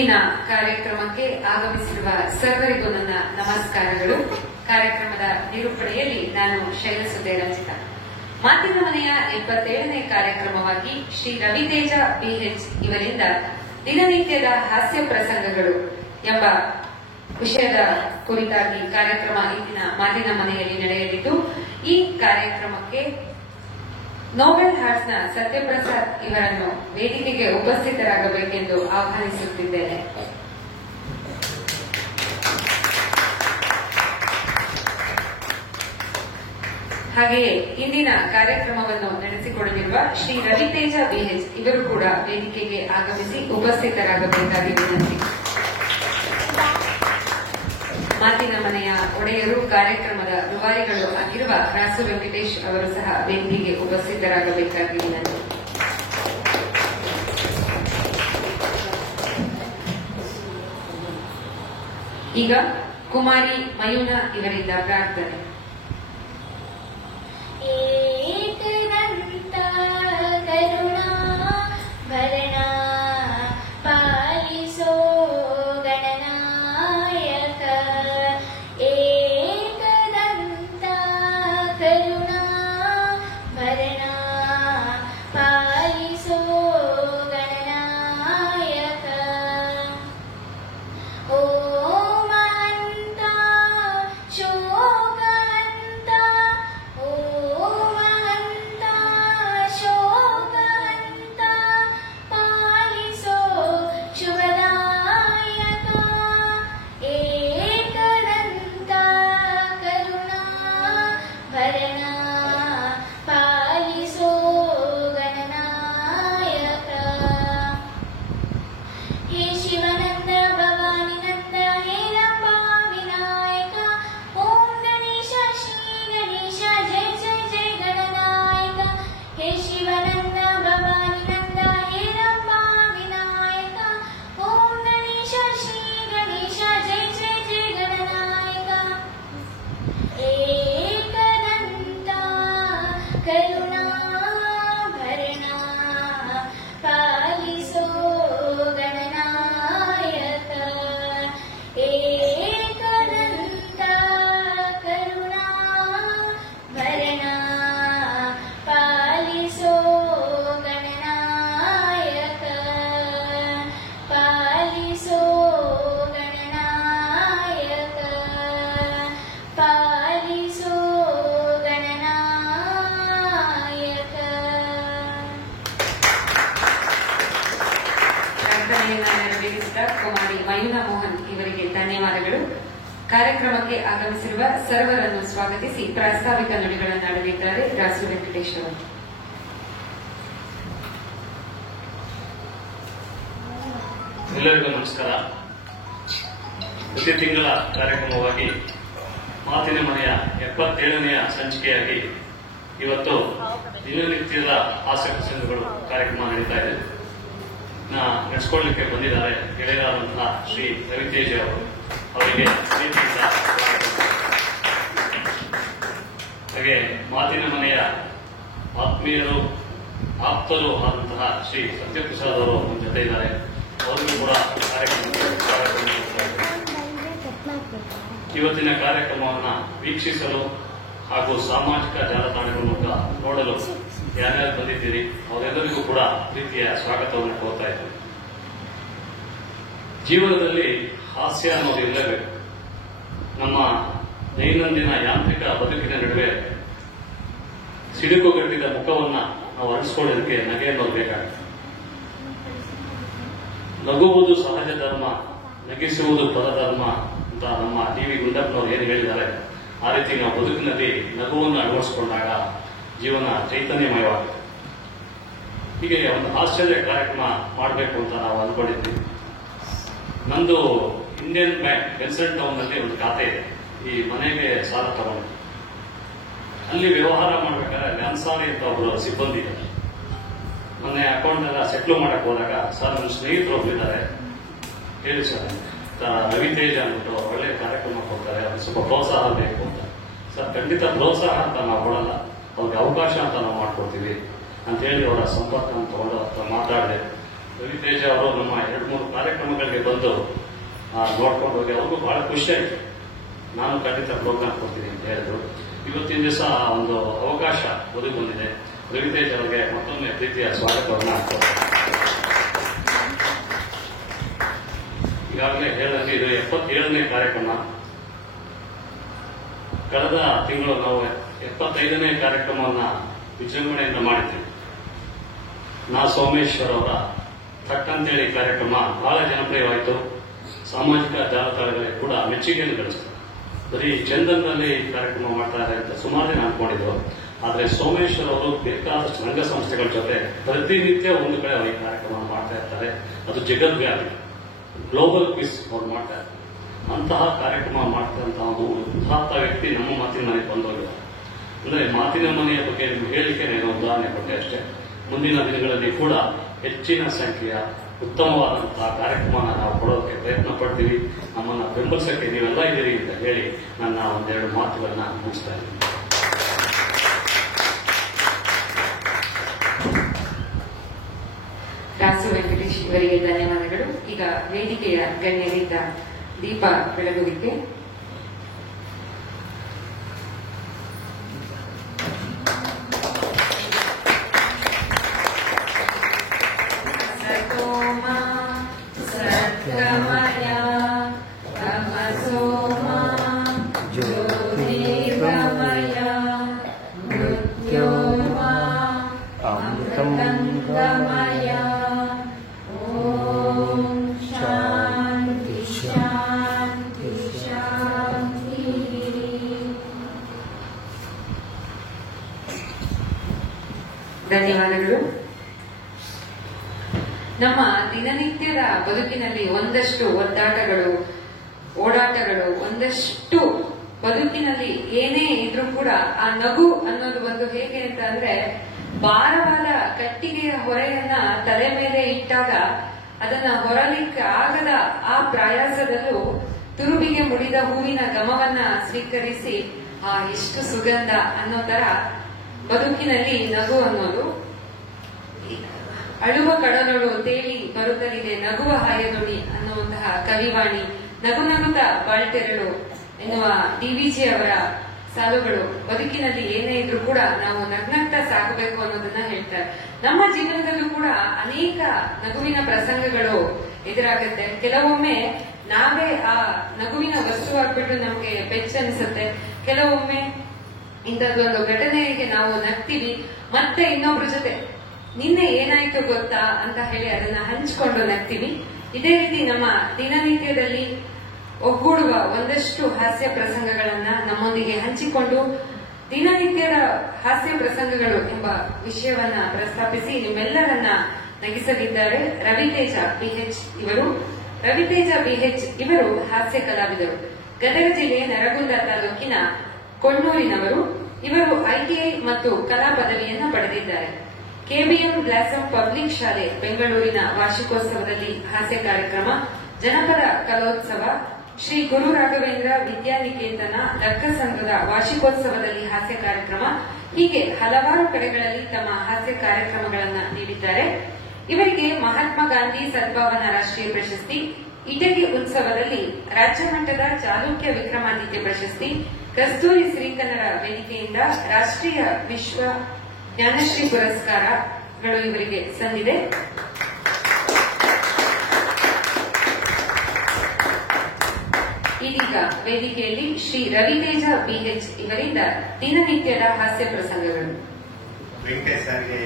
ಇಂದಿನ ಕಾರ್ಯಕ್ರಮಕ್ಕೆ ಆಗಮಿಸಿರುವ ಸರ್ವರಿಗೂ ನನ್ನ ನಮಸ್ಕಾರಗಳು. ಕಾರ್ಯಕ್ರಮದ ನಿರೂಪಣೆಯಲ್ಲಿ ನಾನು ಶೈಲಸುತೆ ರಂಜಿತಾ. ಮಾತಿನ ಮನೆಯ 77ನೇ ಕಾರ್ಯಕ್ರಮವಾಗಿ ಶ್ರೀ ರವಿತೇಜ ಬಿಎಚ್ ಇವರಿಂದ ದಿನನಿತ್ಯದ ಹಾಸ್ಯ ಪ್ರಸಂಗಗಳು ಎಂಬ ವಿಷಯದ ಕುರಿತಾಗಿ ಕಾರ್ಯಕ್ರಮ ಇಂದಿನ ಮಾತಿನ ಮನೆಯಲ್ಲಿ ನಡೆಯಲಿದ್ದು, ಈ ಕಾರ್ಯಕ್ರಮಕ್ಕೆ ನೋಬೆಲ್ ಹಾರ್ಟ್ಸ್ನ ಸತ್ಯಪ್ರಸಾದ್ ಇವರನ್ನು ವೇದಿಕೆಗೆ ಉಪಸ್ಥಿತರಾಗಬೇಕೆಂದು ಆಹ್ವಾನಿಸುತ್ತಿದ್ದೇನೆ. ಹಾಗೆಯೇ ಇಂದಿನ ಕಾರ್ಯಕ್ರಮವನ್ನು ನಡೆಸಿಕೊಡಲಿರುವ ಶ್ರೀ ರವಿತೇಜ ಬಿಎಚ್ ಇವರು ಕೂಡ ವೇದಿಕೆಗೆ ಆಗಮಿಸಿ ಉಪಸ್ಥಿತರಾಗಬೇಕಾಗಿ ವಿನಂತಿ. ಮಾತಿನ ಮನೆಯ ಒಡೆಯರು, ಕಾರ್ಯಕ್ರಮದ ರೂವಾರಿಗಳು ಆಗಿರುವ ರಾಸು ವೆಂಕಟೇಶ್ ಅವರು ಸಹ ವೇದಿಕೆಗೆ ಉಪಸ್ಥಿತರಾಗಬೇಕಾಗಿ ವಿನಂತಿ. ಈಗ ಕುಮಾರಿ ಮಯೂನ ಇವರಿಂದ ಪ್ರಾರ್ಥನೆ. ಕುಮಾರಿ ಮಯೂನಾ ಮೋಹನ್ ಇವರಿಗೆ ಧನ್ಯವಾದಗಳು. ಕಾರ್ಯಕ್ರಮಕ್ಕೆ ಆಗಮಿಸಿರುವ ಸರ್ವರನ್ನು ಸ್ವಾಗತಿಸಿ ಪ್ರಾಸ್ತಾವಿಕ ನುಡಿಗಳನ್ನಾಡಲಿದ್ದಾರೆ ರಾಸು ವೆಂಕಟೇಶ್ ಅವರು. ಎಲ್ಲರಿಗೂ ನಮಸ್ಕಾರ. ಪ್ರತಿ ತಿಂಗಳ ಕಾರ್ಯಕ್ರಮವಾಗಿ ಮಾತಿನ ಮನೆಯ 77ನೆಯ ಸಂಚಿಕೆಯಾಗಿ ಇವತ್ತು ದಿನನಿತ್ಯದ ಹಾಸ್ಯ ಪ್ರಸಂಗಗಳು ಕಾರ್ಯಕ್ರಮ ನಡೀತಾ ಇದೆ. ನಡೆಸಿಕೊಳ್ಳಲಿಕ್ಕೆ ಬಂದಿದ್ದಾರೆ ಗೆಳೆಯರಾದಂತಹ ಶ್ರೀ ರವಿತೇಜ ಅವರು. ಅವರಿಗೆ ಪ್ರೀತಿಯಿಂದ ಹಾಗೆ ಮಾತಿನ ಮನೆಯ ಆತ್ಮೀಯರು, ಆಪ್ತರು ಆದಂತಹ ಶ್ರೀ ಸತ್ಯಪ್ರಸಾದ್ ಅವರು ನಮ್ಮ ಜೊತೆ ಇದ್ದಾರೆ. ಅವರಿಗೂ ಕೂಡ ಇವತ್ತಿನ ಕಾರ್ಯಕ್ರಮವನ್ನು ವೀಕ್ಷಿಸಲು ಹಾಗೂ ಸಾಮಾಜಿಕ ಜಾಲತಾಣಗಳ ಮೂಲಕ ನೋಡಲು ಯಾರ್ಯಾರು ಬಂದಿದ್ದೀರಿ ಅವರೆಲ್ಲರಿಗೂ ಕೂಡ ಪ್ರೀತಿಯ ಸ್ವಾಗತವನ್ನು ಕೋರ್ತಾ ಇದ್ದೀವಿ. ಜೀವನದಲ್ಲಿ ಹಾಸ್ಯ ಅನ್ನೋದು ಇರಲೇಬೇಕು. ನಮ್ಮ ದೈನಂದಿನ ಯಾಂತ್ರಿಕ ಬದುಕಿನ ನಡುವೆ ಸಿಡುಕುಗಟ್ಟಿದ ಮುಖವನ್ನ ನಾವು ಅಳಿಸ್ಕೊಳ್ಳೋದಕ್ಕೆ ನಗೆ ಅನ್ನೋದು ಬೇಕಾಗುತ್ತೆ. ನಗುವುದು ಸಹಜ ಧರ್ಮ, ನಗಿಸುವುದು ಪರಧರ್ಮ ಅಂತ ನಮ್ಮ ಟಿ.ವಿ. ಗುಂಡಪ್ಪನವರು ಏನು ಹೇಳಿದ್ದಾರೆ, ಆ ರೀತಿ ನಾವು ಬದುಕಿನಲ್ಲಿ ನಗುವನ್ನು ಅಳವಡಿಸಿಕೊಂಡಾಗ ಜೀವನ ಚೈತನ್ಯಮಯವಾಗುತ್ತೆ. ಹೀಗೆ ಒಂದು ಆಶ್ಚರ್ಯ ಕಾರ್ಯಕ್ರಮ ಮಾಡಬೇಕು ಅಂತ ನಾವು ಅಂದ್ಕೊಂಡಿದ್ವಿ. ನಂದು ಇಂಡಿಯನ್ ಬ್ಯಾಂಕ್ ಬೆನ್ಸನ್ ಟೌನ್ ನಲ್ಲಿ ಒಂದು ಖಾತೆ ಇದೆ. ಈ ಮನೆಗೆ ಸಾಲ ತಗೊಂಡು ಅಲ್ಲಿ ವ್ಯವಹಾರ ಮಾಡ್ಬೇಕಾದ್ರೆ ಅಲ್ಲಿ ಅನ್ಸಾರಿ ಅಂತ ಒಬ್ಬರು ಸಿಬ್ಬಂದಿ ಇದ್ದಾರೆ. ಮೊನ್ನೆ ಅಕೌಂಟ್ ಎಲ್ಲ ಸೆಟ್ಲ್ ಮಾಡಕ್ ಹೋದಾಗ, ಸರ್ ನನ್ನ ಸ್ನೇಹಿತರು ಒಬ್ಬರಿದ್ದಾರೆ, ಹೇಳಿ ಸರ್ ರವಿತೇಜ ಅಂದ್ಬಿಟ್ಟು ಒಳ್ಳೆ ಕಾರ್ಯಕ್ರಮ ಕೊಡ್ತಾರೆ, ಅವ್ರಿಗೆ ಸ್ವಲ್ಪ ಪ್ರೋತ್ಸಾಹ ಬೇಕು ಅಂತ. ಸರ್ ಖಂಡಿತ ಪ್ರೋತ್ಸಾಹ ಅಂತ ನಾವು ಕೊಡಲ್ಲ, ಅವ್ರಿಗೆ ಅವಕಾಶ ಅಂತ ನಾವು ಮಾಡ್ಕೊಡ್ತೀವಿ ಅಂತ ಹೇಳಿ ಅವರ ಸಂಪರ್ಕ ತಗೊಂಡು ಮಾತಾಡಿದೆ. ರವಿತೇಜ ಅವರು ನಮ್ಮ 2-3 ಕಾರ್ಯಕ್ರಮಗಳಿಗೆ ಬಂದು ನೋಡ್ಕೊಂಡು ಹೋಗಿ ಅವ್ರಿಗೂ ಬಹಳ ಖುಷಿ ಆಯಿತು. ನಾನು ಖಂಡಿತ ಪ್ರೋಗ್ರಾಮ್ ಕೊಡ್ತೀನಿ ಅಂತ ಹೇಳಿದ್ರು. ಇವತ್ತಿನ ದಿವಸ ಒಂದು ಅವಕಾಶ ಒದಗಿ ಬಂದಿದೆ. ರವಿತೇಜ್ ಅವರಿಗೆ ಮತ್ತೊಮ್ಮೆ ಪ್ರೀತಿಯ ಸ್ವಾಗತವನ್ನು ಈಗಾಗಲೇ ಹೇಳಿದಂತೆ ಇದು 77ನೇ ಕಾರ್ಯಕ್ರಮ. ಕಳೆದ ತಿಂಗಳು ನಾವು 75ನೇ ಕಾರ್ಯಕ್ರಮವನ್ನು ವಿಜೃಂಭಣೆಯಿಂದ ಮಾಡಿದ್ವಿ. ಸೋಮೇಶ್ವರ್ ಅವರ ಥಟ್ಟಂತೇಳಿ ಕಾರ್ಯಕ್ರಮ ಬಹಳ ಜನಪ್ರಿಯವಾಯಿತು. ಸಾಮಾಜಿಕ ಜಾಲತಾಣಗಳಿಗೆ ಕೂಡ ಮೆಚ್ಚುಗೆಯನ್ನು ಗಳಿಸಿತು. ಬರೀ ಚಂದನ್ನಲ್ಲಿ ಕಾರ್ಯಕ್ರಮ ಮಾಡ್ತಾರೆ ಅಂತ ಸುಮಾರು ಜನ ಅನ್ಕೊಂಡಿದ್ರು. ಆದರೆ ಸೋಮೇಶ್ವರ್ ಅವರು ಬೇಕಾದಷ್ಟು ರಂಗ ಸಂಸ್ಥೆಗಳ ಜೊತೆ ಪ್ರತಿನಿತ್ಯ ಒಂದು ಕಡೆ ಅವರು ಈ ಕಾರ್ಯಕ್ರಮ ಮಾಡ್ತಾ ಇರ್ತಾರೆ. ಅದು ಜಗದ್ವ್ಯಾಪಿ ಗ್ಲೋಬಲ್ ಕ್ವಿಸ್ ಅವ್ರು ಮಾಡ್ತಾ ಇರ್ತಾರೆ. ಅಂತಹ ಕಾರ್ಯಕ್ರಮ ಮಾಡ್ತಿರುವಂತಹ ಒಂದು ಉದಾತ್ತ ವ್ಯಕ್ತಿ ನಮ್ಮ ಮಾತಿನ ಮನೆಗೆ ಬಂದೋಗಿದ್ದಾರೆ. ಅಂದ್ರೆ ಮಾತಿನ ಮನೆಯ ಬಗ್ಗೆ ಹೇಳಿಕೆ ನಾನು ಉದಾಹರಣೆ ಕೊಟ್ಟೆ ಅಷ್ಟೇ. ಮುಂದಿನ ದಿನಗಳಲ್ಲಿ ಕೂಡ ಹೆಚ್ಚಿನ ಸಂಖ್ಯೆಯ ಉತ್ತಮವಾದಂತಹ ಕಾರ್ಯಕ್ರಮನ ನಾವು ಕೊಡೋದಕ್ಕೆ ಪ್ರಯತ್ನ ಪಡ್ತೀವಿ. ನಮ್ಮನ್ನ ಬೆಂಬಲಿಸಕ್ಕೆ ನೀವೆಲ್ಲ ಇದ್ದೀರಿ ಅಂತ ಹೇಳಿ ನನ್ನ ಒಂದೆರಡು ಮಾತುಗಳನ್ನ ಮುಗಿಸ್ತಾ ಇದ್ದೀನಿ. ರಾಸು ವೆಂಕಟೇಶ್ ಇವರಿಗೆ ಧನ್ಯವಾದಗಳು. ಈಗ ವೇದಿಕೆಯ ಗಣ್ಯರಿಂದ ದೀಪ ಬೆಳಗುವಿಕೆ. ಧನ್ಯವಾದಗಳು. ನಮ್ಮ ದಿನನಿತ್ಯದ ಬದುಕಿನಲ್ಲಿ ಒಂದಷ್ಟು ಒದ್ದಾಟಗಳು, ಓಡಾಟಗಳು, ಒಂದಷ್ಟು ಬದುಕಿನಲ್ಲಿ ಏನೇ ಇದ್ರೂ ಕೂಡ ಆ ನಗು ಅನ್ನೋದು ಒಂದು ಹೇಗೆ ಅಂತ ಅಂದ್ರೆ, ಭಾರವಾದ ಕಟ್ಟಿಗೆಯ ಹೊರೆಯನ್ನ ತಲೆ ಮೇಲೆ ಇಟ್ಟಾಗ ಅದನ್ನ ಹೊರಲಿಕ್ಕೆ ಆಗದ ಆ ಪ್ರಯಾಸದಲ್ಲೂ ತುರುಬಿಗೆ ಮುಡಿದ ಹೂವಿನ ಘಮವನ್ನ ಸ್ವೀಕರಿಸಿ ಎಷ್ಟು ಸುಗಂಧ ಅನ್ನೋ ತರ ಬದುಕಿನಲ್ಲಿ ನಗು ಅನ್ನೋದು. ಅಳುವ ಕಡಲೊಳು ತೇಲಿ ಬರುತ್ತಲಿದೆ ನಗುವ ಹಾಯದೊಡಿ ಅನ್ನುವಂತಹ ಕವಿವಾಣಿ, ನಗು ನಗುತ್ತ ಬಾಳ್ತೆರಳು ಎನ್ನುವ ಡಿವಿಜಿ ಅವರ ಸಾಲುಗಳು ಬದುಕಿನಲ್ಲಿ ಏನೇ ಇದ್ರೂ ಕೂಡ ನಾವು ನಗ್ನಗ್ತಾ ಸಾಕಬೇಕು ಅನ್ನೋದನ್ನ ಹೇಳ್ತಾರೆ. ನಮ್ಮ ಜೀವನದಲ್ಲೂ ಕೂಡ ಅನೇಕ ನಗುವಿನ ಪ್ರಸಂಗಗಳು ಎದುರಾಗುತ್ತೆ. ಕೆಲವೊಮ್ಮೆ ನಾವೇ ಆ ನಗುವಿನ ವಸ್ತುವಾಗ್ಬಿಟ್ಟು ನಮ್ಗೆ ಬೆಚ್ಚನಿಸುತ್ತೆ. ಕೆಲವೊಮ್ಮೆ ಇಂಥದ್ದೊಂದು ಘಟನೆಗೆ ನಾವು ನಗ್ತೀವಿ, ಮತ್ತೆ ಇನ್ನೊಬ್ರ ಜೊತೆ ನಿನ್ನೆ ಏನಾಯ್ತು ಗೊತ್ತಾ ಅಂತ ಹೇಳಿ ಅದನ್ನ ಹಂಚಿಕೊಂಡು ನಗ್ತೀವಿ. ಇದೇ ರೀತಿ ನಮ್ಮ ದಿನನಿತ್ಯದಲ್ಲಿ ಒಗ್ಗೂಡುವ ಒಂದಷ್ಟು ಹಾಸ್ಯ ಪ್ರಸಂಗಗಳನ್ನ ನಮ್ಮೊಂದಿಗೆ ಹಂಚಿಕೊಂಡು ದಿನನಿತ್ಯದ ಹಾಸ್ಯ ಪ್ರಸಂಗಗಳು ಎಂಬ ವಿಷಯವನ್ನ ಪ್ರಸ್ತಾಪಿಸಿ ನಿಮ್ಮೆಲ್ಲರನ್ನ ನಗಿಸಲಿದ್ದಾರೆ ರವಿತೇಜ ಬಿಎಚ್ ಇವರು. ರವಿತೇಜ ಬಿಎಚ್ ಇವರು ಹಾಸ್ಯ ಕಲಾವಿದರು. ಗದಗ ಜಿಲ್ಲೆ ನರಗುಂದ ತಾಲೂಕಿನ ಕೊಣ್ಣೂರಿನವರು. ಇವರು ಐಟಿಐ ಮತ್ತು ಕಲಾ ಪದವಿಯನ್ನು ಪಡೆದಿದ್ದಾರೆ. ಕೆಬಿಎಂ ಬ್ಲಾಸಮ್ ಪಬ್ಲಿಕ್ ಶಾಲೆ ಬೆಂಗಳೂರಿನ ವಾರ್ಷಿಕೋತ್ಸವದಲ್ಲಿ ಹಾಸ್ಯ ಕಾರ್ಯಕ್ರಮ, ಜನಪದ ಕಲೋತ್ಸವ, ಶ್ರೀ ಗುರು ರಾಘವೇಂದ್ರ ವಿದ್ಯಾನಿಕೇತನ ಲಕ್ಕ ಸಂಘದ ವಾರ್ಷಿಕೋತ್ಸವದಲ್ಲಿ ಹಾಸ್ಯ ಕಾರ್ಯಕ್ರಮ, ಹೀಗೆ ಹಲವಾರು ಕಡೆಗಳಲ್ಲಿ ತಮ್ಮ ಹಾಸ್ಯ ಕಾರ್ಯಕ್ರಮಗಳನ್ನು ನೀಡಿದ್ದಾರೆ. ಇವರಿಗೆ ಮಹಾತ್ಮ ಗಾಂಧಿ ಸದ್ಭಾವನಾ ರಾಷ್ಟ್ರೀಯ ಪ್ರಶಸ್ತಿ, ಇಟಗಿ ಉತ್ಸವದಲ್ಲಿ ರಾಜ್ಯ ಮಟ್ಟದ ಚಾಲುಕ್ಯ ವಿಕ್ರಮಾದಿತ್ಯ ಪ್ರಶಸ್ತಿ, ಕಸ್ತೂರಿ ಶ್ರೀಕನ್ನಡ ವೇದಿಕೆಯಿಂದ ರಾಷ್ಟ್ರೀಯ ವಿಶ್ವ ಜ್ಞಾನಶ್ರೀ ಪುರಸ್ಕಾರಗಳು ಇವರಿಗೆ ಸಂದಿದೆ. ಇದೀಗ ವೇದಿಕೆಯಲ್ಲಿ ಶ್ರೀ ರವಿತೇಜ ಬಿಎಚ್ ಇವರಿಂದ ದಿನನಿತ್ಯದ ಹಾಸ್ಯ ಪ್ರಸಂಗಗಳು. ವೆಂಕಟೇಶ್ ಸರ್ಗೆ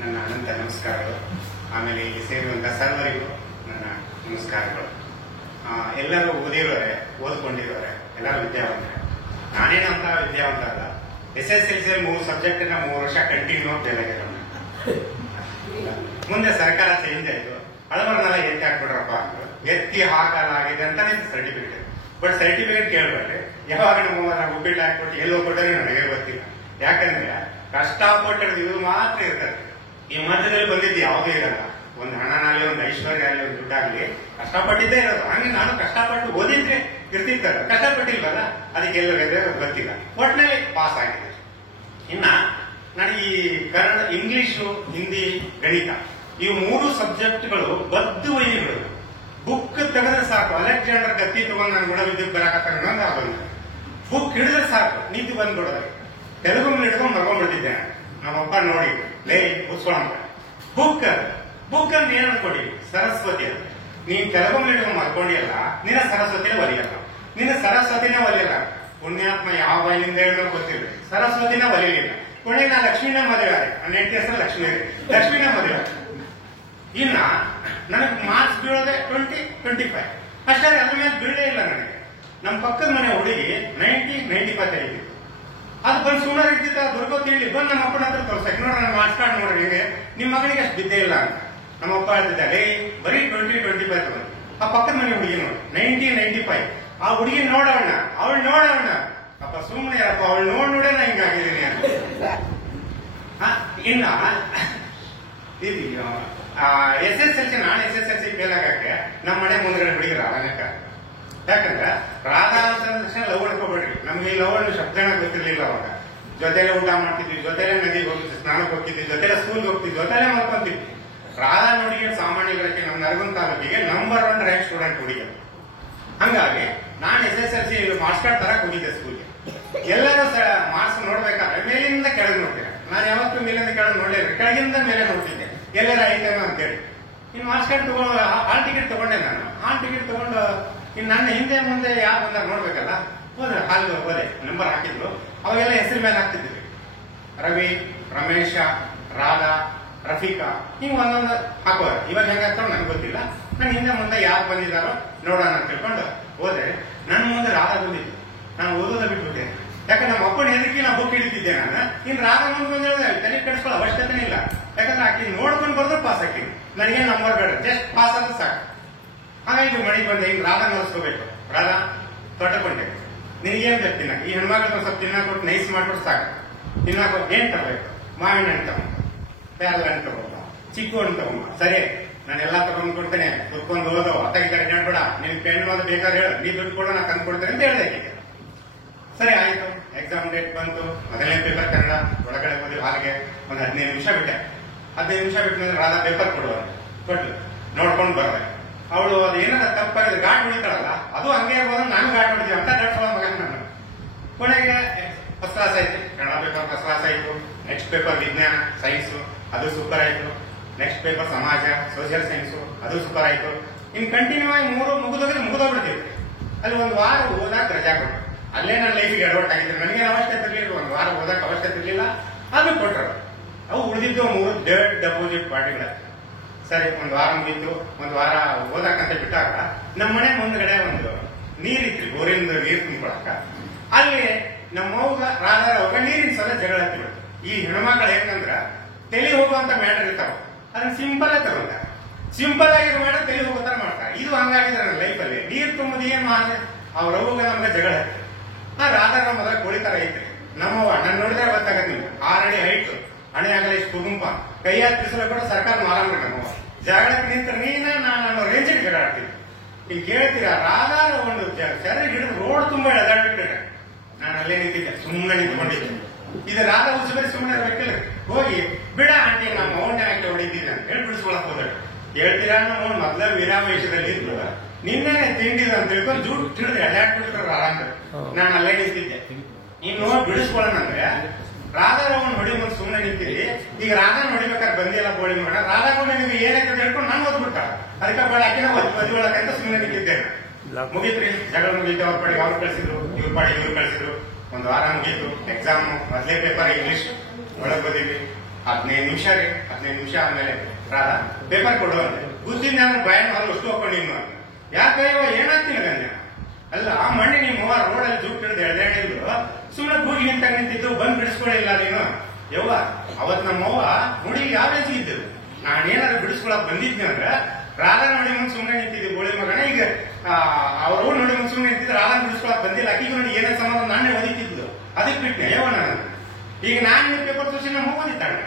ನನ್ನ ಅನಂತ ನಮಸ್ಕಾರಗಳು. ಆಮೇಲೆ ಇಲ್ಲಿ ಸೇರುವಂತಹ ಸರ್ವರಿಗೂ ನನ್ನ ನಮಸ್ಕಾರಗಳು. ಎಲ್ಲರೂ ಓದಿರೋರೆ, ಓದ್ಕೊಂಡಿರೋರೆ, ಎಲ್ಲರೂ ವಿದ್ಯಾವಂತರೆ. ನಾನೇನಂತ ವಿದ್ಯಾವಂತ ಅಲ್ಲ. SSLC 3 ಸಬ್ಜೆಕ್ಟ್ 3 ವರ್ಷ ಕಂಟಿನ್ಯೂ ಬೆಳಗಿರೋ. ಮುಂದೆ ಸರ್ಕಾರ ಚೇಂಜ್ ಆಯ್ತು. ಹಳಬರನ್ನೆಲ್ಲ ಎತ್ತಿ ಹಾಕ್ಬಿಡ್ರಪ್ಪ ಅಂದ್ರು. ಎತ್ತಿ ಹಾಕಲಾಗಿದೆ ಅಂತಾನೆ ಸರ್ಟಿಫಿಕೇಟ್. But certificate ಕೇಳ್ಬೇಡ್ರಿ. ಯಾವಾಗ ನಾವು ಒಬ್ಬಿಟ್ಟು ಹಾಕ್ಬಿಟ್ಟು ಎಲ್ಲೋ ಕೊಟ್ಟರೆ ನನಗೆ ಗೊತ್ತಿಲ್ಲ. ಯಾಕಂದ್ರೆ ಕಷ್ಟಪಟ್ಟು ಇದು ಮಾತ್ರ ಇರ್ತದೆ. ಈ ಮಧ್ಯದಲ್ಲಿ ಬಂದಿದ್ದು ಯಾವುದೂ ಇರಲ್ಲ. ಒಂದು ಹಣನಾಗಲಿ, ಒಂದು ಐಶ್ವರ್ಯ ಆಗಲಿ, ಒಂದು ದುಡ್ಡಾಗ್ಲಿ ಕಷ್ಟಪಟ್ಟಿದ್ದೇ ಇರೋದು. ಹಂಗೆ ನಾನು ಕಷ್ಟಪಟ್ಟು ಓದಿದ್ರೆ ಇರ್ತಿತ್ತಲ್ಲ, ಕಷ್ಟಪಟ್ಟಿಲ್ವಲ್ಲ, ಅದಕ್ಕೆಲ್ಲ ಗೊತ್ತಿಲ್ಲ. ಒಟ್ಟಿನಲ್ಲಿ ಪಾಸ್ ಆಗಿದೆ. ಇನ್ನ ನನಗೆ ಈ ಕನ್ನಡ, ಇಂಗ್ಲಿಷು, ಹಿಂದಿ, ಗಣಿತ ಈ 3 ಸಬ್ಜೆಕ್ಟ್ಗಳು ಬದ್ಧ ವೈಗಳು. ಬುಕ್ ತೆಗೆದ್ರೆ ಸಾಕು, ಅಲೆಕ್ಸಾಂಡರ್ ಕತ್ತಿ ತಗೊಂಡು ನಾನು ಗುಣ ವಿದ್ಯುತ್ ಬರಕತ್ತಾನ ಬಂದ ಬುಕ್ ಹಿಡಿದ್ರೆ ಸಾಕು ನಿಂತು ಬಂದ್ಬಿಡೋದು. ತೆಲುಗು ಹಿಡ್ಕೊಂಡು ಮರ್ಕೊಂಡ್ಬಿಟ್ಟಿದ್ದೆ ನಮ್ಮಪ್ಪ ನೋಡಿ, ಲೇ ಉತ್ಸೋಣ ಬುಕ್ ಅಂತ ಏನ್ ಅನ್ಕೊಡಿ, ಸರಸ್ವತಿ ಅಂತ. ನೀನ್ ತೆಲುಗು ಹಿಡ್ಕೊಂಡು ಮರ್ಕೊಂಡಿಯಲ್ಲ, ನಿನ್ನ ಸರಸ್ವತಿನೇ ಒಲಿಯಲ್ಲ, ನಿನ್ನ ಸರಸ್ವತಿನೇ ಒಲಿಯಲ್ಲ. ಪುಣ್ಯಾತ್ಮ ಯಾವ ಬಾಯಿನಿಂದ ಹೇಳೋ ಗೊತ್ತಿಲ್ಲ, ಸರಸ್ವತಿನ ಒಲಿಯಲಿಲ್ಲ. ಕೊನೆಗೆ ನಾ ಲಕ್ಷ್ಮೀನ ಮದುವೆ, ನನ್ನ ಹೆಂಡತಿ ಹೆಸರು ಲಕ್ಷ್ಮೀನ ಮದುವೆ. ಇನ್ನ ನನಗೆ ಮಾರ್ಕ್ಸ್ ಬೀಳೋದೆ 20-25 ಅಷ್ಟೇ, ಅದ್ರ ಮೇಲೆ ಬೀಳೇ ಇಲ್ಲ ನನಗೆ. ನಮ್ಮ ಪಕ್ಕದ ಮನೆ ಹುಡುಗಿ 90-95 ಅದು ಬಂದು ಸುಮಾರು ಇರ್ತಿತ್ತ ದುರ್ಗೋ ತಿಳಿ ಬಂದು ನಮ್ಮ ಅಪ್ಪನ ಹತ್ರ ತೋರ್ಸಕ್ಕೆ, ನೋಡ್ರಿ ನನ್ನ ಮಾರ್ಕ್ಸ್ ಕಾರ್ಡ್ ನೋಡ್ರಿ, ಹೇಗೆ ನಿಮ್ಮ ಮಗನಿಗೆ ಅಷ್ಟು ಬಿದ್ದೇ ಇಲ್ಲ ಅಂತ. ನಮ್ಮಪ್ಪ ಹೇಳ್ತಿದ್ದ, ಬರೀ 20-25 ತಗೊಂಡು. ಆ ಪಕ್ಕದ ಮನೆ ಹುಡುಗಿ ನೋಡಿ 90-95, ಆ ಹುಡುಗಿ ನೋಡೋಣ, ಅವಳು ನೋಡೋಣ. ಅಪ್ಪ ಸುಮ್ಮನೆ ಅಪ್ಪ, ಅವಳು ನೋಡೇ ನಾ ಹಿಂಗಾಗಿದ್ದೀನಿ ಅಂತ. ಇನ್ನ SSLC ನಾನು SSLC ಫೇಲ್ ಆಗಕ್ಕೆ ನಮ್ಮ ಮನೆ ಮುಂದ್ಗಡೆ ಹುಡುಗಿರ ಅನೇಕ. ಯಾಕಂದ್ರೆ ರಾಧಾ ಅಂತ ತಕ್ಷಣ ಲವ್ ಮಾಡ್ಕೋಬೇಡ್ರಿ, ನಮ್ಗೆ ಈ ಲವ್ ಅನ್ನೋ ಶಬ್ದನ ಗೊತ್ತಿರ್ಲಿಲ್ಲ ಅವಾಗ. ಜೊತೆಲೆ ಊಟ ಮಾಡ್ತಿದ್ವಿ, ಜೊತೆಲೆ ನದಿಗೆ ಹೋಗ್ತಿದ್ವಿ, ಸ್ನಾನಕ್ಕೆ ಹೋಗ್ತಿದ್ವಿ, ಜೊತೆಲೆ ಸ್ಕೂಲ್ಗೆ ಹೋಗ್ತಿದ್ವಿ, ಜೊತೆಲೆ ಮಾಡ್ಕೊಂತಿದ್ವಿ. ರಾಧಾ ನೋಡಿಗೆ ಸಾಮಾನ್ಯಗಳಿಗೆ ನಮ್ಮ ನರಗುಂದ ತಾಲೂಕಿಗೆ ನಂಬರ್ 1 ರ್ಯಾಂಕ್ ಸ್ಟೂಡೆಂಟ್ ಹುಡುಗಿ. ಹಂಗಾಗಿ ನಾನು SSLC ಮಾರ್ಕ್ಸ್ ಕಾರ್ಡ್ ತರಕ್ ಹೋಗಿದ್ದೆ ಸ್ಕೂಲ್ಗೆ. ಎಲ್ಲರೂ ಮಾರ್ಕ್ಸ್ ನೋಡ್ಬೇಕಾದ್ರೆ ಮೇಲಿಂದ ಕೆಳಗೆ ನೋಡ್ತೀನಿ. ನಾನು ಯಾವತ್ತೂ ಮೇಲಿಂದ ಕೆಳಗೆ ನೋಡ್ಲಿಲ್ಲ, ಕೆಳಗಿಂದ ಮೇಲೆ ನೋಡ್ತಿದ್ದೆ ಎಲ್ಲರ ಐತೇನೋ ಅಂತೇಳಿ. ಇನ್ನು ಮಾರ್ಕ್ಸ್ ಕಾರ್ಡ್ ತಗೊಂಡು ಹಾಲ್ ಟಿಕೆಟ್ ತಗೊಂಡೆ ನಾನು. ಹಾಲ್ ಟಿಕೆಟ್ ತಗೊಂಡು ಇನ್ನು ನನ್ನ ಹಿಂದೆ ಮುಂದೆ ಯಾರು ಬಂದಾಗ ನೋಡ್ಬೇಕಲ್ಲ, ಹೋದ್ರೆ ಹಾಲ್ಗೆ ಹೋದೆ. ನಂಬರ್ ಹಾಕಿದ್ರು, ಅವಾಗೆಲ್ಲ ಹೆಸರು ಮೇಲೆ ಹಾಕ್ತಿದ್ವಿ, ರವಿ, ರಮೇಶ, ರಾಧಾ, ರಫೀಕಾ, ಹಿಂಗ್ ಒಂದೊಂದು ಹಾಕೋರು. ಇವಾಗ ಹೆಂಗಾಗ್ತಾವ ನನ್ಗೆ ಗೊತ್ತಿಲ್ಲ. ನನ್ನ ಹಿಂದೆ ಮುಂದೆ ಯಾರು ಬಂದಿದ್ದಾರೋ ನೋಡೋಣ ಅಂತ ತಿಳ್ಕೊಂಡು ಹೋದ್ರೆ ನನ್ನ ಮುಂದೆ ರಾಧಾ ಬಂದಿದ್ದು. ನಾನು ಓದೋದ ಬಿಟ್ಬಿಟ್ಟೆ, ಯಾಕಂದ್ರೆ ನಮ್ಮ ಅಪ್ಪನ ಹೆದರಿಕೆ ನಾ ಬುಕ್ ಹಿಡಿತಿದ್ದೆ ನಾನು. ಇನ್ನು ರಾಧಾ ಮುಂದೆ ಬಂದ ತಲೆ ಕೆಡಿಸ್ಕೊಳ್ಳೋ ಅವಶ್ಯಕತೆ ಇಲ್ಲ, ಯಾಕಂದ್ರೆ ಆಕಿ ನೋಡ್ಕೊಂಡು ಬರೋದು ಪಾಸ್ ಹಾಕಿನಿ. ನನಗೆ ನಂಬರ್ ಬೇಡ, ಜಸ್ಟ್ ಪಾಸ್ ಆದ್ರೆ ಸಾಕು. ಹಾಗಾಗಿ ಮನೆಗೆ ಬಂದೆ, ಹಿಂಗ್ ರಾಧಾ ನೋಡಿಸ್ಕೋಬೇಕು. ರಾಧಾ ತೊಟ್ಟಕೊಂಡೆ, ನಿನಗೇನ್ ಬೇಕು ತಿನ್ನ, ಈ ಹೆಣ್ಮಕ್ಳು ಸ್ವಲ್ಪ ತಿನ್ನಕೊಟ್ಟು ನೈಸ್ ಮಾಡ್ಬಿಟ್ಟು ಸಾಕು. ತಿನ್ನಕೊ ಏನ್ ತಗೋಬೇಕು, ಮಾವಿನ ಹಣ್ಣು ತಗೊಂಡ, ಪ್ಯಾರಲ ಹಣ್ಣು ತಗೊಂಡ, ಚಿಕ್ಕು ಹಣ್ಣು ತಗೊಂಡ. ಸರಿ, ನಾನೆಲ್ಲಾ ತಗೊಂಡ್ ಕೊಡ್ತೇನೆ, ಕುತ್ಕೊಂಡು ಓದೋ, ಅತ್ತಾಗಿ ಕಡೆ ಹೇಳ್ಬೇಡ, ನಿನ್ ಪೆನ್ ಓದ ಬೇಕಾದ್ರೆ ಹೇಳು, ನೀ ದುಡ್ಡು ಕೊಡೋ, ನಾ ತಂದು ಕೊಡ್ತೇನೆ ಅಂತ ಹೇಳ್ದೆ ಆಕೆಗೆ. ಸರಿ ಆಯ್ತು, ಎಕ್ಸಾಮ್ ಡೇಟ್ ಬಂತು. ಮೊದಲನೇ ಪೇಪರ್ ಕನ್ನಡ. ಒಳಗಡೆ ಹೋಗಿ ಹಾಲಿಗೆ ಒಂದು 15 ನಿಮಿಷ ಬಿಟ್ಟೆ. 15 ನಿಮಿಷ ಬಿಟ್ಟ ಮೇಲೆ ರಾಧಾ ಪೇಪರ್ ಕೊಟ್ಟು ನೋಡ್ಕೊಂಡು ಬರ್ದೆ. ಅವಳು ಅದು ಏನಾರ ತಪ್ಪಾಗಿದೆ, ಘಾಟ್ ಹೊಡಿತಾಳಲ್ಲ, ಅದು ಹಂಗೆ ಇರ್ಬೋದು, ನಾನು ಘಾಟ್ ಹೊಡಿತೀವಿ ಅಂತ ಘಾಟ್ಕೊಳ್ಳೋ ಮಗ ನಾನು. ಕೊನೆಗೆ ಫಸ್ಟ್ ಕ್ಲಾಸ್ ಆಯ್ತು, ಕನ್ನಡ ಪೇಪರ್ ಫಸ್ಟ್ ಕ್ಲಾಸ್ ಆಯ್ತು. ನೆಕ್ಸ್ಟ್ ಪೇಪರ್ ವಿಜ್ಞಾನ ಸೈನ್ಸ್, ಅದು ಸೂಪರ್ ಆಯ್ತು. ನೆಕ್ಸ್ಟ್ ಪೇಪರ್ ಸಮಾಜ ಸೋಷಿಯಲ್ ಸೈನ್ಸ್, ಅದು ಸೂಪರ್ ಆಯ್ತು. ಇನ್ ಕಂಟಿನ್ಯೂ ಆಗಿ 3 ಮುಗಿದೋಗ್ಬಿಡ್ತೀವಿ. ಅಲ್ಲಿ ಒಂದು ವಾರ ಓದಾಕ್ ರಜಾ ಕೊಟ್ಟು, ಅಲ್ಲೇ ನನ್ನ ಲೈಫಿಗೆ ಅಡ್ವರ್ಟ್ ಆಗಿದ್ರೆ ನನಗೆ ಅವಶ್ಯಕತೆ ಇರಲಿಲ್ಲ, ಒಂದು ವಾರ ಓದಕ್ಕೆ ಅವಶ್ಯಕತೆ ಇರಲಿಲ್ಲ. ಅದು ಕೊಟ್ಟರು. ಅವು ಉಳಿದಿದ್ದು 3 ಡೇಟ್ ಡೆಪಾಸಿಟ್ ಪಾರ್ಟಿಗಳ. ಸರಿ, ಒಂದು ವಾರ ಮುಗಿತು. ಒಂದು ವಾರ ಓದಕ್ಕಂತ ಬಿಟ್ಟಾಗ ನಮ್ಮ ಮನೆ ಮುಂದ್ಗಡೆ ಒಂದು ನೀರಿತ್ರಿ, ಬೋರಿಂದ ನೀರು ತುಂಬಿಕೊಳಕ. ಅಲ್ಲಿ ನಮ್ಮವ್ಗ ರಾಧಾರ ಅವಾಗ ನೀರಿನ ಸಲ ಜಗಳ ಹತ್ತಿಬಿಡ್ತು. ಈ ಹೆಣ್ಮಕ್ಳು ಹೆಂಗಂದ್ರ ತಲೆ ಹೋಗುವಂತ ಮ್ಯಾಟರ್ ಇರ್ತಾವ, ಅದನ್ನ ಸಿಂಪಲ್ ಆಗಿ ತಗೊಂಡ, ಸಿಂಪಲ್ ಆಗಿರೋ ಮ್ಯಾಟರ್ ತಲೆ ಹೋಗೋ ತರ ಮಾಡ್ತಾರೆ. ಇದು ಹಂಗಾಗಿದೆ ನನ್ನ ಲೈಫಲ್ಲಿ. ನೀರು ತುಂಬುದು ಏನ್ ಮಾಡಿದೆ, ಅವ್ರ ಅವ್ಗ ನಮ್ಗೆ ಜಗಳ ಹತ್ತಿ. ರಾಧಾರ ಮೊದಲ ಕೋಳಿ ತರ ಐತ್ರಿ. ನಮ್ಮವ್ವ ನನ್ನ ನೋಡಿದ್ರೆ ಗೊತ್ತಾಗತ್ತೆ ನಿಮ್ಗೆ, 6 ಅಡಿ ಹೈಟ್, ಹಣೆ ಆಗಲ್ಲ ಇಷ್ಟು ಕುಟುಂಬ, ಕೈ ಹತ್ತಿಸಲು ಕೂಡ ಸರ್ಕಾರ ಮಾಲಂಬ್ರಿ. ನಮ್ಮವ್ವ ಜಗಳಕ್ಕೆ ನಿಂತ ನಾನು ರೇಂಜಿಗೆ ಜಗಳ ಆಡ್ತೀನಿ. ಈಗ ಕೇಳ್ತೀರಾ, ರಾಧಾರ ಒಂದು ಸೆರೆ ಹಿಡಿದು ರೋಡ್ ತುಂಬಾ ಎದಾಡ್ಬಿಟ್ಟಿದೆ. ನಾನು ಅಲ್ಲೇ ನಿಂತಿದ್ದೆ, ಸುಮ್ಮನೆ ನಿಂತ್ಕೊಂಡಿದ್ದೆ. ಇದು ರಾಧಾ ಉಸಿಬರಿ ಸುಮ್ಮನೆ ಇರ್ಬೇಕಿಲ್ಲ. ಹೋಗಿ ಬಿಡ ಆಂಟಿ, ನಮ್ಮ ಮೌಂಟೆ ಹಾಕಿ ಹೊಡಿತಿದ್ದೆ ಅಂತ ಹೇಳಿ ಬಿಡಿಸ್ಕೊಳಕ್ ಹೋದ್ರೆ ಹೇಳ್ತೀರಾ, ನಮ್ಮ ಮೊದ್ಲ ವೀರಾವೇಶದಲ್ಲಿ ಇದ್ರು, ನಿನ್ನೆ ತಿಂಡಿದ ಅಂತ ಹೇಳ್ಕೊಂಡು ಜೂಟ್ ಹಿಡಿದು ಎದಾಡ್ಬಿಟ್ರು ಆರಾಮ. ನಾನು ಅಲ್ಲೇ ನಿಂತಿದ್ದೆ. ಇನ್ನು ಬಿಡಿಸ್ಕೊಳ್ಳೋಣ ಅಂದ್ರೆ ರಾಧಾರವನ್ ಹೊಡಿ ಮುಂದೆ ಸುಮ್ಮನೆ ನಿಂತೀರಿ. ಈಗ ರಾಧಾ ಹೊಡಿಬೇಕಾದ್ರೆ ಬಂದಿಲ್ಲ ಬೋಳಿ ಮಾಡ, ರಾಧಾ ಕೂಡ ನೀವು ಏನೈತೆ ಹೇಳ್ಕೊಂಡು ನಾನು ಓದ್ಬಿಟ್ಟ, ಅದಕ್ಕೆ ಬೇಡ ಆಕಿನ ಬದಿವಳಕಂತ ಸುಮ್ಮನೆ ನಿಂತಿದ್ದೇನೆ. ಮುಗೀತ್ರಿ, ಜಗಳ ಮುಗೀತು. ಅವ್ರ ಪಾಡಿಗೆ ಅವ್ರು ಕಳಿಸಿದ್ರು, ಇವ್ರ ಪಾಡಿಗೆ ಇವ್ರು ಕಳಿಸಿದ್ರು. ಒಂದು ವಾರ ಮುಗೀತು. ಎಕ್ಸಾಮ್ ಮೊದಲೇ ಪೇಪರ್ ಇಂಗ್ಲಿಷ್ ಒಳಗ್ ಬಂದಿದ್ವಿ. 15 ನಿಮಿಷ ರೀ. 15 ನಿಮಿಷ ಆದ್ಮೇಲೆ ರಾಧಾ ಪೇಪರ್ ಕೊಡು ಅಂದ್ರೆ ಬುದ್ಧಿ ನಾನು ಬಾಯನ್ ಹಾಲು ಅಷ್ಟು ಹಾಕೊಂಡಿದ್ನು. ಯಾಕೆ ಏನಾಗ್ತೀನಿ ಗಂಜ ಅಲ್ಲ, ಆ ಮಣ್ಣಿ ನಿಮ್ಮ ರೋಡಲ್ಲಿ ಜೂಟ್ ಹಿಡಿದು ಎಳ್ದಾಡಿದ್ರು, ಸುಮ್ಮನೆ ಕೂಗಿ ನಿಂತಾಗ ನಿಂತಿದ್ದು, ಬಂದ್ ಬಿಡಿಸ್ಕೊಳ್ಳಿಲ್ಲ ನೀನು. ಯವ್ವ, ಅವತ್ ನಮ್ಮವ್ವ ಹುಡಿ ಯಾವ ರೇಜ್ ಇದ್ದರು, ನಾನೇನಾದ್ರು ಬಿಡಿಸ್ಕೊಳಕ್ ಬಂದಿದ್ನಿ ಅಂದ್ರೆ ರಾಧಾ ನೋಡಿ ಮುಂದೆ ಸುಮ್ಮನೆ ನಿಂತಿದ್ದೆ ಬೋಳಿ ಮಗನ. ಈಗ ಅವ್ರ ನೋಡಿ ಮುಂದೆ ಸುಮ್ಮನೆ ನಿಂತಿದ್ರೆ ರಾಧಾ ಬಿಡಿಸ್ಕೊಳಕ್ ಬಂದಿಲ್ಲ. ಅಕ್ಕಿಗೆ ನೋಡಿ ಏನೇ ಸಂಬಂಧ ನಾನೇ ಓದಿತಿದ್ದು, ಅದಕ್ಕೆ ಬಿಟ್ಟೆ ಯವ್ವ ನಾನು. ಈಗ ನಾನು ಪೇಪರ್ ತೋರಿಸಿ ನಮ್ಮ ಓದಿದ್ದಾಳೆ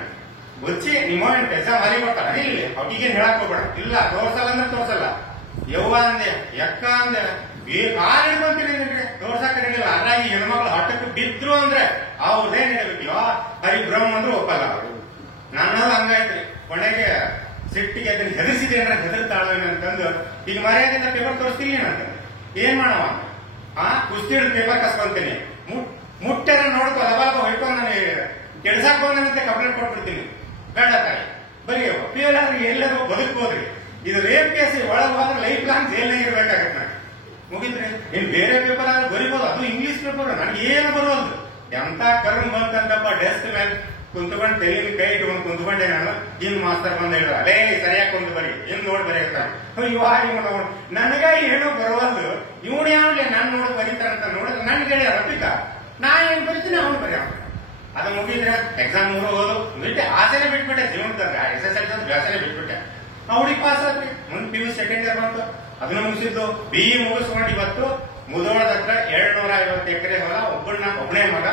ಗೊಚ್ಚಿ, ನಿಮ್ಮ ಎಕ್ಸಾಮ್ ಹಾಲಿ ಬರ್ತಾಳೆ ಇಲ್ಲಿ, ಅವ್ರಿಗೇನ್ ಹೇಳಕ್ ಹೋಗ್ಬೇಡ. ಇಲ್ಲ ತೋರ್ಸಲ್ಲ ಅಂದ್ರೆ ತೋರ್ಸಲ್ಲ. ಯವ್ವ ಅಂದೆ, ಎಕ್ಕ ಅಂದೆ, ಕಾಲ್ ಹಿಡ್ಕೊಂತೀನಿ ನಿನ್ಗೆ ತೋರ್ಸಕ್ ಹೇಳಿಲ್ಲ. ಅದ್ರಾಗಿ ಹೆಣ್ಮಕ್ಳು ಹಠಕ್ಕೆ ಬಿದ್ರು ಅಂದ್ರೆ ಅವ್ರದೇನ್ ಹೇಳ್ಬೇಕು, ಹರಿಬ್ರಹ್ಮ ಅಂದ್ರೂ ಒಪ್ಪಲ್ಲ ಅವರು. ನನ್ನದು ಹಂಗಾಯ್ತ್ರಿ. ಕೊನೆಗೆ ಸಿಟ್ಟಿಗೆ ಅದನ್ನ ಹೆದರ್ಸಿದೆ ಅಂದ್ರೆ ಹೆದರ್ತಾಳವೇನ ಅಂತಂದು ಈಗ ಮರ್ಯಾದೆಯಿಂದ ಪೇಪರ್ ತೋರಿಸ್ತೀನಿ ಏನಂತ ಏನ್ ಮಾಡವ ಕುಸ್ತಿ ಹಿಡಿದು ಪೇಪರ್ ಕಸ್ಕೊಂತೀನಿ ಮುಟ್ಟೆನ ನೋಡ್ಕೊ ಲಬಾಬ ಹೊಯ್ಕೊಂಡು ನನಗೆ ಕೆಲ್ಸಕ್ ಬಂದಂತೆ ಕಂಪ್ಲೇಂಟ್ ಕೊಟ್ಬಿಡ್ತೀನಿ. ಬೇಡ ತಾಯಿ ಬರೀ ಫೇಲ್ ಆದ್ರೆ ಎಲ್ಲರೂ ಬದುಕ್ಬೋದ್ರಿ. ಇದು ರೇಪ್ ಕೇಸ್ ಒಳಗೆ ಹೋದ್ರೆ ಲೈಫ್ ಲಾಂಗ್ ಜೈಲ್ನಾಗ ಇರ್ಬೇಕಾಗತ್ತೆ. ನನಗೆ ಮುಗಿದ್ರೆ ಇನ್ ಬೇರೆ ಪೇಪರ್ ಆದ್ರೆ ಬರಿಬೋದು, ಅದು ಇಂಗ್ಲಿಷ್ ಪೇಪರ್ ನನಗೆ ಏನು ಬರೋದು. ಎಂತ ಕರ್ಮ್ ಬಂತಂತಪ್ಪ ಡೆಸ್ಕ್ ಮೇಲೆ ಕುಂತ್ಕೊಂಡು ತೆಲಿನ ಕೈ ಇಟ್ಕೊಂಡು ಕುಂತ್ಕೊಂಡೆ ನಾನು. ಇನ್ ಮಾಸ್ತರ್ ಬಂದ ಹೇಳಿದ್ರು ಅದೇ ಸರಿಯಾಗಿ ಕುಂತು ಬರಿ ಇನ್ ನೋಡಿ ಬರೀತಾನೆ. ನನಗ ಏನೋ ಬರೋದು ಇವನು ಯಾವಲೇ ನಾನು ನೋಡಿ ಬರೀತಾರಂತ ನೋಡಿದ್ರೆ ನನ್ ಗೆಳೆಯ ರಫಿಕ ನಾ ಏನ್ ಬರೀತೀನಿ ಅವನು ಬರೆಯ. ಅದು ಮುಗಿದ್ರೆ ಎಕ್ಸಾಮ್ ಹೋಗೋದು ಬಿಟ್ಟೆ, ಆಸೆನೆ ಬಿಟ್ಬಿಟ್ಟೆ ಜೀವನದಾಗ. SSLC ಬ್ಯಾಸನೆ ಬಿಟ್ಬಿಟ್ಟೆ. ಹುಡುಗಿ ಪಾಸ್ ಆದ್ರಿ. ಮುಂದ್ PU ಸೆಕೆಂಡ್ ಇಯರ್ ಬಂತು, ಅದನ್ನ ಮುಗಿಸಿದ್ದು. BE ಮುಗಿಸ್ಕೊಂಡು ಇವತ್ತು ಮುಧೋಳದ ಹತ್ರ 250 ಎಕರೆ ಹೊಲ, ಒಬ್ಬನೇ ಮಗ.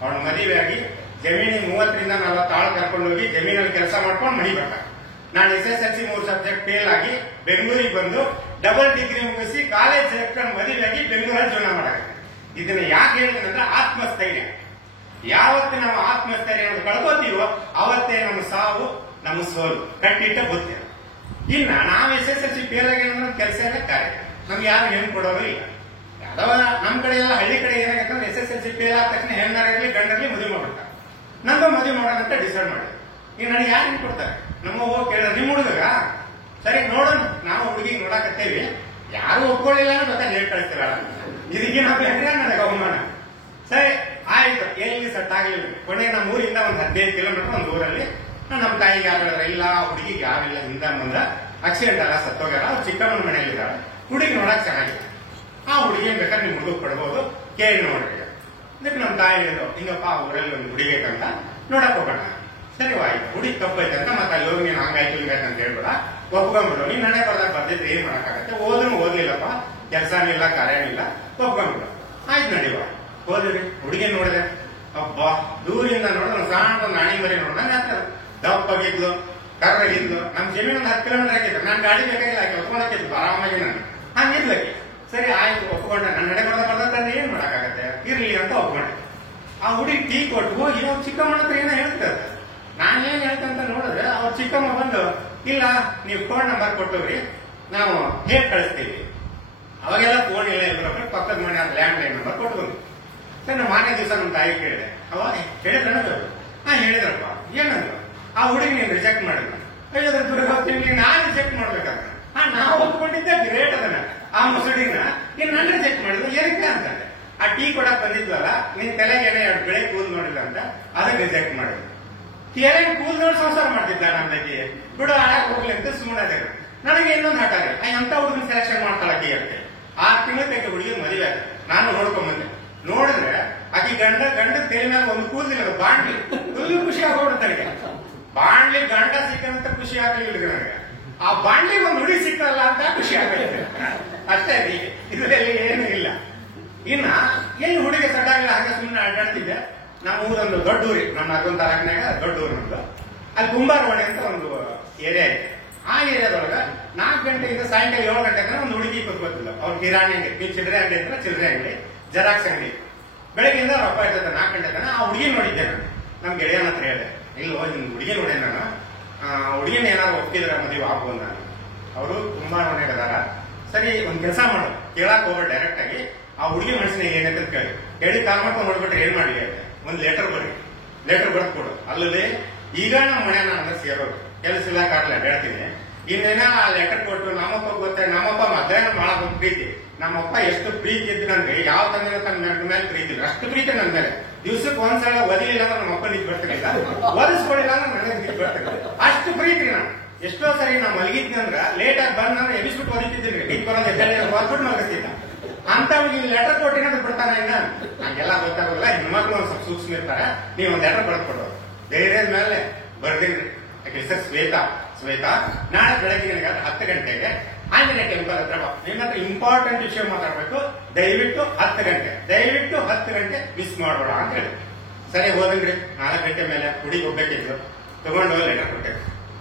ಅವನ ಮದುವೆ ಆಗಿ ಜಮೀನಿಗೆ 30 ರಿಂದ 40 ಆಳು ಕರ್ಕೊಂಡು ಹೋಗಿ ಜಮೀನಲ್ಲಿ ಕೆಲಸ ಮಾಡ್ಕೊಂಡು ಮನಿ ಬರ್ತ. ನಾನು SSLC 3 ಸಬ್ಜೆಕ್ಟ್ ಫೇಲ್ ಆಗಿ ಬೆಂಗಳೂರಿಗೆ ಬಂದು ಡಬಲ್ ಡಿಗ್ರಿ ಮುಗಿಸಿ ಕಾಲೇಜ್ ಸೇರ್ಕೊಂಡು ಮದುವೆ ಆಗಿ ಬೆಂಗಳೂರಲ್ಲಿ ಜೀವನ ಮಾಡಾಕತ್ತೆ. ಇದನ್ನ ಯಾಕೆ ಹೇಳ್ತೀನಂದ್ರೆ ಆತ್ಮಸ್ಥೈರ್ಯ. ಯಾವತ್ತು ನಾವು ಆತ್ಮಸ್ಥೈರ್ಯ ಕಳ್ಕೋತೀವೋ ಅವತ್ತೇ ನಮ್ಮ ಸಾವು, ನಮ್ಮ ಸೋಲು ಕಟ್ಟಿಟ್ಟ ಗೊತ್ತಿರ. ಇನ್ನ ನಾವು SSLC ಫೇಲ್ ಆಗಿ ಕೆಲಸ ಎಲ್ಲ ಕಾರ್ಯ ನಮ್ಗೆ ಯಾರು ಹೆಣ್ಣು ಕೊಡೋರು ಇಲ್ಲ. ಯಾವ್ದವ ನಮ್ ಕಡೆ ಎಲ್ಲ ಹಳ್ಳಿ ಕಡೆ ಏನಾಗತ್ತಂದ್ರೆ SSLC ಫೇಲ್ ಆದ ತಕ್ಷಣ ಹೆಣ್ಣಾಗಲಿ ಗಂಡರಲ್ಲಿ ಮದುವೆ ಮಾಡ್ಬಿಡ್ತಾರೆ. ನಂದು ಮದುವೆ ಮಾಡೋದಂತ ಡಿಸೈಡ್ ಮಾಡಿ. ಈಗ ನನಗೆ ಯಾರು ಹೆಣ್ಣು ಕೊಡ್ತಾರೆ? ನಮ್ಮ ಹೋಗಿ ಕೇಳಿದ್ರೆ ನಿಮ್ ಹುಡುಗ ಸರಿ ನೋಡೋಣ, ನಾವು ಹುಡುಗಿಗೆ ನೋಡಾಕತ್ತೇವಿ, ಯಾರು ಒಪ್ಕೊಳ್ಳಿಲ್ಲ ಅಂದ್ರೆ ಗೊತ್ತಾ ಹೇಳಿ ಕಳಿಸ್ತೀರ. ಇದಕ್ಕೆ ನಾವು ಹೇಳಿದ್ರೆ ನನಗೆ ಅವಮಾನ. ಸರಿ ಆಯ್ತು, ಎಲ್ಲಿ ಸೆಟ್ ಆಗಲಿಲ್ಲ. ಕೊನೆ ನಮ್ಮ ಊರಿಂದ ಒಂದು 15 ಕಿಲೋಮೀಟರ್ ಒಂದು ಊರಲ್ಲಿ ನಮ್ಮ ತಾಯಿಗೆ ಯಾರು ಹೇಳಿದ್ರೆ ಇಲ್ಲ, ಹುಡುಗಿಗೆ ಯಾರಿಲ್ಲ, ಹಿಂದ ಮುಂದ ಆಕ್ಸಿಡೆಂಟ್ ಅಲ್ಲ, ಸತ್ತೋಗ್ಯಾರ, ಅವ್ರು ಚಿಕ್ಕಮ್ಮನ ಮನೆಯಲ್ಲಿದ್ದಾಳೆ, ಹುಡುಗಿ ನೋಡಕ್ ಚೆನ್ನಾಗಿದೆ, ಆ ಹುಡುಗಿ ಬೇಕಾದ್ರೆ ನಿಮ್ ಹುಡುಗ ಕೊಡ್ಬೋದು, ಕೇಳಿ ನೋಡ್ರಿ. ಅದಕ್ಕೆ ನಮ್ಮ ತಾಯಿ ಹೇಳಿದ್ರು ಹಿಂಗಪ್ಪ ಊರಲ್ಲಿ ಒಂದು ಹುಡುಗಿ ಐತಂತ ನೋಡಕ್ ಹೋಗೋಣ. ಸರಿ ಆಯ್ತು, ಹುಡುಗಿ ತಪ್ಪೈತಂತ ಮತ್ತೆ ಅಲ್ಲಿ ಹೋಗಿ ನೀನು ಹಂಗಾಯ್ತು ಹಿಂಗಾಯ್ತು ಹೇಳ್ಬೇಡ, ಒಪ್ಕೊಂಡ್ಬಿಡು. ನೀನ್ ನಡೆ ಬರ್ದಾಗ ಬರ್ದಿದ್ರೆ ಏನ್ ಮಾಡಕ್ಕಾಗತ್ತೆ, ಓದ್ರೂ ಓದ್ಲಿಲ್ಲಪ್ಪ, ಕೆಲಸನೂ ಇಲ್ಲ ಕಾರ್ಯನೂ ಇಲ್ಲ, ಒಪ್ಕೊಂಡ್ಬಿಡು. ಆಯ್ತು ನಡಿವ ಹೋದ್ರಿ. ಹುಡುಗಿ ನೋಡಿದೆ, ಅಬ್ಬಾ ದೂರಿಂದ ನೋಡಿದ್ರೆ ಸಣ್ಣ ಒಂದು ನಾಣಿ ಮರಿ ನೋಡಿದಂಗೆ ಆಗ್ತದೆ. ದಪ್ಪಗಿದ್ಲು, ಕರ್ರಗಿದ್ಲು. ನಮ್ ಜಮೀನು 10 ಕಿಲೋಮೀಟರ್ ಹಾಕಿದ್ರು, ನಾನ್ ಗಾಡಿ ಬೇಕಾಗಿಲ್ಲ, ಆಕೆ ಒಪ್ಕೊಂಡಾಕಿದ್ಲು ಆರಾಮಾಗಿ. ನಾನು ಹಂಗಿದ್ಲಕ್ಕೆ. ಸರಿ ಆಯ್ತು ಒಪ್ಕೊಂಡೆ. ನನ್ನ ನಡೆ ಬರ್ದಂದ್ರೆ ಏನ್ ಮಾಡಕ್ಕಾಗತ್ತೆ, ಇರ್ಲಿ ಅಂತ ಒಪ್ಕೊಂಡೆ. ಆ ಹುಡುಗಿ ಟೀ ಕೊಟ್ಟು ಹೋಗಿ ಅವ್ರು ಚಿಕ್ಕಮ್ಮನ ಹತ್ರ ಏನೋ ಹೇಳ್ತಾರೆ. ನಾನೇನ್ ಹೇಳ್ತಂತ ನೋಡಿದ್ರೆ ಅವ್ರ ಚಿಕ್ಕಮ್ಮ ಬಂದು ಇಲ್ಲ ನೀವು ಫೋನ್ ನಂಬರ್ ಕೊಟ್ಟವ್ರಿ, ನಾವು ಹೇಗ್ ಕಳಿಸ್ತೀವಿ. ಅವಾಗೆಲ್ಲ ಫೋನ್ ಇಲ್ಲ ಇದ್ರಪ್ಪ, ಪಕ್ಕದ ಮನೆ ಲ್ಯಾಂಡ್ ಲೈನ್ ನಂಬರ್ ಕೊಟ್ಟು ಬಂದು. ಸರಿ ನಮ್ಮ ಮಾರನೇ ದಿವಸ ನಮ್ಮ ತಾಯಿ ಕೇಳಿದೆ, ಅವಾಗ ಹೇಳಿದ್ರ ಹೇಳಿದ್ರಪ್ಪ ಏನಂದ್ರು. ಆ ಹುಡುಗಿ ನೀನ್ ರಿಜೆಕ್ಟ್ ಮಾಡಿದ್ರು. ಹೇಳಿದ್ರೆ ದುರ್ಗೋತೀನಿ ನಾನ್ ರಿಜೆಕ್ಟ್ ಮಾಡ್ಬೇಕಂತ. ನಾವು ಒಪ್ಕೊಂಡಿದ್ದೆ ಗ್ರೇಟ್ ಅದನ್ನ, ಆ ಮುಸುಡಿನ ನೀನ್ ನನ್ ರಿಜೆಕ್ಟ್ ಮಾಡಿದ್ರು ಏನಕ್ಕೆ ಅಂತಂದೆ. ಆ ಟೀ ಕೊಡಕ್ ಬಂದಿದ್ವಲ್ಲ, ನಿನ್ ತಲೆಗೆ ಏನೋ 2 ಬೆಳೆ ಕೂಲ್ ನೋಡಿಲ್ಲ ಅಂತ ಅದಕ್ಕೆ ರಿಜೆಕ್ಟ್ ಮಾಡಿದ್ರು. ಏನೇನ್ ಕೂಲ್ ನೋಡಿ ಸಂಸಾರ ಮಾಡ್ತಿದ್ದ ನಮ್ದಕ್ಕೆ ಬಿಡು, ಆಡಕ್ ಹೋಗ್ಲಿ ಅಂತ ಸುಮ್ಮನೆ. ನನಗೆ ಇನ್ನೊಂದು ಹಠ ಇದೆ, ಎಂತ ಹುಡುಗನ ಸೆಲೆಕ್ಷನ್ ಮಾಡ್ತಾಳಕ್ಕೆ ಅಂತ. 6 ತಿಂಗಳಕ್ಕೆ ಹುಡುಗಿ ಮದುವೆ ಆಗ ನಾನು ನೋಡ್ಕೊಂಬಂದೆ. ನೋಡಿದ್ರೆ ಆಕಿ ಗಂಡ ತಲೆ ಮೇಲೆ ಒಂದು ಕೂದಲಿಲ್ಲ, ಬಾಂಡ್ಲಿ ಫುಲ್ ಖುಷಿ ಆಗೋಗ್ಬಿಡುತ್ತೆ ನನಗೆ. ಬಾಂಡ್ಲಿ ಗಂಡ ಸಿಕ್ಕಂತ ಖುಷಿ ಆಗಲಿಲ್ಲ ನನಗೆ, ಆ ಬಾಂಡ್ಲಿಗೆ ಒಂದು ಹುಡುಗಿ ಸಿಕ್ಕಲ್ಲ ಅಂತ ಖುಷಿ ಆಗಲಿದೆ ಅಷ್ಟೇ. ಇದರಲ್ಲಿ ಏನು ಇಲ್ಲ. ಇನ್ನ ಎಲ್ಲಿ ಹುಡುಗಿ ಸೆಟ್ ಆಗಿಲ್ಲ ಹಾಗೆ ಸುಮ್ಮನೆ ಅಡ್ಡಾಡ್ತಿದ್ದೆ. ನಮ್ಮ ಊರೊಂದು ದೊಡ್ಡ ಊರಿ, ನಮ್ಮ 11 ತಾರೀಕಿನಾಗ ದೊಡ್ಡ ಊರು ನಮ್ದು. ಅಲ್ಲಿ ಕುಂಬಾರವಾಣಿ ಅಂತ ಒಂದು ಏರಿಯಾ ಇದೆ. ಆ ಏರಿಯಾದೊಳಗ 4 ಗಂಟೆಯಿಂದ ಸಾಯಂಕಾಲ 7 ಗಂಟೆ ತನಕ ಒಂದು ಹುಡುಗಿ ಕೂತ್ಕೊತಿಲ್ಲ. ಅವ್ರ ಕಿರಾಣಿ ಅಂಗಡಿ, ನೀವು ಚಿಲ್ಲರೆ ಅಂಗಡಿ ಅಂತ ಚಿಲ್ಲರೆ ಅಂಗಡಿ, ಜೆರಾಕ್ಸ್ ಅಂಗಡಿ. ಬೆಳಗ್ಗೆಯಿಂದ ಅವ್ರ ಅಪ್ಪ ಇರ್ತದೆ 4 ಗಂಟೆ ತನಕ. ಆ ಹುಡುಗಿ ನೋಡಿದ್ದೆ ನಾನು. ನಮ್ ಗೆಳೆಯನ ಹತ್ರ ಹೇಳಿದೆ, ಇಲ್ವೋ ನಿಮ್ ಹುಡುಗಿ ನೋಡೇ ನಾನು, ಹುಡುಗಿನ ಏನಾದ್ರು ಒಪ್ಪಿದ್ರೆ ಮದುವೆ ಆಗ್ಬೋದು. ನಾನು ಅವರು ತುಂಬಾ ಮನೆಗೆ ಅದಾರ. ಸರಿ ಒಂದ್ ಕೆಲಸ ಮಾಡು, ಕೇಳಕ್ ಹೋಗ್ಬೇಡ, ಡೈರೆಕ್ಟ್ ಆಗಿ ಆ ಹುಡುಗಿ ಮನಸ್ಸಿನ ಏನಂತ ಕೇಳಿ ಕಾಲ್ ಮಾಡ್ಕೊಂಡು ನೋಡ್ಬಿಟ್ರೆ ಏನ್ ಮಾಡ್ಲಿ ಅಂತ ಒಂದ್ ಲೆಟರ್ ಬರ್ದು ಕೊಡು. ಅಲ್ಲದೆ ಈಗ ನಮ್ಮ ಮನೆ ನಾನು ಸೇರೋರು ಕೆಲಸ ಇಲ್ಲ ಕಾರಲ್ಲ ಹೇಳ್ತೀನಿ. ಇನ್ನೇನ ಆ ಲೆಟರ್ ಕೊಟ್ಟು ನಮ್ಮಪ್ಪ ಗೊತ್ತ, ನಮ್ಮಪ್ಪ ಮಧ್ಯಾಹ್ನ ಬಹಳ ಪ್ರೀತಿ. ನಮ್ಮಪ್ಪ ಎಷ್ಟು ಪ್ರೀತಿ ಇದ್ದು ನನ್ಗೆ, ಯಾವ ತಂದೆ ತನ್ನ ಮೇಲೆ ಪ್ರೀತಿ ಇಲ್ಲ, ಅಷ್ಟು ಪ್ರೀತಿ ನನ್ ಮೇಲೆ. ದಿವ್ಸಕ್ಕೆ ಒಂದ್ಸಲ ಒದಿಲಿಲ್ಲ ಅಂದ್ರೆ ನಮ್ಮಪ್ಪ ನಿಂತು ಬರ್ತಿರ್ಲಿಲ್ಲ, ಒದಿಸ್ಕೊಳಿಲ್ಲ ಅಂದ್ರೆ ನನಗೆ ನಿಂತು ಬರ್ತಿರ್ಲಿಲ್ಲ, ಅಷ್ಟು ಪ್ರೀತಿ ನಾನು. ಎಷ್ಟೋ ಸರಿ ನಾ ಮಲಗಿದ್ನಂದ್ರ ಲೇಟ್ ಆಗಿ ಬಂದ್ರೆ ಎಬಿಸ್ಬಿಟ್ಟು ಒದಿತಿದ್ದೀನಿ, ನಿಂತು ಬರೋದು ಹೊರಬಿಟ್ಟು ಮಲಗಿಸ್ತಿದ್ದ. ಅಂತವ್ರಿಗೆ ಲೆಟರ್ ಕೊಟ್ಟಿನಾದ್ರು ಬಿಡ್ತಾನ. ಇನ್ನ ನಂಗೆಲ್ಲ ಗೊತ್ತಾಗಲ್ಲ, ಹೆಣ್ಮಕ್ಳು ಒಂದ್ ಸ್ವಲ್ಪ ಸೂಕ್ಷ್ಮ ಇರ್ತಾರೆ. ನೀವು ಒಂದ್ ಲೆಟರ್ ಬರ್ಕೊಡೋದು ಧೈರ್ಯದ ಮೇಲೆ ಬರ್ದಿನ್ರಿ. ಹೆಸರು ಶ್ವೇತಾ, ನಾಳೆ ಬೆಳಗ್ಗೆ 10 ಗಂಟೆಗೆ ಆಂಜನೇಯ ಟೆಂಪಲ್ ಹತ್ರ ಬಾ. ನಿಮ್ಮ ಹತ್ರ ಇಂಪಾರ್ಟೆಂಟ್ ವಿಷಯ ಮಾತಾಡ್ಬೇಕು, ದಯವಿಟ್ಟು 10 ಗಂಟೆ ಮಿಸ್ ಮಾಡ್ಬೇಡ ಅಂತ ಹೇಳಿ. ಸರಿ ಹೋದಂಗ್ರಿ. 4 ಗಂಟೆ ಮೇಲೆ ಹುಡುಗಿ ಹೋಗ್ಬೇಕಿದ್ರು, ತಗೊಂಡು ಹೋಗಿ ಲೆಟರ್ ಕೊಟ್ಟೆ.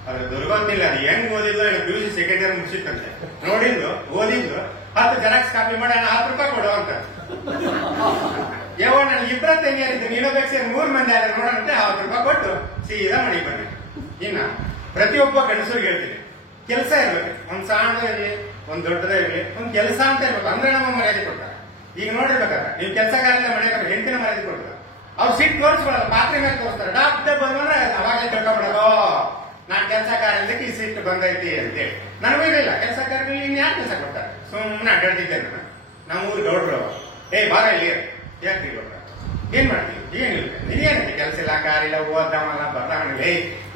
ಅದು ದುರ್ಗೋತಿಲ್ಲ, ಅದು ಹೆಂಗ್ ಓದಿದ್ದು, PUC ಸೆಕೆಂಡ್ ಇಯರ್ ಮುಗಿಸಿತ್ತಂತೆ. ಓದಿದ್ದು 10 ಜೆರಾಕ್ಸ್ ಕಾಪಿ ಮಾಡಿ 10 ರೂಪಾಯಿ ಕೊಡು ಅಂತ. ಯಾವ ನಾನು 2 ತಂಗಿಯರಿದ್ದು, ನೀನು ಬೇಕು ಸೇರಿ 3 ಮಂದಿ ಆದ್ರೆ ನೋಡಂತೆ 10 ರೂಪಾಯಿ ಕೊಟ್ಟು ಸೀದಾ ಮನೆಗೆ ಬನ್ನಿ. ಇನ್ನ ಪ್ರತಿಯೊಬ್ಬ ಗಂಡಸರಿಗೆ ಹೇಳ್ತೀನಿ, ಕೆಲಸ ಇರ್ಬೇಕು. ಒಂದ್ ಸಣ್ಣದೇ ಇರಲಿ, ಒಂದ್ ದೊಡ್ಡದೇ ಇರಲಿ, ಒಂದ್ ಕೆಲಸ ಅಂತ ಇರ್ಬೇಕು. ಅಂದ್ರೆ ನಮ್ಮ ಮರ್ಯಾದೆ ಕೊಡ್ತಾರೆ. ಈಗ ನೋಡಿರ್ಬೇಕಾದ್ರೆ ನೀವು ಕೆಲಸಗಾರರಿಂದ ಮನೆಗೆ ಹೆಂಡತಿನ ಮರ್ಯಾದೆ ಕೊಡ್ತಾರೆ. ಅವ್ರು ಸಿಟ್ಟು ತೋರಿಸ್ಬಿಡಲ್ಲ, ಪಾತ್ರೆ ಮೇಲೆ ತೋರಿಸ್ತಾರೆ. ಡಾಕ್ಟರ್ ಬಂದ್ರೆ ಅವಾಗಲೇ ತಿಳ್ಕೊಂಡ್ಬಿಡೋದು, ನಾನ್ ಕೆಲಸಗಾರಕ್ಕೆ ಈ ಸಿಟ್ಟು ಬಂದೈತಿ ಅಂತೇಳಿ. ನನಗೇನಿಲ್ಲ, ಕೆಲಸಗಾರರಿಗೆ ಇನ್ ಯಾಕೆ ಕೆಲಸ ಕೊಡ್ತಾರೆ? ಸುಮ್ಮನೆ ಅಡ್ಡಾಡ್ತಿದ್ದೆ ನಾನು. ನಮ್ಮೂರು ಗೌಡ್ರು, ಬಾರ ಇಲ್ಲಿ ಯಾಕೆ ಗೌಡ್ರ ಏನ್ ಮಾಡ್ತೀವಿ? ಏನಿಲ್ಲ, ನೀನೇನಂತೆ ಕೆಲಸ ಇಲ್ಲ, ಕಾರಿಲ್ಲ, ಓದ್ದವಲ್ಲ, ಬರ್ದವನಿಲ್ಲ.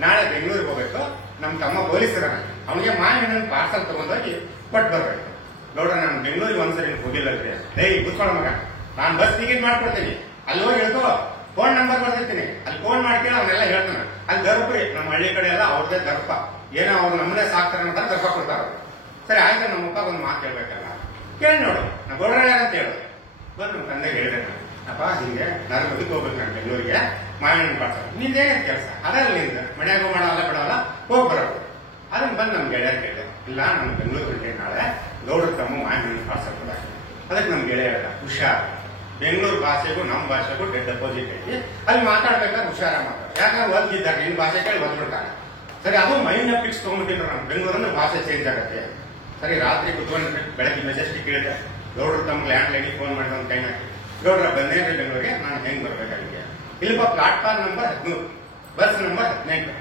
ನಾಳೆ ಬೆಂಗಳೂರಿಗೆ ಹೋಗ್ಬೇಕು, ನಮ್ ತಮ್ಮ ಪೊಲೀಸರ, ಅವನಿಗೆ ಮಾವಿನ ಪಾರ್ಸಲ್ ತಗೊಂಡೋಗಿ ಕೊಟ್ಟು ಬರ್ಬೇಕು. ಗೌಡ್ರ ನಾನು ಬೆಂಗಳೂರಿಗೆ ಒಂದ್ಸರಿ ಹೋಗಿಲ್ಲ ಅಂದ್ರೆ, ಕೂತ್ಕೊಳ್ಳೋ ಮಗ, ನಾನ್ ಬಸ್ ಟಿಕೆಟ್ ಮಾಡ್ಕೊಡ್ತೀನಿ, ಅಲ್ಲಿ ಹೋಗಿ ಹೇಳ್ಕೋ, ಫೋನ್ ನಂಬರ್ ಬರ್ದಿರ್ತೀನಿ, ಅಲ್ಲಿ ಫೋನ್ ಮಾಡ್ಕೊಂಡು ಅವನ್ನೆಲ್ಲ ಹೇಳ್ತಾನೆ. ಅಲ್ಲಿ ದರ್ಪ್ರಿ, ನಮ್ಮ ಹಳ್ಳಿ ಕಡೆ ಎಲ್ಲ ಅವ್ರದೇ ದರ್ಪ, ಏನೋ ಅವ್ರು ನಮ್ಮನೆ ಸಾಕ್ತಾರೆ ಅಂತ ದರ್ಪ ಕೊಡ್ತಾರ. ಸರಿ ಆಯ್ತು, ನಮ್ಮ ಅಪ್ಪ ಒಂದು ಮಾತು ಹೇಳ್ಬೇಕಲ್ಲ, ಕೇಳಿ ನೋಡು ನಾ ಗೌಡ್ರ ಅಂತ ಹೇಳು. ಬಂದು ನಮ್ಮ ತಂದೆಗೆ ಹೇಳಿದೆ, ಅಪ್ಪ ಹಿಂಗೆ ನಾನು ಬದುಕು ಹೋಗ್ಬೇಕು, ನಾನು ಬೆಂಗಳೂರಿಗೆ ಮಾವಿನ ಪಾರ್ಸಲ್, ನಿಂದೇನೇನು ಕೆಲಸ ಅದಲ್ಲ, ನಿಂದ ಮನ್ಯಾಗ ಮಾಡಲ್ಲ ಬಿಡಲ್ಲ, ಹೋಗಿ ಬರೋದು. ಅದನ್ನ ಬಂದು ನಮ್ ಗೆಳೆಯರ್ ಕೇಳಿದೆ, ಇಲ್ಲ ನಾನು ಬೆಂಗಳೂರು ಹೊಂಟೆ, ನಾಳೆ ಗೌಡ್ರ ತಮ್ಮ ಮಾವಿನ ಪಾರ್ಸಲ್ ಕೊಡ. ಅದಕ್ಕೆ ನಮ್ ಗೆಳೆಯ ಹೇಳ್ದ, ಹುಷಾರ್, ಬೆಂಗಳೂರು ಭಾಷೆಗೂ ನಮ್ಮ ಭಾಷೆಗೂ ಡೆಡ್ ಅಪೋಸಿಟ್ ಐತಿ, ಅಲ್ಲಿ ಮಾತಾಡ್ಬೇಕಾದ್ರೆ ಹುಷಾರ ಮಾತಾಡ, ಯಾಕಂದ್ರೆ ಓದ್ತಿದ್ದಾರೆ, ನಿನ್ ಭಾಷೆ ಕೇಳಿ ಓದ್ಬಿಡ್ತಾರೆ. ಸರಿ, ಅದು ಮೈಂಡ್ ಫಿಕ್ಸ್ ತಗೊಂಡ್ಬಿಟ್ಟಿದ್ರು, ನಾನು ಬೆಂಗಳೂರನ್ನು ಭಾಷೆ ಚೇಂಜ್ ಆಗುತ್ತೆ. ಸರಿ, ರಾತ್ರಿ ಕುತ್ಕೊಂಡು ಬೆಳಗ್ಗೆ ಮೆಜೆಸ್ಟಿಕ್ ಕೇಳಿದೆ, ಗೌಡ್ರು ತಮ್ಮ ಲ್ಯಾಂಡ್ ಲೈನಿಗೆ ಫೋನ್ ಮಾಡಿದ ಒಂದು ಕೈನ, ಗೌಡ್ರ ಬಂದೇನ್ರಿ ಬೆಂಗಳೂರಿಗೆ, ನಾನು ಹೆಂಗ್ ಬರ್ಬೇಕಾಗಿಗೆ? ಇಲ್ಲಪ್ಪ ಪ್ಲಾಟ್ಫಾರ್ಮ್ ನಂಬರ್ 13, ಬಸ್ ನಂಬರ್ 18,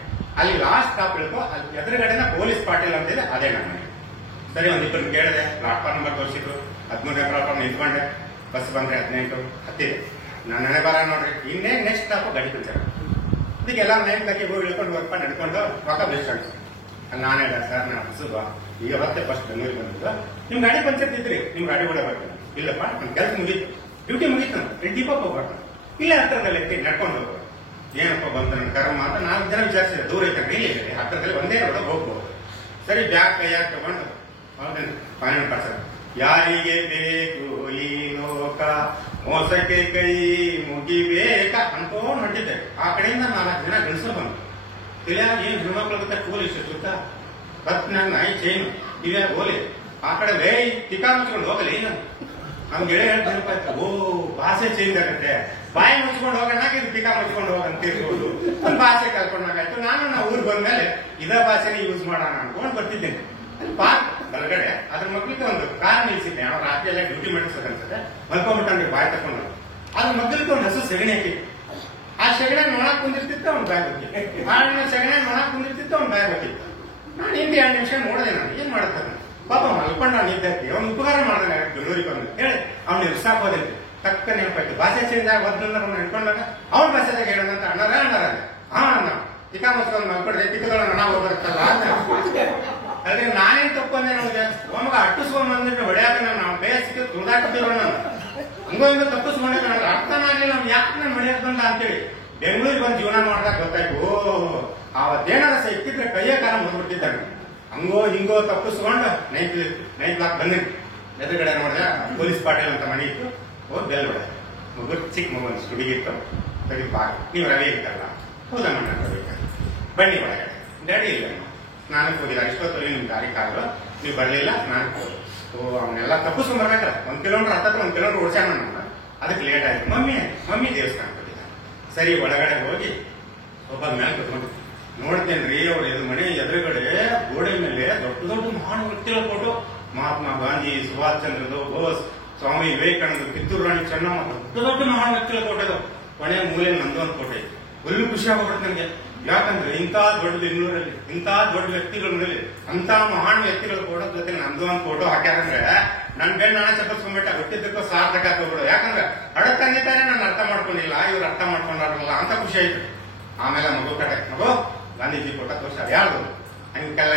ಅಲ್ಲಿ ಲಾಸ್ಟ್ ಸ್ಟಾಪ್ ಇಳ್ಕೋ, ಅಲ್ಲಿ ಎದುರುಗಡೆನ ಪೊಲೀಸ್ ಪಾಟೀಲ್ ಅಂತಿದೆ, ಅದೇ ನನ್ನ. ಸರಿ, ಒಂದಿಬ್ಬರು ಕೇಳಿದೆ, ಪ್ಲಾಟ್ಫಾರ್ಮ್ ನಂಬರ್ ತೋರಿಸಿದ್ರು, 13ನೇ ಪ್ಲಾಟ್ಫಾರ್ಮ್ ನಿಂತ್ಕೊಂಡೆ, ಬಸ್ ಬಂದ್ರೆ 18 ಹತ್ತಿದೆ. ನಾನು ನೆನೆ ಬರ ನೋಡ್ರಿ, ಇನ್ನೇ ನೆಕ್ಸ್ಟ್ ಸ್ಟಾಪ್ ಗಡಿ ಬಿಡ್ತಾರೆ. ಇದಕ್ಕೆಲ್ಲ ನೈನ್ ತಕ್ಕೆ ಹೋಗಿ ಇಳ್ಕೊಂಡು ವರ್ಪ ನಡ್ಕೊಂಡು ರೊಕ್ಕ ಬೆಸ್ಟ್ ಅನ್ಸಿ. ಅಲ್ಲಿ ನಾನು ಹೇಳ, ಸರ್ ನಾನು ಹಸುವ ಈಗ ಹೊತ್ತೆ ಫಸ್ಟ್ ಬೆಂಗಳೂರಿಗೆ ಬಂದಿದ್ದು, ನಿಮ್ ಗಾಡಿ ಪಂಚರ್ ಇದ್ರಿ, ನಿಮ್ ಗಾಡಿ ಕೂಡ ಬರ್ತೀನಿ. ಇಲ್ಲಪ್ಪ ನಮ್ ಕೆಲಸ ಮುಗೀತು, ಡ್ಯೂಟಿ ಮುಗೀತು, ನಾನು ಡಿಪೋಗೆ ಹೋಗ್ಬಾರ್ದು, ಇಲ್ಲ ಹತ್ರದಲ್ಲಿ ನಡ್ಕೊಂಡು ಹೋಗ್ಬೋದು. ಏನಪ್ಪ ಬಂತ ನನ್ನ ಕರ್ಮ ಅಂತ 4 ಜನ ವಿಚಾರಿಸಿದೆ, ದೂರ ಐತೆ ಇಲ್ಲಿ ಹತ್ರದಲ್ಲಿ ಒಂದೇ ರೋಡ ಹೋಗ್ಬೋದು. ಸರಿ, ಬ್ಯಾಗ್ ಕೈಯಾಗ ತಗೊಂಡು ಫೈನಲ್ ಪಾರ್ಸಲ್, ಯಾರಿಗೆ ಬೇಕು ಈ ಲೋಕ, ಮೋಸಕ್ಕೆ ಕೈ ಮುಗಿಬೇಕ ಅನ್ಕೊಂಡು ಹೊಂಟಿದ್ದೆ. ಆ ಕಡೆಯಿಂದ 4 ಜನ ಗಂಡಸರು ಬಂದು, ಇಲ್ಲ ಏನ್ ಹೆಣ್ಮಕ್ಳ ಪೊಲೀಸ್ ಸುತ್ತ ಬತ್ ನಾಯಿ ಚೈನ್ ಇವೇ ಹೋಲಿ, ಆ ಕಡೆ ವೇ ತಿಕ್ಕಾ ಮುಚ್ಕೊಂಡು ಹೋಗಲಿ. ನಮ್ ಗೆಳೆ ಹೇಳ್ತಾನಪ್ಪ, ಓ ಭಾಷೆ ಚೇಂಜ್ ಆಗುತ್ತೆ, ಬಾಯಿ ಮುಚ್ಕೊಂಡು ಹೋಗೋಣ, ಇದು ಟಿಕಾ ಮುಚ್ಕೊಂಡು ಹೋಗಂತ ಇರ್ಬೋದು. ಒಂದು ಭಾಷೆ ಕಲ್ಕೊಂಡಾಗಾಯ್ತು. ನಾವು ಊರಿಗೆ ಬಂದ್ಮೇಲೆ ಇದೇ ಭಾಷೆನೇ ಯೂಸ್ ಮಾಡೋಣ ಅನ್ಕೊಂಡು ಬರ್ತಿದ್ದೇನೆ. ಅಲ್ಲಿ ಪಾರ್ಕ್ ಬಲಗಡೆ ಅದ್ರ ಮಕ್ಳಿಗೆ ಒಂದು ಕಾರ್ ನಿಲ್ಸಿದ್ದೆ, ಅವ್ರು ರಾತ್ರಿ ಎಲ್ಲ ಡ್ಯೂಟಿ ಮಾಡಿಸೋದನ್ಸತ್ತೆ, ಮಲ್ಕೊಂಡ್ಬಿಟ್ಟಂದ್ರೆ ಬಾಯಿ ತಕೊಂಡು ಅದ್ರ ಮಗ್ಲಿಗೆ ಒಂದು ಹಸು ಸೆಗಣಿ ಹಾಕಿತ್ತು. ಆ ಸೆಗಣಿ ನೋಡಕ್ ಕುಂದಿರ್ತಿತ್ತು, ಅವ್ನು ಬ್ಯಾಗ್ ಹೋಗಿತ್ತು. ಆ ಸೆಗಣಿ ನೋಡಕ್ ಕುಂದಿರ್ತಿತ್ತು, ಅವ್ನು ಬ್ಯಾಗ್ ಹೋಗಿತ್ತು. ನಾನು ಹಿಂದೆ 2 ನಿಮಿಷ ನೋಡಿದೆ, ನಾನು ಏನ್ ಮಾಡ್ತಾನೆ ಪಾಪ ಮಲ್ಕೊಂಡ ನಿದ್ದಕ್ಕೆ ಅವ್ನು ಉಪಕಾರ ಮಾಡಿದಾಗ ಬೆಂಗಳೂರಿಗೆ ಬಂದು ಹೇಳಿ ಅವ್ನು ಇರ್ಸಾಕೋದಿಲ್ಲ. ತಕ್ಕ ನೆನಪಾಯ್ತು, ಭಾಷೆ ಚೇಂಜ್ ಆಗಿ ಒದ್ರಿಂದ ಅವ್ನು ಹಿಡ್ಕೊಂಡಾಗ ಅವ್ನ ಭಾಷೆದಾಗ ಹೇಳೋದಂತ ಅಣ್ಣಾರ ಹಾ ಅಣ್ಣ ಚಿಕ್ಕ ಮಸ್ಕೊಂಡು ಮಲ್ಕೊಂಡ್ರೆ ಚಿಕ್ಕದೊಳ ಹಣ ಹೋಗ್ಬರುತ್ತಲ್ಲ ಅಂತ. ಅಲ್ರಿ ನಾನೇನ್ ತಪ್ಪಂದೆ, ನಮ್ಗೆ ಒಮ್ಮಗ ಅಟ್ಟಿಸ್ಕೊಂಡ್ ಬಂದ್ರೆ ಹೊಡೆಯಾಕ ನಾವು ಬೇಯ ಸಿಕ್ಕ ತುಳಿದಾಡ್ತಿರೋ ನಾನು ಹಂಗೋ ಹಿಂಗೋ ತಪ್ಪಿಸ್ಕೊಂಡೆ. ನನಗೆ ಅರ್ಥನ ಆಗ್ಲಿಲ್ಲ, ನಮ್ಗೆ ಯಾಕೆ ನಾನು ಮನೆಯಾಗ ಬಂದ ಅಂತೇಳಿ ಬೆಂಗಳೂರಿಗೆ ಬಂದು ಜೀವನ ಮಾಡಿದಾಗ ಗೊತ್ತಾಯ್ತು, ಓ ಅವತ್ತೇನಾರ ಸಿಕ್ಕಿದ್ರೆ ಕೈಯ ಕಾಲ ಮುದ್ಬಿಟ್ಟಿದ್ದಾನೆ. ಹಂಗೋ ಹಿಂಗೋ ತಪ್ಪಿಸ್ಕೊಂಡು ನೈಟ್ ಲಾಕ್ ಬಂದಿ. ಎದುರುಗಡೆ ನೋಡಿದೆ ಪೊಲೀಸ್ ಪಾಟೀಲ್ ಅಂತ ಮನೆ ಇತ್ತು, ಹೋಗಿ ಬೆಲ್ ಹೊಡೆ. ಮಗು ಚಿಕ್ಕ ಮಗು ಒಂದು ಹುಡುಗಿತ್ತು, ಸರಿ ಬಾ ನೀವು ರವಿ ಇರ್ತಲ್ಲ, ಹೌದಮ್ಮ ನಾನು ರವಿ ಬನ್ನಿ ಒಳಗಡೆ. ಡ್ಯಾಡಿ ಇಲ್ಲ, ಸ್ನಾನಕ್ಕೆ ಹೋಗಿಲ್ಲ, ಇಷ್ಟೊತ್ತಲ್ಲಿ ನಿಮ್ ದಾರಿ ಕಾಲು ನೀವು ಬರ್ಲಿಲ್ಲ, ಸ್ನಾನಕ್ಕೆ ಹೋಗಿ. ಓ ಅವನ್ನೆಲ್ಲ ತಪ್ಪಿಸ್ಕೊಂಡ್ ಬರ್ಬೇಕಲ್ಲ, 1 ಕಿಲೋಮೀಟರ್ 1 ಕಿಲೋಮೀಟರ್ ಓಡ್ಸಾಣ ನಮ್ಮ. ಅದಕ್ಕೆ ಲೇಟ್ ಆಯ್ತು. ಮಮ್ಮಿ ದೇವಸ್ಥಾನಕ್ಕೆ ಹೋಗಿದ್ದ. ಸರಿ ಒಳಗಡೆ ಹೋಗಿ ಒಬ್ಬ ಮೇಲೆ ಕುತ್ಕೊಂಡು ನೋಡ್ತೇನ್ರಿ, ಅವ್ರ ಮನೆ ಎದುರುಗಡೆ ಗೋಡೆ ಮೇಲೆ ದೊಡ್ಡ ದೊಡ್ಡ ಮಹಾನ್ ವ್ಯಕ್ತಿಗಳ ಫೋಟೋ, ಮಹಾತ್ಮ ಗಾಂಧಿ, ಸುಭಾಷ್ ಚಂದ್ರ ಬೋಸ್, ಸ್ವಾಮಿ ವಿವೇಕಾನಂದ, ಕಿತ್ತೂರು ರಾಣಿ ಚೆನ್ನಮ್ಮ, ದೊಡ್ಡ ದೊಡ್ಡ ಮಹಾನ್ ವ್ಯಕ್ತಿಗಳ ಫೋಟೋ ಇದಾವೆ. ಕೊನೆ ಮೂಲೆ ನಂದು ಒಂದು ಫೋಟೋ ಇತ್ತು. ಒಳ್ಳೆ ಖುಷಿ ಆಗ್ಬಿಡುತ್ತೆ ನನಗೆ. ಯಾಕಂದ್ರೆ ಇಂಥ ದೊಡ್ಡ ಬೆಂಗಳೂರಲ್ಲಿ ಇಂಥ ದೊಡ್ಡ ವ್ಯಕ್ತಿಗಳ ಮೇಲೆ ಅಂತ ಮಹಾನ್ ವ್ಯಕ್ತಿಗಳ ಫೋಟೋ ಜೊತೆ ನಂದು ಒಂದು ಫೋಟೋ ಹಾಕ್ಯಾರಂದ್ರೆ ನನ್ ಬೇಡ ನಾನೇ ಚಪ್ಪಸ್ಕೊಂಡ್ಬಿಟ್ಟ, ಗೊತ್ತಿದ್ದಕ್ಕೂ ಸಾರ್ಥಕ ಹೋಗ್ಬಿಡು. ಯಾಕಂದ್ರೆ ಅಡತಂಗಿತಾನೆ ನಾನು ಅರ್ಥ ಮಾಡ್ಕೊಂಡಿಲ್ಲ, ಇವ್ರು ಅರ್ಥ ಮಾಡ್ಕೊಂಡಾರಲ್ಲ ಅಂತ ಖುಷಿ ಆಯ್ತು. ಆಮೇಲೆ ಮಗು ಕಡೆ ಮಗು ಗಾಂಧೀಜಿ ಫೋಟೋ ತೋರ್ಸ, ಯಾರು ಅಂಕಲ್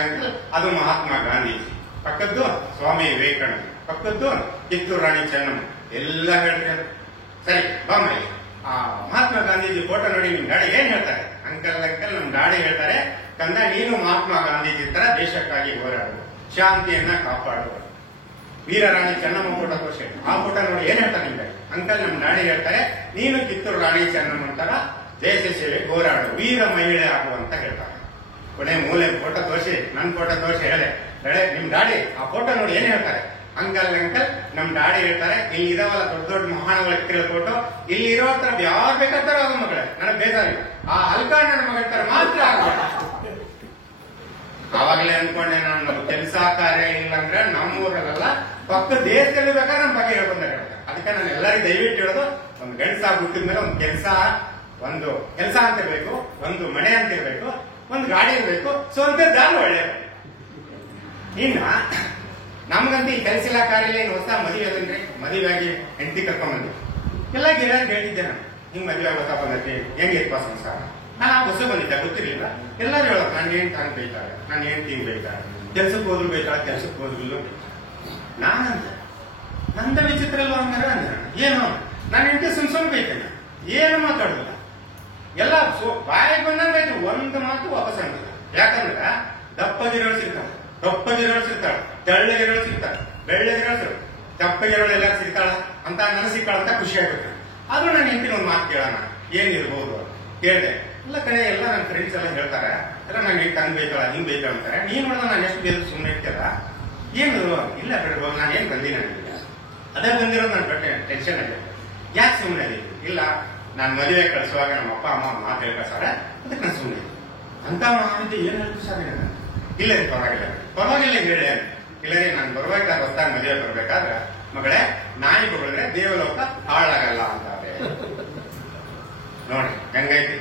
ಅದು ಮಹಾತ್ಮ ಗಾಂಧೀಜಿ, ಪಕ್ಕದ್ದು ಸ್ವಾಮಿ ವಿವೇಕಾನಂದ, ಪಕ್ಕದ್ದು ಕಿತ್ತೂರು ರಾಣಿ ಚೆನ್ನಮ್ಮ, ಎಲ್ಲ ಹೇಳ್ರಿ. ಸರಿ ಬಮ್ಮ, ಆ ಮಹಾತ್ಮ ಗಾಂಧೀಜಿ ಫೋಟೋ ನೋಡಿ ನಿಮ್ ಗಾಡಿ ಏನ್ ಹೇಳ್ತಾರೆ? ಅಂಕಲ್ ನಮ್ ಗಾಡಿ ಹೇಳ್ತಾರೆ, ಕಂದ ನೀನು ಮಹಾತ್ಮ ಗಾಂಧೀಜಿ ತರ ದೇಶಕ್ಕಾಗಿ ಹೋರಾಡು, ಶಾಂತಿಯನ್ನ ಕಾಪಾಡು. ವೀರರಾಣಿ ಚೆನ್ನಮ್ಮ ಫೋಟೋ ತೋರಿಸಿ, ಆ ಫೋಟೋ ನೋಡಿ ಏನ್ ಹೇಳ್ತಾರೆ ನಿಮ್ ಗಾಡಿ? ಅಂಕಲ್ ನಮ್ ಗಾಡಿ ಹೇಳ್ತಾರೆ, ನೀನು ಕಿತ್ತೂರು ರಾಣಿ ಚೆನ್ನಮ್ಮ ತರ ದೇಶ ಸೇವೆ ಹೋರಾಡು, ವೀರ ಮಹಿಳೆ ಆಗುವಂತ ಹೇಳ್ತಾರೆ. ಕೊನೆ ಮೂಲೆ ಫೋಟೋ ತೋರಿಸಿ, ನನ್ ಫೋಟೋ ತೋರಿಸಿ ಹೇಳಿ ನಿಮ್ ಗಾಡಿ ಆ ಫೋಟೋ ನೋಡಿ ಏನ್ ಹೇಳ್ತಾರೆ? ಅಂಕಲ್ ನಮ್ ಗಾಡಿ ಹೇಳ್ತಾರೆ, ಇಲ್ಲಿ ಇದಾವಲ್ಲ ದೊಡ್ಡ ದೊಡ್ಡ ಮಹಾನ್ ವ್ಯಕ್ತಿಗಳ ಫೋಟೋ, ಇಲ್ಲಿ ಇರೋ ಹತ್ರ ಯಾರು ಬೇಕಾಗ್ತಾರೋ ಆಗೋ ಮಗಳೇ, ನನಗೆ ಬೇಜಾರಿಲ್ಲ, ಆ ಅಲ್ಕಾ ನನ್ನ ಮಗಳ ತರ ಮಾತ್ರ ಆವಾಗಲೇ ಅಂದ್ಕೊಂಡೆ ನಾನು ಕೆಲಸ ಕಾರ್ಯ ಇಲ್ಲ ಅಂದ್ರೆ ನಮ್ಮೂರಲ್ಲ ಪಕ್ಕ ದೇಶದಲ್ಲಿ ಬೇಕಾದ್ರೆ ನಮ್ಮ ಬಗ್ಗೆ ಹೇಳ್ಕೊಂಡ ಅದಕ್ಕೆ ನಾನು ಎಲ್ಲರಿಗೂ ದಯವಿಟ್ಟು ಹೇಳೋದು, ಒಂದು ಗಂಡಸ ಹುಟ್ಟಿದ ಮೇಲೆ ಒಂದು ಕೆಲಸ ಅಂತ ಇರ್ಬೇಕು, ಒಂದು ಮನೆ ಅಂತ ಇರ್ಬೇಕು, ಒಂದು ಗಾಡಿ ಇರ್ಬೇಕು, ಸ್ವಂತ ದಾನ ಒಳ್ಳೆಯದು. ಇನ್ನ ನಮ್ಗಂತ ಈ ಕೆಲಸ ಇಲ್ಲ ಕಾರ್ಯ ಇಲ್ಲ, ಹೊಸ ಮದುವೆ ಅದನ್ರಿ, ಮದುವೆಯಾಗಿ ಹೆಂಡತಿ ಕರ್ಕೊಂಡ್ಬಂದಿ ಎಲ್ಲ ಗಿರಾಗಿ ಹೇಳ್ತಿದ್ದೆ ನಾನು, ಹಿಂಗ್ ಮದುವೆ ಗೊತ್ತಾ ಬಂದೈತಿ, ಹೆಂಗಿಪ್ಪ ಸಂಸಾರ. ನಾನು ಹೊಸ ಬಂದಿದ್ದೆ, ಗೊತ್ತಿರ್ಲಿಲ್ಲ. ಎಲ್ಲರೂ ಹೇಳೋದು ನಾನು ಏನ್ ತಾನು ಬೈತಾಳೆ, ನಾನು ಏನ್ ತಿಂಗ್ ಬೈತಾಳೆ, ಕೆಲ್ಸಕ್ಕೆ ಹೋದ್ರು ಬೈತಾಳೆ, ಕೆಲ್ಸಕ್ಕೆ ಹೋದ್ರಿಲ್ಲ. ನಾನಂತ ನಂದ ವಿಚಿತ್ರ ಇಲ್ವ ಹಂಗಾರ ಅಂದ್ರೆ ಏನು, ನಾನು ಹೆಂಡತಿ ಸುಮ್ ಬೈತೇನೆ, ಏನು ಮಾತಾಡುದಿಲ್ಲ, ಎಲ್ಲ ಬಾಯಿಗೆ ಬಂದಂಗಾಯ್ತು, ಒಂದು ಮಾತು ವಾಪಸ್ ಆಗಿಲ್ಲ. ಯಾಕಂದ್ರೆ ದಪ್ಪಗಿರೋಳು ಸಿಗ್ತಾಳೆ, ತೆಳ್ಳಗಿರೋಳು ಸಿಗ್ತಾಳೆ, ಬೆಳ್ಳಗಿರೋಳು, ದಪ್ಪಗಿರೋಳು ಎಲ್ಲ ಸಿಗ್ತಾಳ ಅಂತ ನನಗೆ ಸಿಕ್ಕಾಳ ಅಂತ ಖುಷಿ ಆಗುತ್ತೆ. ಆದ್ರೂ ನಾನು ಹೆಂಡತಿನ ಒಂದು ಮಾತು ಕೇಳೋಣ, ಏನಿರ್ಬೋದು ಕೇಳಿದೆ. ಎಲ್ಲ ಕಡೆ ಎಲ್ಲ ನನ್ನ ಫ್ರೆಂಡ್ಸ್ ಎಲ್ಲ ಹೇಳ್ತಾರೆ, ಎಲ್ಲ ನಾನು ಹೆಂಗ್ ತಂಗ್ ಬೈತಾಳ ಹಿಂಗ್ ಬೈತಾಳ ಅಂತಾರೆ. ನೀನ್ ನೋಡಿದ ನಾನು ಎಷ್ಟು ಬೇರೆ ಸುಮ್ಮನೆ ಇರ್ತಲ್ಲ, ಏನು ಇಲ್ಲ ಬಿಡ್ಬೋದು, ನಾನು ಏನ್ ಬಂದಿ ನನಗಿಲ್ಲ, ಅದೇ ಬಂದಿರೋದು ನನ್ನ ಬಟ್ಟೆ ಟೆನ್ಷನ್ ಆಗಿದೆ, ಯಾಕೆ ಸುಮ್ಮನೆ ಅದೀನಿ? ಇಲ್ಲ, ನಾನು ಮದುವೆ ಕಳಿಸುವಾಗ ನಮ್ಮ ಅಪ್ಪ ಅಮ್ಮ ಮಾತು ಹೇಳ್ಕಳ್ಸಾರೆ, ಅದಕ್ಕೆ ನಾನು ಸುಮ್ಮನೆ ಅಂತ ಮಾಡಿದ್ದೆ. ಏನ್ ಹೇಳ್ತಾರೆ? ಇಲ್ಲ ರೀ, ಪರವಾಗಿಲ್ಲ ಹೇಳಿ. ಇಲ್ಲ ರೀ, ನಾನು ಬರ್ಬೇಕಾದ್ರೆ ಹೊಸ್ತಾಗ ಮದುವೆ ಬರ್ಬೇಕಾದ್ರೆ ಮಗಳೇ ನಾಯಿ ಬಗಳಿದ್ರೆ ದೇವಲೋಕ ಹಾಳಾಗಲ್ಲ ಅಂತಾರೆ. ನೋಡಿ ಹೆಂಗೈತಿ,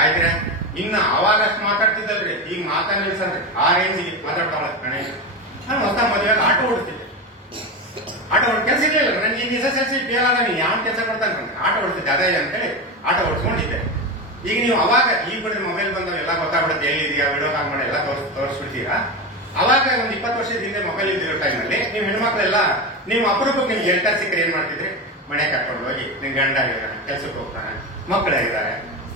ಆಯ್ತ್ರೆ. ಇನ್ನ ಅವಾಗ ಅಷ್ಟು ಮಾತಾಡ್ತಿದ್ದಲ್ರಿ, ಈಗ ಮಾತಾಡ್ ನಿಲ್ಸಲ್ರಿ, ಆ ರೇಂಜಿಗೆ ಮಾತಾಡ್ತಾವಳ ಗಣೇಶ. ನಾನು ಹೊಸ ಮದುವೆಗೆ ಆಟೋ ಓಡಿಸ್ತಿದ್ದೆ, ಆಟೋ ಓಡ್ ಕೆಲಸ ಇರ್ಲಿಲ್ಲ ನನಗೆ. ಈಗ SSLC ಫೇಲ್ ಆದ ನೀವು ಯಾವ ಕೆಲಸ ಕೊಡ್ತಾನೆ ಆಟೋ ಓಡಿಸ್ತಿದ್ದೆ, ಅದೇ ಅಂತೇಳಿ ಆಟೋ ಓಡಿಸ್ಕೊಂಡಿದ್ದೆ. ಈಗ ನೀವು ಅವಾಗ ಈಗ ಬಿಡ್ರಿ ಮೊಬೈಲ್ ಬಂದವ್ ಎಲ್ಲ ಗೊತ್ತಾಗ್ಬಿಡುತ್ತೆ, ಎಲ್ಲಿದೆಯಾ ವಿಡಿಯೋ ಕಾಲ್ ಮಾಡಿ ಎಲ್ಲ ತೋರಿಸ್ಬಿಡ್ತೀರಾ. ಅವಾಗ ಒಂದು 20 ವರ್ಷದ ಹಿಂದೆ ಮೊಬೈಲ್ ಇದ್ದಿರೋ ಟೈಮಲ್ಲಿ ನೀವು ಹೆಣ್ಮಕ್ಳೆಲ್ಲ ನೀವು ಅಪರೂಪಕ್ಕೆ ನಿಮ್ಗೆ ಎಲ್ಟಾರ್ ಸಿಕ್ಕರೆ ಏನ್ ಮಾಡ್ತಿದ್ರಿ? ಮನೆ ಕರ್ಕೊಂಡು ಹೋಗಿ ನಿಮ್ ಗಂಡ ಆಗಿದ್ದಾನೆ, ಕೆಲ್ಸಕ್ಕೆ ಹೋಗ್ತಾನೆ, ಮಕ್ಕಳಾಗಿದ್ದಾರೆ,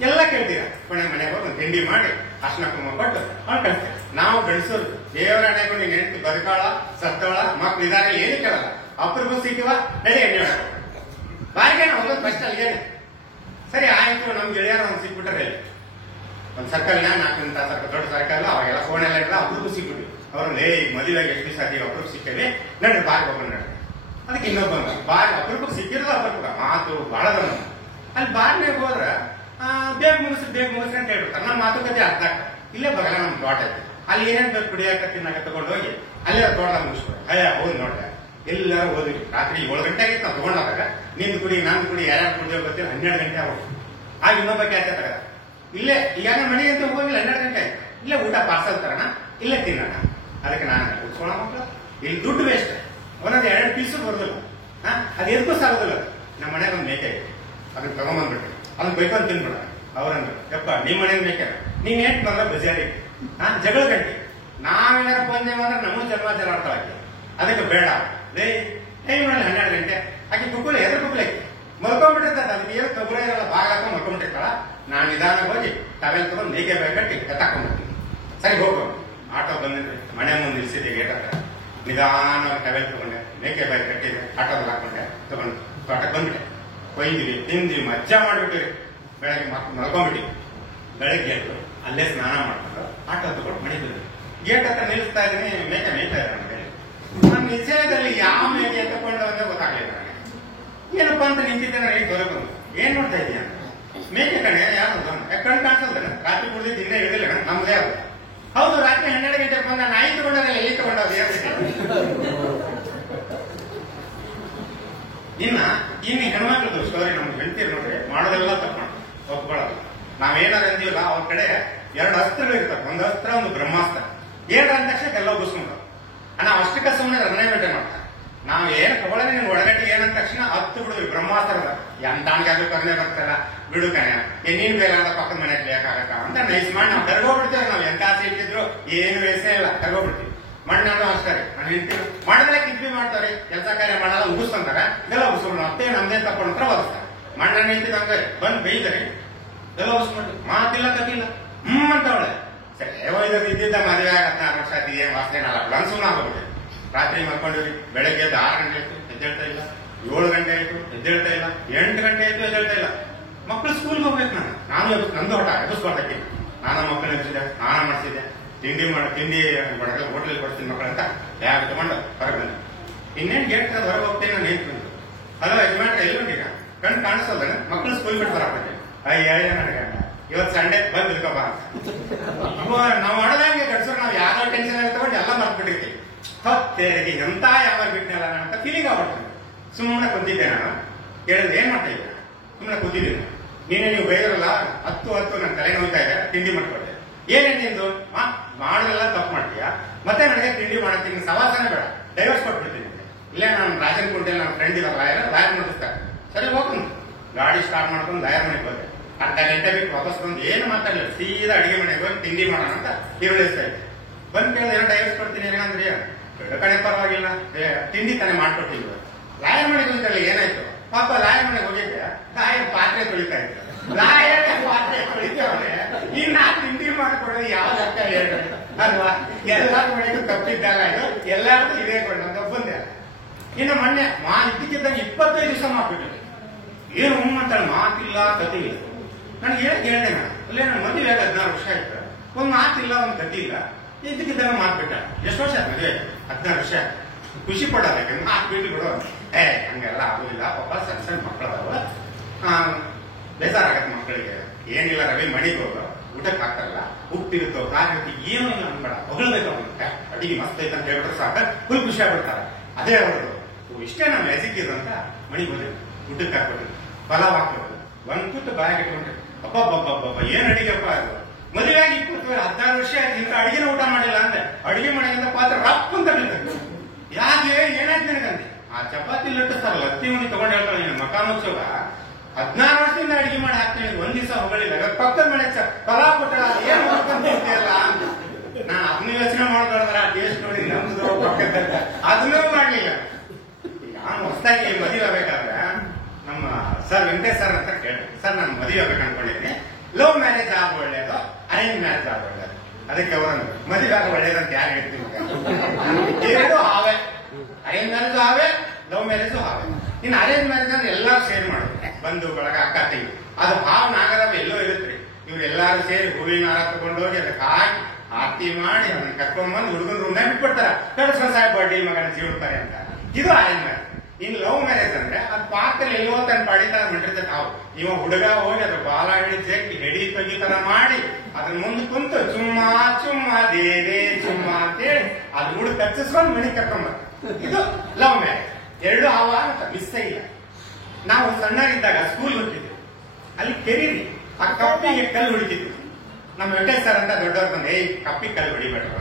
ಎಲ್ಲ ಕೇಳ್ತೀರಾ. ಮನೆಗೆ ಹೋಗಿ ಒಂದು ತಿಂಡಿ ಮಾಡಿ ಅರ್ಶನ ಕುಂಕುಮ ಕೊಟ್ಟು ಅವ್ನು ಕಳಿಸ್ತೀವಿ. ನಾವು ಬೆಳೆಸೋದು ದೇವರ ಹಣೆಗೂ ನೀನ್ ಹೆಂಡತಿ ಬದುಕಾಳ ಸತ್ತೋಳ ಮಕ್ಳು ಇದಾರೆ ಏನು ಕೇಳಲ್ಲ. ಅಪರೂಪ ಸಿಕ್ಕಿವ ನಡಿ ಎಣ್ಣೆ ಬಾಯಿಗೆ ನಾವು ಹೋಗೋದು ಫಸ್ಟ್ ಅಲ್ಲಿಗೆ. ಸರಿ ಆಯ್ತು, ನಮ್ ಗೆಳೆಯರು ಒಂದು ಸಿಕ್ಬಿಟ್ರೆ ಒಂದ್ ಸರ್ಕಲ್ ನಾಲ್ಕಿಂತ ದೊಡ್ಡ ಸರ್ಕಲ್, ಅವಾಗೆಲ್ಲ ಫೋನ್ ಎಲ್ಲ ಇರಲ್ಲ, ಅಪರೂಪ ಸಿಕ್ಬಿಟ್ವಿ. ಅವ್ರು ಮದುವೆಗೆ ಎಷ್ಟು ದಿವಸ ಆಗಿ ಅಪರೂಪ ಸಿಕ್ಕೇವಿ, ನಡ್ರಿ ಬಾರ್ಗೆ ಹೋಗೋಣ ನಡ್ರಿ. ಅದಕ್ಕೆ ಇನ್ನೊಬ್ಬ ಬಾರ್ ಅಪರೂಪಕ್ಕೆ ಸಿಕ್ಕಿರೋದು ಅಪರೂಪ ಮಾತು ಬಹಳ ಬಂದ. ಅಲ್ಲಿ ಬಾರ್ನಾಗ ಹೋದ್ರ ಬೇಗ ಮುಗಿಸ್ರಿ ಅಂತ ಹೇಳ್ಬಿಡ್ತಾರೆ. ನಮ್ಮ ಮಾತುಕತೆ ಅರ್ಥ ಆಗ್ತದೆ. ಇಲ್ಲೇ ಬಗಲ ನಮ್ ತೋಟ ಐತೆ, ಅಲ್ಲಿ ಏನೇನ್ ಬೇಕು ಕುಡಿಯಾಕ ತಿನ್ನಾಕ ತಗೊಂಡು ಹೋಗಿ ಅಲ್ಲೇ ತೋಟದಾಗ ಮುಗಿಸ್ಬಿಡ್ರಿ. ಹೌದು ನೋಡ್ರಿ, ಎಲ್ಲರೂ ಹೋದ್ವಿ. ರಾತ್ರಿ 7 ಗಂಟೆ ಆಗಿತ್ತು ನಾವು ತಗೊಂಡಾಗ, ನಿಂದು ಕುಡಿ ನಂದು ಕುಡಿ ಯಾರ್ಯಾರು ಕುಡಿಯೋ ಗೊತ್ತಿಲ್ಲ, 12 ಗಂಟೆ ಆಗೋದು. ಆಗ ಇನ್ನೊಬ್ಬ ಕ್ಯಾಚ್ ತಗದ ಇಲ್ಲೇ ಈಗ ಮನೆಗೆ ಅಂತ ಹೋಗಿಲ್ಲ, 12 ಗಂಟೆ ಆಯ್ತು. ಇಲ್ಲೇ ಊಟ ಪಾರ್ಸಲ್ ತರೋಣ, ಇಲ್ಲೇ ತಿನ್ನೋಣ. ಅದಕ್ಕೆ ನಾನು ಉತ್ಕೊಳ್ಳೋ ಮಕ್ಕಳು ಇಲ್ಲಿ ದುಡ್ಡು ವೇಸ್ಟ್, ಒಂದೊಂದು 2 ಪೀಸು ಬರೋದಿಲ್ಲ. ಅದು ಎದಕ್ಕೂ ಸಾಗೋದಿಲ್ಲ. ನಮ್ಮ ಮನೆಗೆ ಒಂದು ಮೇಕೆ ಐತಿ, ಅದನ್ನ ತಗೊಂಡ್ಬಂದ್ಬಿಟ್ರಿ, ಅದನ್ನ ಬೈಕೊಂಡು ತಿನ್ಬಿಡ. ಅವ್ರಂದ್ರು ಯಪ್ಪ ನಿಮ್ ಮನೆ ಮೇಕೆ ನೀನ್ ಏನ್ ಬಂದ ಬಜಾರಿ ಜಗಳ ಗಂಟೆ ನಾವೇನಾರ ಬಂದೆ ಅಂದ್ರೆ ನಮ್ಮ ಜನ್ಮ ಜಲಾಡ್ತಾಳೆ. ಅದಕ್ಕೆ ಬೇಡ ರೇ ಟೈಮ್ ಮಾಡಿ 12 ಗಂಟೆ ಆಕೆ ಕುಕ್ಕುಳಿ ಎದ್ರ ಕುಕ್ಕುಳಿ ಮಲ್ಕೊಂಡ್ಬಿಟ್ಟಿರ್ತದ. ಅದಕ್ಕೆ ಏನು ಕಬ್ಬರ ಇರಲ್ಲ, ಭಾಗ ಹಾಕೊಂಡು ಮಲ್ಕೊಂಡ್ಬಿಟ್ಟಿರ್ತಾಳ. ನಾನು ನಿಧಾನ ಹೋಗಿ ಟವೆಲ್ ತಗೊಂಡು ಮೇಕೆ ಬ್ಯಾಗ್ ಕಟ್ಟಿ ಎತ್ತಾಕೊಂಡ್ಬಿಡ್ತೀನಿ. ಸರಿ ಹೋಗು, ಆಟೋ ಬಂದಿದ್ರೆ ಮನೆ ಮುಂದೆ ನಿಲ್ಸಿದ್ದೆ ಗೇಟ್ ಹತ್ರ. ನಿಧಾನವಾಗಿ ಟವೆಲ್ ತಗೊಂಡೆ, ಮೇಕೆ ಬ್ಯಾಗ್ ಕಟ್ಟಿದೆ, ಆಟೋದಲ್ಲಿ ಹಾಕೊಂಡೆ, ತಗೊಂಡು ತೋಟಕ್ಕೆ ಬಂದ್ಬಿಟ್ಟೆ. ಕೊಯ್ದ್ವಿ, ತಿಂದ್ವಿ, ಮಜ್ಜಾ ಮಾಡ್ಬಿಟ್ಟಿರಿ. ಬೆಳಗ್ಗೆ ಮಲ್ಕೊಂಡ್ಬಿಟ್ಟಿವಿ. ಬೆಳಗ್ಗೆ ಎದ್ದು ಅಲ್ಲೇ ಸ್ನಾನ ಮಾಡ್ಕೊಂಡು ಆಟೋ ತಗೊಂಡು ಮನೆ ಬಂದ್ವಿ. ಗೇಟ್ ಹತ್ರ ನಿಲ್ಲಿಸ್ತಾ ಇದ್ದೀನಿ, ಮೇಕೆ ಮೇಯ್ತಾ ಇದ್ದಾರೆ ನಮಗೆ. ನನ್ನ ನಿಶ್ಚಯದಲ್ಲಿ ಯಾವ ಮೇಕೆ ತಗೊಂಡು ಅಂದ್ರೆ ಗೊತ್ತಾಗ್ಲಿಲ್ಲ ನನಗೆ. ಏನಪ್ಪಾ ಅಂತ ನಿಂತಿದ್ದೆ, ನನಗೆ ದೊರೆ ಬಂದು ಏನ್ ನೋಡ್ತಾ ಇದೀಯ? ಮೇಕೆ ಕಣೆ, ಯಾರು ಕಣ್ ಕಾಣಿಸೋದ? ರಾತ್ರಿ ಕುಡಿದಿದ್ದು ಇನ್ನೇ ಇಳಿದಿಲ್ಲ, ನಮ್ದೇ ಅದು. ಹೌದು, ರಾತ್ರಿ 12 ಗಂಟೆಗೆ ಬಂದ ನಾಯಿ ತಗೊಂಡಾಗ ಎಲ್ಲಿ ತಗೊಂಡೋದು? ಇನ್ನು ಹೆಣ್ಮಕ್ಳದ್ದು ಸ್ಟೋರಿ ನಮ್ಗೆ ಹೇಳ್ತೀರಿ ನೋಡ್ರಿ, ಮಾಡೋದೆಲ್ಲ ತಪ್ಪ ಒಪ್ಕೊಳ್ಳೋದು. ನಾವೇನಾರ ಅಂದೀವಲ್ಲ, ಅವ್ರ ಕಡೆ 2 ಅಸ್ತ್ರಗಳು ಇರ್ತಾರೆ, ಒಂದು ಅಸ್ತ್ರ ಒಂದು ಬ್ರಹ್ಮಾಸ್ತ್ರ. ಏನ್ ಅಂದ ತಕ್ಷಣ ಎಲ್ಲ ಉಗಿಸ್ಕೊಂಡು ನಾವು ಅಷ್ಟಕ್ಕೆ ಸುಮ್ಮನೆ ಅದನ್ನೇ ಮೇಂಟೈನ್ ಮಾಡ್ತಾರೆ. ನಾವ್ ಏನ್ ತಗೊಳ್ಳೋದೇ ನಿನ್ ಒಳಗಡೆ ಏನಂದ ತಕ್ಷಣ 10 ಬಿಡುದು ಬ್ರಹ್ಮಾಸ್ತ್ರದ ಎಂತಾಣ್ಗಾದ್ರು ಕರ್ನೆ ಬರ್ತಾರ ಬಿಡು ಕಣೆ, ನೀನ್ ಬೇಕಾದ ಪಕ್ಕದ ಮನೆಗೆ ಬೇಕಾಗತ್ತ ಅಂತ ನೈಸ್ ಮಾಡಿ ನಾವು ಕರ್ಗೋಗ್ಬಿಡ್ತೇವೆ. ನಾವ್ ಎಂತ ಆಸೆ ಇಟ್ಟಿದ್ರು ಏನು ವಯಸ್ಸೇ ಇಲ್ಲ, ಕರ್ಗೋಗ್ಬಿಡ್ತೀವಿ. ಮಣ್ಣಾದ್ರು ಅಷ್ಟಾರೆ ನಾನು ಹೇಳ್ತೀವಿ ಮಾಡಿದ್ರೆ ಕಿತ್ವಿ ಮಾಡ್ತಾರೆ, ಕೆಲಸ ಕಾರ್ಯ ಮಾಡಲ್ಲ ಉಗಿಸ್ಕೊಂತಾರೆ, ಇದೆಲ್ಲ ಉಗಿಸ್ಕೊಂಡು ಮತ್ತೆ ನಮ್ದೇ ತಕೊಂಡು ಹತ್ರ ಬರುತ್ತಾರೆ. ಮಣ್ಣ ನಿಂತಿದಂಗೆ ಬಂದ್ ಬೈತಾರೆ, ಇದೆಲ್ಲ ಉಗಿಸ್ಕೊಂಡು ಮಾತಿಲ್ಲ ಕತ್ತಿಲ್ಲ ಅಂತ ಅವಳೆ. ಸರಿ ಇದ್ದಿದ್ದ ಮದುವೆ 16 ವರ್ಷ ಆಯ್ತು, ಏನ್ ವಾಸನೆ ಅಲ್ಲ ಸುಮ್ಮನೆ ಆಗೋಗ್ಬಿಟ್ಟೆ. ರಾತ್ರಿ ಮಲ್ಕೊಂಡಿರಿ, ಬೆಳಗ್ಗೆ 6 ಗಂಟೆ ಆಯ್ತು ಎದ್ದೇಳ್ತಾ ಇಲ್ಲ, 7 ಗಂಟೆ ಆಯ್ತು ಎದ್ದೇಳ್ತಾ ಇಲ್ಲ, 8 ಗಂಟೆ ಆಯ್ತು ಎದ್ದೇಳ್ತಾ ಇಲ್ಲ. ಮಕ್ಕಳು ಸ್ಕೂಲ್ಗೆ ಹೋಗ್ಬೇಕು. ನಾನು ನಂದು ಹೊಟ ಎದುಸ್ಕೊಳ್ತಕ್ಕೆ ನಾನು ಮಕ್ಕಳು ಎಬ್ಸಿದ್ದೆ, ಸ್ನಾನ ಮಾಡಿಸಿದ್ದೆ, ತಿಂಡಿ ಹೋಟ್ಲಲ್ಲಿ ಕೊಡ್ತೀನಿ ಮಕ್ಕಳಂತ ಬ್ಯಾಗ್ ತಗೊಂಡು ಹೊರಗೆ ಬಂದೆ. ಇನ್ನೇನು ಗೇಟ್ ಹೊರಗೆ ಹೋಗ್ತೇನೆ, ನಾನು ಏನ್ ಬಂದು ಹಲೋ ಯಜಮಾನ್ರೆ ಎಲ್ಲಿ ಬಂದೀಗ? ಕಣ್ ಕಾಣಿಸೋದ? ಮಕ್ಕಳು ಸ್ಕೂಲ್ ಬಿಟ್ಟು ಬರಕ್ಕೆ ಹೇಳಿ ನನಗೆ ಇವತ್ತು ಸಂಡೆ ಬಂದ್ ಇಳ್ಕೊಬ ಅಂತ. ನಾವು ಮಾಡೋದಂಗೆ ಗಡ್ಸೋರು ನಾವು ಯಾವ್ದೋ ಟೆನ್ಷನ್ ತಗೊಂಡು ಎಲ್ಲ ಮರ್ತ್ಬಿಟ್ಟಿರ್ತೀವಿ. ಹೊತ್ತೇರಿಗೆ ಎಂತ ಯಾವಾಗ ಬಿಟ್ಟನಲ್ಲ ಅಂತ ಫೀಲಿಂಗ್ ಆಗ್ಬಿಡ್ತೀನಿ. ಸುಮ್ಮನೆ ಕುಂತಿದ್ದೆ ನಾನು. ಕೇಳಿದ್ರೆ ಏನ್ ಮಾಡ್ತಾ ಇದ್ದೆ? ಸುಮ್ಮನೆ ಕೂತಿದ್ದೀನಿ. ನೀನೇ ನೀವು ಬೈದ್ರಲ್ಲ 10 ನನ್ನ ತಲೆ ನೋಯ್ತಾ ಇದೆ, ತಿಂಡಿ ಮಾಡ್ಕೊಟ್ಟೆ. ಏನೇನು ನಿಂದು ಮಾಡೋದೆಲ್ಲ ತಪ್ಪು ಮಾಡ್ತೀಯಾ, ಮತ್ತೆ ನನಗೆ ತಿಂಡಿ ಮಾಡ್ತೀನಿ, ಸವಾಸನೆ ಬೇಡ, ಡೈವರ್ಸ್ ಕೊಟ್ಬಿಡ್ತೀನಿ. ಇಲ್ಲೇ ನಾನು ರಾಜನ್ ಕುಂಟೆಲ್ ನನ್ನ ಫ್ರೆಂಡ್ ಇರೋ ಲಾಯರ್ ನೋಡಿಸ್ತಾರೆ. ಸರಿ ಹೋಗ್ತೀನಿ. ಗಾಡಿ ಸ್ಟಾರ್ಟ್ ಮಾಡ್ಕೊಂಡು ಲಾಯರ್ ಮನೆಗೆ ಹೋದೆ. ಅರ್ಧ ಗಂಟೆ ಬಿಟ್ಟು ವಾಪಸ್ ಬಂದು ಏನು ಮಾತಾಡಲಿಲ್ಲ, ಸೀದಾ ಅಡಿಗೆ ಮನೆಗೆ ಹೋಗಿ ತಿಂಡಿ ಮಾಡೋಣ ಅಂತ ಈರುಳಿಸ್ತಾ ಇದ್ದೆ. ಬಂದ್ ಕೇಳಿದ್ರೆ ಏನೋ ಡೈವರ್ಸ್ ಕೊಡ್ತೀನಿ ಏನಂದ್ರೆ, ಕಡೆ ಪರವಾಗಿಲ್ಲ, ತಿಂಡಿ ತಾನೇ ಮಾಡ್ಕೊಟ್ಟಿಲ್ವ. ಲಾಯರ್ ಮನೆಗೆ ಹೋಗ್ತಾರಲ್ಲ, ಏನಾಯ್ತು ಪಾಪ ಲಾಯರ್ ಮನೆಗೆ ಹೋಗಿದ್ದೆ. ಲಾಯರ್ ಪಾತ್ರೆ ತೊಳಿತಾ ಇತ್ತು. ಲಾಯರ್ ಪಾತ್ರೆ ತೊಳಿತೇವ್ರೆ, ಇನ್ನ ತಿಂಡಿ ಮಾಡ್ಕೊಡೋದು ಯಾವ ಲೆಕ್ಕ ಹೇಳ್ತಾರೆ ಅಲ್ವಾ? ಎಲ್ಲಾರ ಮನೆಗೂ ತಪ್ಪಿದ್ದಾಗ ಎಲ್ಲಾರ್ದು ಇದೇ ಕೊಡ ಅಂತ ಒಬ್ಬಂದೆ. ಇನ್ನು ಮೊನ್ನೆ ಇದ್ದಕ್ಕಿದ್ದಂಗೆ 25 ದಿವಸ ಮಾಡ್ಬಿಟ್ಟಿದೆ. ಏನು ಅಂತಾಳೆ, ಮಾತಿಲ್ಲ ಕತಿ ಇಲ್ಲ. ನನಗೆ ಹೇಳಿದೆ ನಾನು, ಅಲ್ಲೇ ನನ್ನ ಮದುವೆ 16 ವರ್ಷ ಆಯ್ತು, ಒಂದ್ ಮಾತಿಲ್ಲ ಒಂದ್ ಕತಿ ಇಲ್ಲ. ಇದ್ದಕ್ಕಿದ್ದಾಗ ಮಾತ್ಬಿಟ್ಟ. ಎಷ್ಟು ವರ್ಷ ಆಯ್ತು ಮದುವೆ? 16 ವರ್ಷ. ಖುಷಿ ಪಡೋದ, ಯಾಕಂದ್ರೆ ಮಾತು ಬಿಟ್ಟು ಬಿಡು. ಹಂಗೆಲ್ಲ ಆಗೋದಿಲ್ಲ ಪಾಪ, ಸಣ್ಣ ಸಣ್ಣ ಮಕ್ಕಳದಾವ, ಬೇಜಾರಾಗತ್ತೆ ಮಕ್ಕಳಿಗೆ. ಏನಿಲ್ಲ ರವಿ, ಮಣಿಗೆ ಹೋಗೋ, ಊಟಕ್ಕೆ ಹಾಕ್ತಾರಲ್ಲ, ಉಪ್ಪಿರುತ್ತೋ ಕಾರಿರುತ್ತೋ ಏನೂ ಇಲ್ಲ ಅನ್ಬೇಡ, ಹೊಗಳ್ಬೇಕು ಅವ್ರಿಗೆ. ಅಡಿಗೆ ಮಸ್ತ್ ಐತೆ ಅಂತ ಹೇಳ್ಬಿಟ್ರೆ ಸಾಕ, ಫುಲ್ ಖುಷಿ ಆಗ್ಬಿಡ್ತಾರೆ. ಅದೇ ಅವ್ರದ್ದು ಇಷ್ಟೇ ನಮ್ಮ ಎಸಿಕ್ಕಿದ್ರು ಅಂತ ಮಣಿಗೆ ಹೋದ್ರೆ ಊಟಕ್ಕೆ ಹಾಕ್ಬಿಟ್ಟು ಪಲಾವ್ ಹಾಕ್ಬೇಕು. ಒಂದ್ ಕೂತು ಬಾಯಾಗಿ ಇಟ್ಕೊಂಡ್ರೆ ಅಬ್ಬಬ್ಬಬ್ಬಬ್ಬ ಏನ್ ಅಡಿಗೆಪ್ಪ ಅದು. ಮದುವೆಯಾಗಿ 16 ವರ್ಷ ಆಯ್ತು, ಇಂತ ಅಡಿಗೆನ ಊಟ ಮಾಡಿಲ್ಲ ಅಂದ್ರೆ ಅಡಿಗೆ ಮನೆಯಿಂದ ಪಾತ್ರ ರಪ್ಪ ಅಂತ ಬೀಳ್ತದೆ. ಯಾಕೆ ಏನಾಯ್ತು ನನಗಂತೆ, ಆ ಚಪಾತಿ ಲಟ್ಟಿಸ್ತಾರಲ್ಲ ಅತ್ತಿ ಮನೆ ತಗೊಂಡು ಹೇಳ್ತಾಳೆ, ನೀನು ಮಕ ಮುಚ್ಚೋಗ 16 ವರ್ಷದಿಂದ ಅಡಿಗೆ ಮಾಡಿ ಹಾಕ್ತೀನಿ, ಒಂದ್ ದಿವಸ ಹೋಗಲಿಲ್ಲ. ಪಕ್ಕದ ಮನೆ ಪಲಾವ್ ಕೊಟ್ಟ ಏನ್ ಹೋಗ್ತಿಯಲ್ಲ ಅಂತ ನಾನು ಅದನ್ನ ಯೋಚನೆ ಮಾಡ್ಕೊಳ್ತಾರ. ಟೇಸ್ಟ್ ನೋಡಿ ನಮ್ದು ಪಕ್ಕದ ಅದನ್ನೂ ಮಾಡ್ಲಿಲ್ಲ. ನಾನು ಹೊಸದಾಗಿ ಮದುವೆ ಆಗ್ಬೇಕಾದ್ರೆ ನಮ್ಮ ಸರ್ ವೆಂಕಟೇಶ್ ಸರ್ ಅಂತ ಕೇಳಿ, ಸರ್ ನಾನು ಮದುವೆ ಆಗ್ಬೇಕು ಅನ್ಕೊಂಡಿದ್ದೀನಿ, ಲವ್ ಮ್ಯಾರೇಜ್ ಆಗ ಒಳ್ಳೇದು ಅರೇಂಜ್ ಮ್ಯಾರೇಜ್ ಆಗ ಒಳ್ಳೇದು? ಅದಕ್ಕೆ ಅವರನ್ನು ಮದುವೆ ಆಗ ಒಳ್ಳೇದಂತ ಯಾರು ಹೇಳ್ತೀನಿ, ಎರಡು ಹಾವೆ, ಅರೇಂಜ್ ಮ್ಯಾರೇಜ್ ಹಾವೆ, ಲವ್ ಮ್ಯಾರೇಜು ಹಾವೆ. ಇನ್ನು ಅರೇಂಜ್ ಮ್ಯಾರೇಜ್ ಅಂದ್ರೆ ಎಲ್ಲಾರು ಸೇರಿ ಮಾಡೋದು, ಬಂಧು ಬಳಗ ಅಕ್ಕ ತಂಗಿ. ಅದು ಹಾವು ನಾಗರಾವ ಎಲ್ಲೋ ಇರುತ್ತೆ. ಇವ್ರೆಲ್ಲಾರು ಸೇರಿ ಹೂವಿನ ಹಾರ ತಗೊಂಡೋಗಿ ಅದಕ್ಕೆ ಹಾಕಿ ಆರತಿ ಮಾಡಿ ಅದನ್ನ ಕರ್ಕೊಂಡ್ಬಂದು ಹುಡುಗನ ರೂಮ್ನಾಗ ಬಿಟ್ಬಿಡ್ತಾರ. ಕಳ್ಸೋ ಸಾಹೇಬ್ ಬಡ್ಡಿ ಮಗನ ಜೀವಡ್ತಾರೆ ಅಂತ. ಇದು ಅರೇಂಜ್ ಮ್ಯಾರೇಜ್. ಇನ್ನು ಲವ್ ಮ್ಯಾರೇಜ್ ಅಂದ್ರೆ ಅದು ಪಾಕದಲ್ಲಿ ಎಲ್ಲೋ ತನ್ನ ಪಡಿತಾ ಬಿಟ್ಟಿರ್ತದೆ. ನಾವು ಇವ ಹುಡುಗ ಹೋಗಿ ಅದ್ರ ಬಾಲ ಹಿಡಿ ಜಗ್ಗಿ ಹೆಡಿ ತೆಗಿತರ ಮಾಡಿ ಅದ್ರ ಮುಂದೆ ಕುಂತು ಚುಮ್ಮ ಚುಮ್ಮ ದೇದೇ ಚುಮ್ಮ ಅಂತೇಳಿ ಅದ್ ಹುಡುಗ ಕಚ್ಚಿಸ್ಕೊಂಡು ಮನೆಗೆ ಕರ್ಕೊಂಡ್ಬರ್ತಾರೆ. ಇದು ಲವ್ ಮ್ಯಾರೇಜ್. ಎರಡು ಹಾವ ಅಂತ ಮಿಸ್ ಇಲ್ಲ. ನಾವು ಸಣ್ಣರಿದ್ದಾಗ ಸ್ಕೂಲ್ ಹೋಗ್ತಿದ್ವಿ, ಅಲ್ಲಿ ಕೆರೀರಿ ಆ ಕಪ್ಪಿಗೆ ಕಲ್ಲು ಹೊಡಿತಿದ್ವಿ. ನಮ್ಮ ವೆಂಕಟೇಶ್ ಸರ್ ಅಂತ ದೊಡ್ಡವ್ರು ಬಂದು, ಕಪ್ಪಿಗೆ ಕಲ್ಲು ಹೊಡಿಬೇಡ್ರ.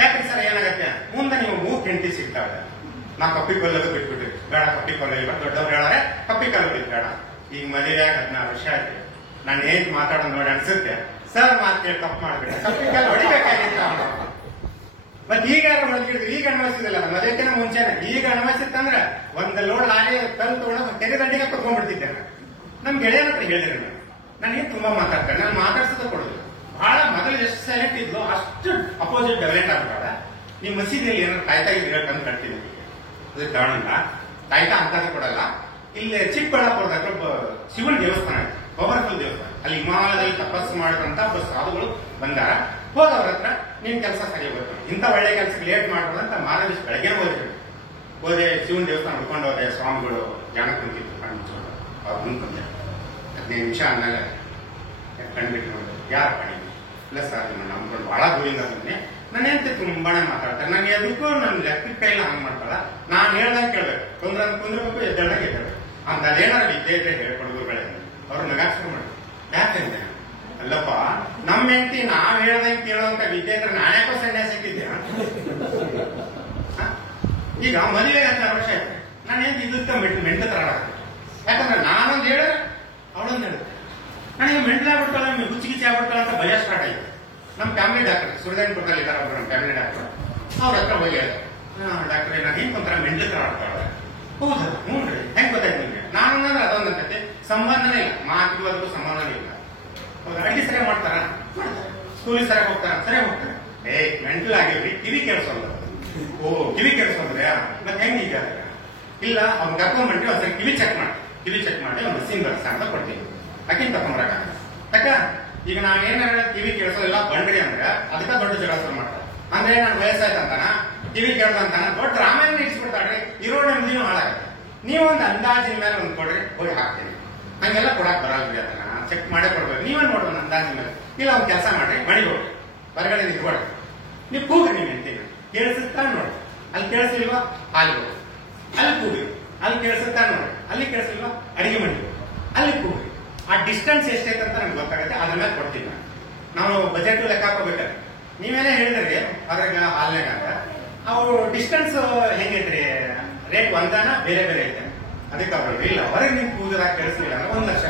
ಯಾಕ್ರಿ ಸರ್ ಏನಾಗತ್ತೆ, ಮುಂದೆ ನೀವು 3 ಹೆಂಡತಿ ಸಿಗ್ತಾವೆ, ನಾ ಕಪ್ಪಿ ಕೊಲ್ಲೋದು ಬಿಟ್ಬಿಟ್ರಿ, ಬೇಡ ಕಪ್ಪಿ ಕೊಲ್ಲ. ದೊಡ್ಡವ್ರು ಹೇಳಾರೆ ಕಪ್ಪಿ ಕಲ್ಲು ಹೊಡಿದ್ ಬೇಡ. ಈಗ ಮದುವೆ 16 ವರ್ಷ ಆಯ್ತು, ನಾನು ಏನ್ ಮಾತಾಡೋದು ನೋಡಿ ಅನ್ಸುತ್ತೆ, ಸರ್ ಮಾತು ಕೇಳಿ ತಪ್ಪು ಮಾಡ್ಬೇಡ, ಕಪ್ಪಿ ಕಲ್ಲು ಹೊಡಿಬೇಕಾಗಿತ್ತು. ಮತ್ ಈಗ ಮಲ್ಗಿಡಿದ್ವಿ, ಈಗ ಅನ್ವಯಿಸಿದಿಲ್ಲ. ಮದುವೆಕಿನ ಮುಂಚೆನೆ ಈಗ ಅನ್ವಯಿಸಿತ್ತಂದ್ರೆ ಒಂದ್ ಲೋಡ್ ಲಾರಿ ಕಲ್ಲು ತಗೊಂಡು ಕೆರೆ ದಂಡಿಗೆ ಕುತ್ಕೊಂಡ್ಬಿಡ್ತಿದ್ದೆ. ನಮ್ ಗೆಳೆಯರ ಹತ್ರ ಹೇಳಿದ್ರಿ ನನಗೆ ತುಂಬಾ ಮಾತಾಡ್ತಾರೆ, ನಾನು ಮಾತಾಡ್ಸೋದು ಕೊಡೋದು. ಬಹಳ ಮೊದಲು ಎಷ್ಟು ಸೈಲೆಂಟ್ ಇದ್ಲು ಅಷ್ಟು ಅಪೋಸಿಟ್ ಡೆವಲೆಂಟ್ ಆಗ್ಬೇಡ. ನೀವು ಮಸೀದಿಯಲ್ಲಿ ಏನಾದ್ರು ಕಾಯ್ತಾ ಇದ್ರೆ ತಂದು ಕಟ್ತೀನಿ, ಅದಕ್ಕೆ ತಗೊಳ್ಳಲ್ಲ, ಕಾಯ್ತಾ ಅಂತಾನೆ ಕೊಡಲ್ಲ. ಇಲ್ಲಿ ಚಿಕ್ಕಬಳ್ಳಾಪುರದ ಹತ್ರ ಶಿವನ ದೇವಸ್ಥಾನ ಇದೆ, ಪವರ್ಫುಲ್ ದೇವಸ್ಥಾನ. ಅಲ್ಲಿ ಹಿಮಾಲಯದಲ್ಲಿ ತಪಸ್ಸು ಮಾಡಿದಂತ ಒಬ್ಬ ಸಾಧುಗಳು ಬಂದಾರ. ಹೋದವ್ರ ಹತ್ರ ನಿಮ್ ಕೆಲಸ ಸರಿ ಹೋಗ್ತಾರೆ, ಇಂಥ ಒಳ್ಳೆ ಕೆಲಸಕ್ಕೆ ಲೇಟ್ ಮಾಡ್ಬೋದು ಅಂತ ಮಾರನೇ ಬೆಳಗ್ಗೆ ಹೋದೆ. ಶಿವನ ದೇವಸ್ಥಾನ ಹುಡ್ಕೊಂಡು ಹೋದೆ. ಸ್ವಾಮಿಗಳು ಜನ ಕುಂತಿದ್ರು, ಕಣ್ಣು ಮುಚ್ಚೋದು. ಅವ್ರು ಮುಂದ್ಕೊಂಡೆ 15 ನಿಮಿಷ ಆದ್ಮೇಲೆ ಕಣ್ಬಿಟ್ಟು ನೋಡಿದ್ರು, ಯಾರು ಕಣಿ ಇಲ್ಲ ಸರ್ ನಿಮ್ಮ ನಂಬ್ಕೊಂಡು ಬಹಳ ದೂರಿಂದ ಬಂದೆ. ನಾನೇಂತ ತುಂಬಾನೇ ಮಾತಾಡ್ತಾರೆ, ನನಗೆ ಅದಕ್ಕೂ ನನ್ ಲೆಕ್ಕದ ಕೈಲ ಹಂಗ್ ಮಾಡ್ತಾಳ. ನಾನ್ ಹೇಳ್ದಂಗೆ ಕೇಳ್ಬೇಕು, ಕುಂದ್ರಬೇಕು, ಎದ್ದೇಳಾಗ ಎದ್ದೇಳ್ಬೇಕು ಅಂತ. ಅದೇನಾದ್ರು ಇದ್ದೇ ಇದ್ರೆ ಹೇಳ್ಕೊಡುಗುಗಳೇ ಅವ್ರು ನಗಾಕ್ಸ್ಕೊಂಡು ಮಾಡಿ. ಯಾಕಂದ್ರೆ ಅಲ್ಲಪ್ಪ, ನಮ್ಮ ಹೆಂಡತಿ ನಾವ್ ಹೇಳ್ದಂಗೆ ಕೇಳೋಂತ ವಿದ್ಯೆ ಇದ್ರೆ ನಾನ್ಯಾಕೋ ಸನ್ಯಾಸ ಸಿಕ್ಕಿದ್ದೆ. ಈಗ ಮದುವೆ 16 ವರ್ಷ ಆಯ್ತು, ನಾನು ಏನ್ ಇದಕ್ಕ ಮೆಂಟ ತರ ಆಡಕ್ಕೆ. ಯಾಕಂದ್ರೆ ನಾನೊಂದು ಹೇಳಿದ್ರೆ ಅವಳೊಂದು ಹೇಳುತ್ತೆ. ನನಗೆ ಮೆಂಟಲಾಗ್ಬಿಡ್ತಾಳೆ, ಹುಚ್ಚಿಗಿಚ್ಚಿ ಆಗ್ಬಿಡ್ತಾಳೆ ಅಂತ ಭಯ ಸ್ಟಾರ್ಟ್ ಆಯ್ತು. ನಮ್ಮ ಫ್ಯಾಮಿಲಿ ಡಾಕ್ಟರ್ ಸುರದೇನ್ಪುರದಲ್ಲಿ ಇದ್ದಾರೆ ಒಬ್ರು, ನಮ್ಮ ಫ್ಯಾಮಿಲಿ ಡಾಕ್ಟರ್. ಅವ್ರ ಹತ್ರ ಹೋಗಿ ಹೇಳಿದೆ, ಡಾಕ್ಟರ್ ನಾನು ಹೆಂಗ್ ಒಂಥರ ಮೆಂಟಲ್ ತರ ಆಡ್ತಾಳೆ. ಹೌದಾ? ಹ್ಞೂನ್ರಿ. ಹೆಂಗ್ ಗೊತ್ತಾಯ್ತು ನಿಮ್ಗೆ? ನಾನು ಅಂದ್ರೆ ಅದೊಂದು ಕತೆ, ಸಂಬಂಧನೇ ಇಲ್ಲ, ಮಾತಿಗೂ ಸಂಬಂಧನೇ ಇಲ್ಲ. ಹೌದಾ? ಅಡ್ಡಿ ಸರಿಯಾಗಿ ಮಾಡ್ತಾರ, ಸ್ಕೂಲಿಗೆ ಸರಿಯಾಗಿ ಹೋಗ್ತಾರ, ಸರಿಯಾಗಿ ಹೋಗ್ತಾರೆ. ಮೆಂಟಲ್ ಆಗಿರ್ರಿ, ಕಿವಿ ಕೇಳಿಸೋಲ್ಲ. ಓ ಕಿವಿ ಕೇಳಿಸೋದ್ರೆ ಮತ್ತೆ ಹೆಂಗೀಗ? ಇಲ್ಲ, ಅವ್ನು ಕರ್ಕೊಂಡ್ಬಂಟ್ರಿ ಒಂದ್ಸರಿ ಕಿವಿ ಚೆಕ್ ಮಾಡಿ ಒಂದು ಮಷೀನ್ ಬರ್ಸ ಅಂತ ಕೊಡ್ತೀವಿ. ಅಕ್ಕಿನ ತಕೊಂಡ್ಬರಕಾಗ ಯಾಕ? ಈಗ ನಾವೇನಾರ ಕಿವಿ ಕೇಳಿಸೋದಿಲ್ಲ ಬಂಡ್ರಿ ಅಂದ್ರೆ ಅದಕ್ಕೆ ದೊಡ್ಡ ಜಗಳ ಶುರು ಮಾಡ್ತಾರೆ. ಅಂದ್ರೆ ನಾನು ವಯಸ್ಸಾಯ್ತಂತಾನ ಕಿವಿ ಕೇಳ್ದಂತಾನ ದೊಡ್ಡ ರಾಮಾಯಣ ಇಡ್ಸ್ಬಿಡ್ತಾಡ್ರಿ, ಇರೋ ನೆಮ್ಮದಿನೂ ಹಾಳಾಗತ್ತೆ. ನೀವು ಒಂದು ಅಂದಾಜಿನ ಮೇಲೆ ಒಂದು ಕೊಡ್ರಿ, ಹೋಗಿ ಹಾಕ್ತೀನಿ. ಹಂಗೆಲ್ಲ ಕೊಡಕ್ ಬರಲ್ರಿ ಅದನ್ನ. ಚೆಕ್ ಮಾಡೇ ಕೊಡ್ಬೇಕು. ನೀವೇ ನೋಡ್ಬೇಕು ಅಂದಾಜ್ ಮೇಲೆ. ಇಲ್ಲ ಅವ್ನು ಕೆಲಸ ಮಾಡ್ರಿ, ಮನೆಗೆ ಹೋಗ್ರಿ, ಹೊರಗಡೆ ನಿಂತ್ಕೊಳ್ರಿ, ನೀವು ಕೂಗ್ರಿ, ನೀವು ಹೆಂಡ್ತೀವಿ ಕೇಳಿಸುತ್ತಾ ನೋಡಿ. ಅಲ್ಲಿ ಕೇಳಿಸಿಲ್ವಾ ಅಲ್ಲಿ ಹೋಗಿ ಅಲ್ಲಿ ಕೂಗ್ರಿ, ಅಲ್ಲಿ ಕೇಳಿಸುತ್ತಾ ನೋಡಿ, ಅಲ್ಲಿ ಕೇಳಿಸಿಲ್ವಾ ಅಡಿಗೆ ಮನೆಗೆ ಅಲ್ಲಿ ಕೂಗ್ರಿ. ಆ ಡಿಸ್ಟೆನ್ಸ್ ಎಷ್ಟೈತೆ ಅಂತ ನಮ್ಗೆ ಗೊತ್ತಾಗುತ್ತೆ, ಅದ್ರ ಮೇಲೆ ಕೊಡ್ತೀವಿ ನಾವು ಬಜೆಟ್ ಲೆಕ್ಕ ಹಾಕೋಬೇಕಾದ್ರೆ. ನೀವೇನೇ ಹೇಳಿದ್ರಿ ಹೊರಗ ಹಾಲ್ನಾಗ ಅಂತ, ಅವು ಡಿಸ್ಟೆನ್ಸ್ ಹೆಂಗೈತ್ರಿ, ರೇಟ್ ಒಂದಾನ ಬೇರೆ ಬೇರೆ ಐತೆ. ಅದಕ್ಕೆ ಅವ್ರು ಇಲ್ಲ ಹೊರಗೆ ನಿಮ್ ಕೂದಲಾಗ ಕೇಳಿಸ್ಲಿಲ್ಲ ಅಂದ್ರೆ 1 ಲಕ್ಷ,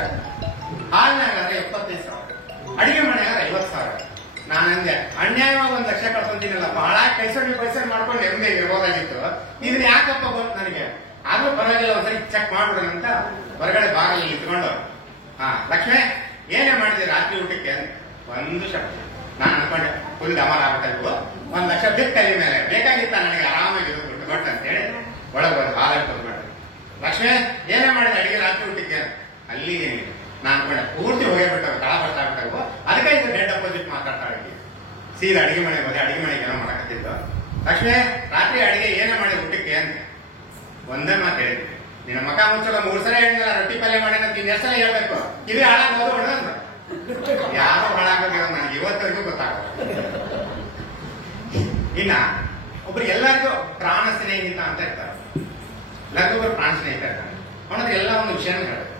ಹಾಲ್ನಾಗ 75,000, ಅಡಿಗೆ ಮನೆಯಾಗ 50,000. ನಾನಂದೆ ಅನ್ಯಾಯವಾಗಿ 1 ಲಕ್ಷ ಕಳ್ಕೊಂತೀನಲ್ಲ, ಬಹಳ ಪೈಸೆ ಮಾಡ್ಕೊಂಡು ನೆಮ್ಮದಿ ಇರ್ಬೋದಾಗಿತ್ತು, ಇದ್ರ ಯಾಕಪ್ಪ ಬಂತು ನನಗೆ. ಆದ್ರೂ ಪರವಾಗಿಲ್ಲ, ಒಂದ್ಸರಿ ಚೆಕ್ ಮಾಡ್ಬಿಡೋಣ ಅಂತ ಹೊರಗಡೆ ಬಾಗಲ್ಲಿ ನಿಂತ್ಕೊಂಡು, ಲಕ್ಷ್ಮೇ ಏನೇ ಮಾಡಿದೆ ರಾತ್ರಿ ಊಟಕ್ಕೆ? 1 ಶಬ್ದ. ನಾನು ಅನ್ಕೊಂಡೆ ಫುಲ್ ಡಮರ್ ಆಗ್ಬಿಟ್ಟು 1 ಲಕ್ಷ ಬಿತ್ತಲ್ಲಿ ಮೇಲೆ ಬೇಕಾಗಿತ್ತ ನನಗೆ ಆರಾಮಾಗಿ ದುಡ್ಡು ಕೊಟ್ಟು ಅಂತ ಹೇಳಿ ಒಳಗೆ ಬಂದು ಹಾಲು ತಂದ್ಬಿಟ್ಟೆ. ಲಕ್ಷ್ಮೇ ಏನೇ ಮಾಡಿದೆ ಅಡಿಗೆ ರಾತ್ರಿ ಊಟಕ್ಕೆ? ಅಲ್ಲಿಗೆ ನಾನು ಅನ್ಕೊಂಡೆ ಪೂರ್ತಿ ಹೋಗೇ ಬಿಟ್ಟವು, ತಳ ಬರ್ತಾ ಬಿಟ್ಟವು. ಅದಕ್ಕೆ ಇದು ಡೆಡ್ ಅಪೋಸಿಟ್ ಮಾತಾಡ್ತಾ ಇದ್ದೀವಿ. ಸೀದಾ ಅಡಿಗೆ ಮನೆ ಹೋದೆ, ಅಡಿಗೆ ಮನೆಗೆ ಏನೋ ಮಾಡಕತ್ತಿದ್ದು. ಲಕ್ಷ್ಮೇ ರಾತ್ರಿ ಅಡಿಗೆ ಏನೇ ಮಾಡಿ ಊಟಕ್ಕೆ ಅಂತ ಒಂದೇ ಮಾತು ಹೇಳಿದ್ವಿ, ನಿನ್ನ ಮಕ ಮುಚ್ಚಲ 3 ಸಲ ಹೇಳಿದ ರೊಟ್ಟಿ ಪಲ್ಯ ಮಾಡಿ ಅಂತ ಇನ್ನೆಷ್ಟು ಸಲ ಹೇಳ್ಬೇಕು? ಕಿವಿ ಹಾಳಾಗೋದು ಹೊಡೆದಂದ್ರ ಯಾರೋ ಹಾಳಾಗೋದು ನನಗೆ ಇವತ್ತವರೆಗೂ ಗೊತ್ತಾಗೋದು. ಇನ್ನ ಒಬ್ರು ಎಲ್ಲರಿಗೂ ಪ್ರಾಣ ಸ್ನೇಹಿತ ಅಂತ ಇರ್ತಾರೆ, ಎಲ್ಲರಿಗೂ ಒಬ್ರು ಪ್ರಾಣ ಸ್ನೇಹಿತ ಇರ್ತಾರೆ. ಅವನತ್ರ ಎಲ್ಲ ಒಂದು ವಿಷಯನ ಹೇಳಬೇಕು.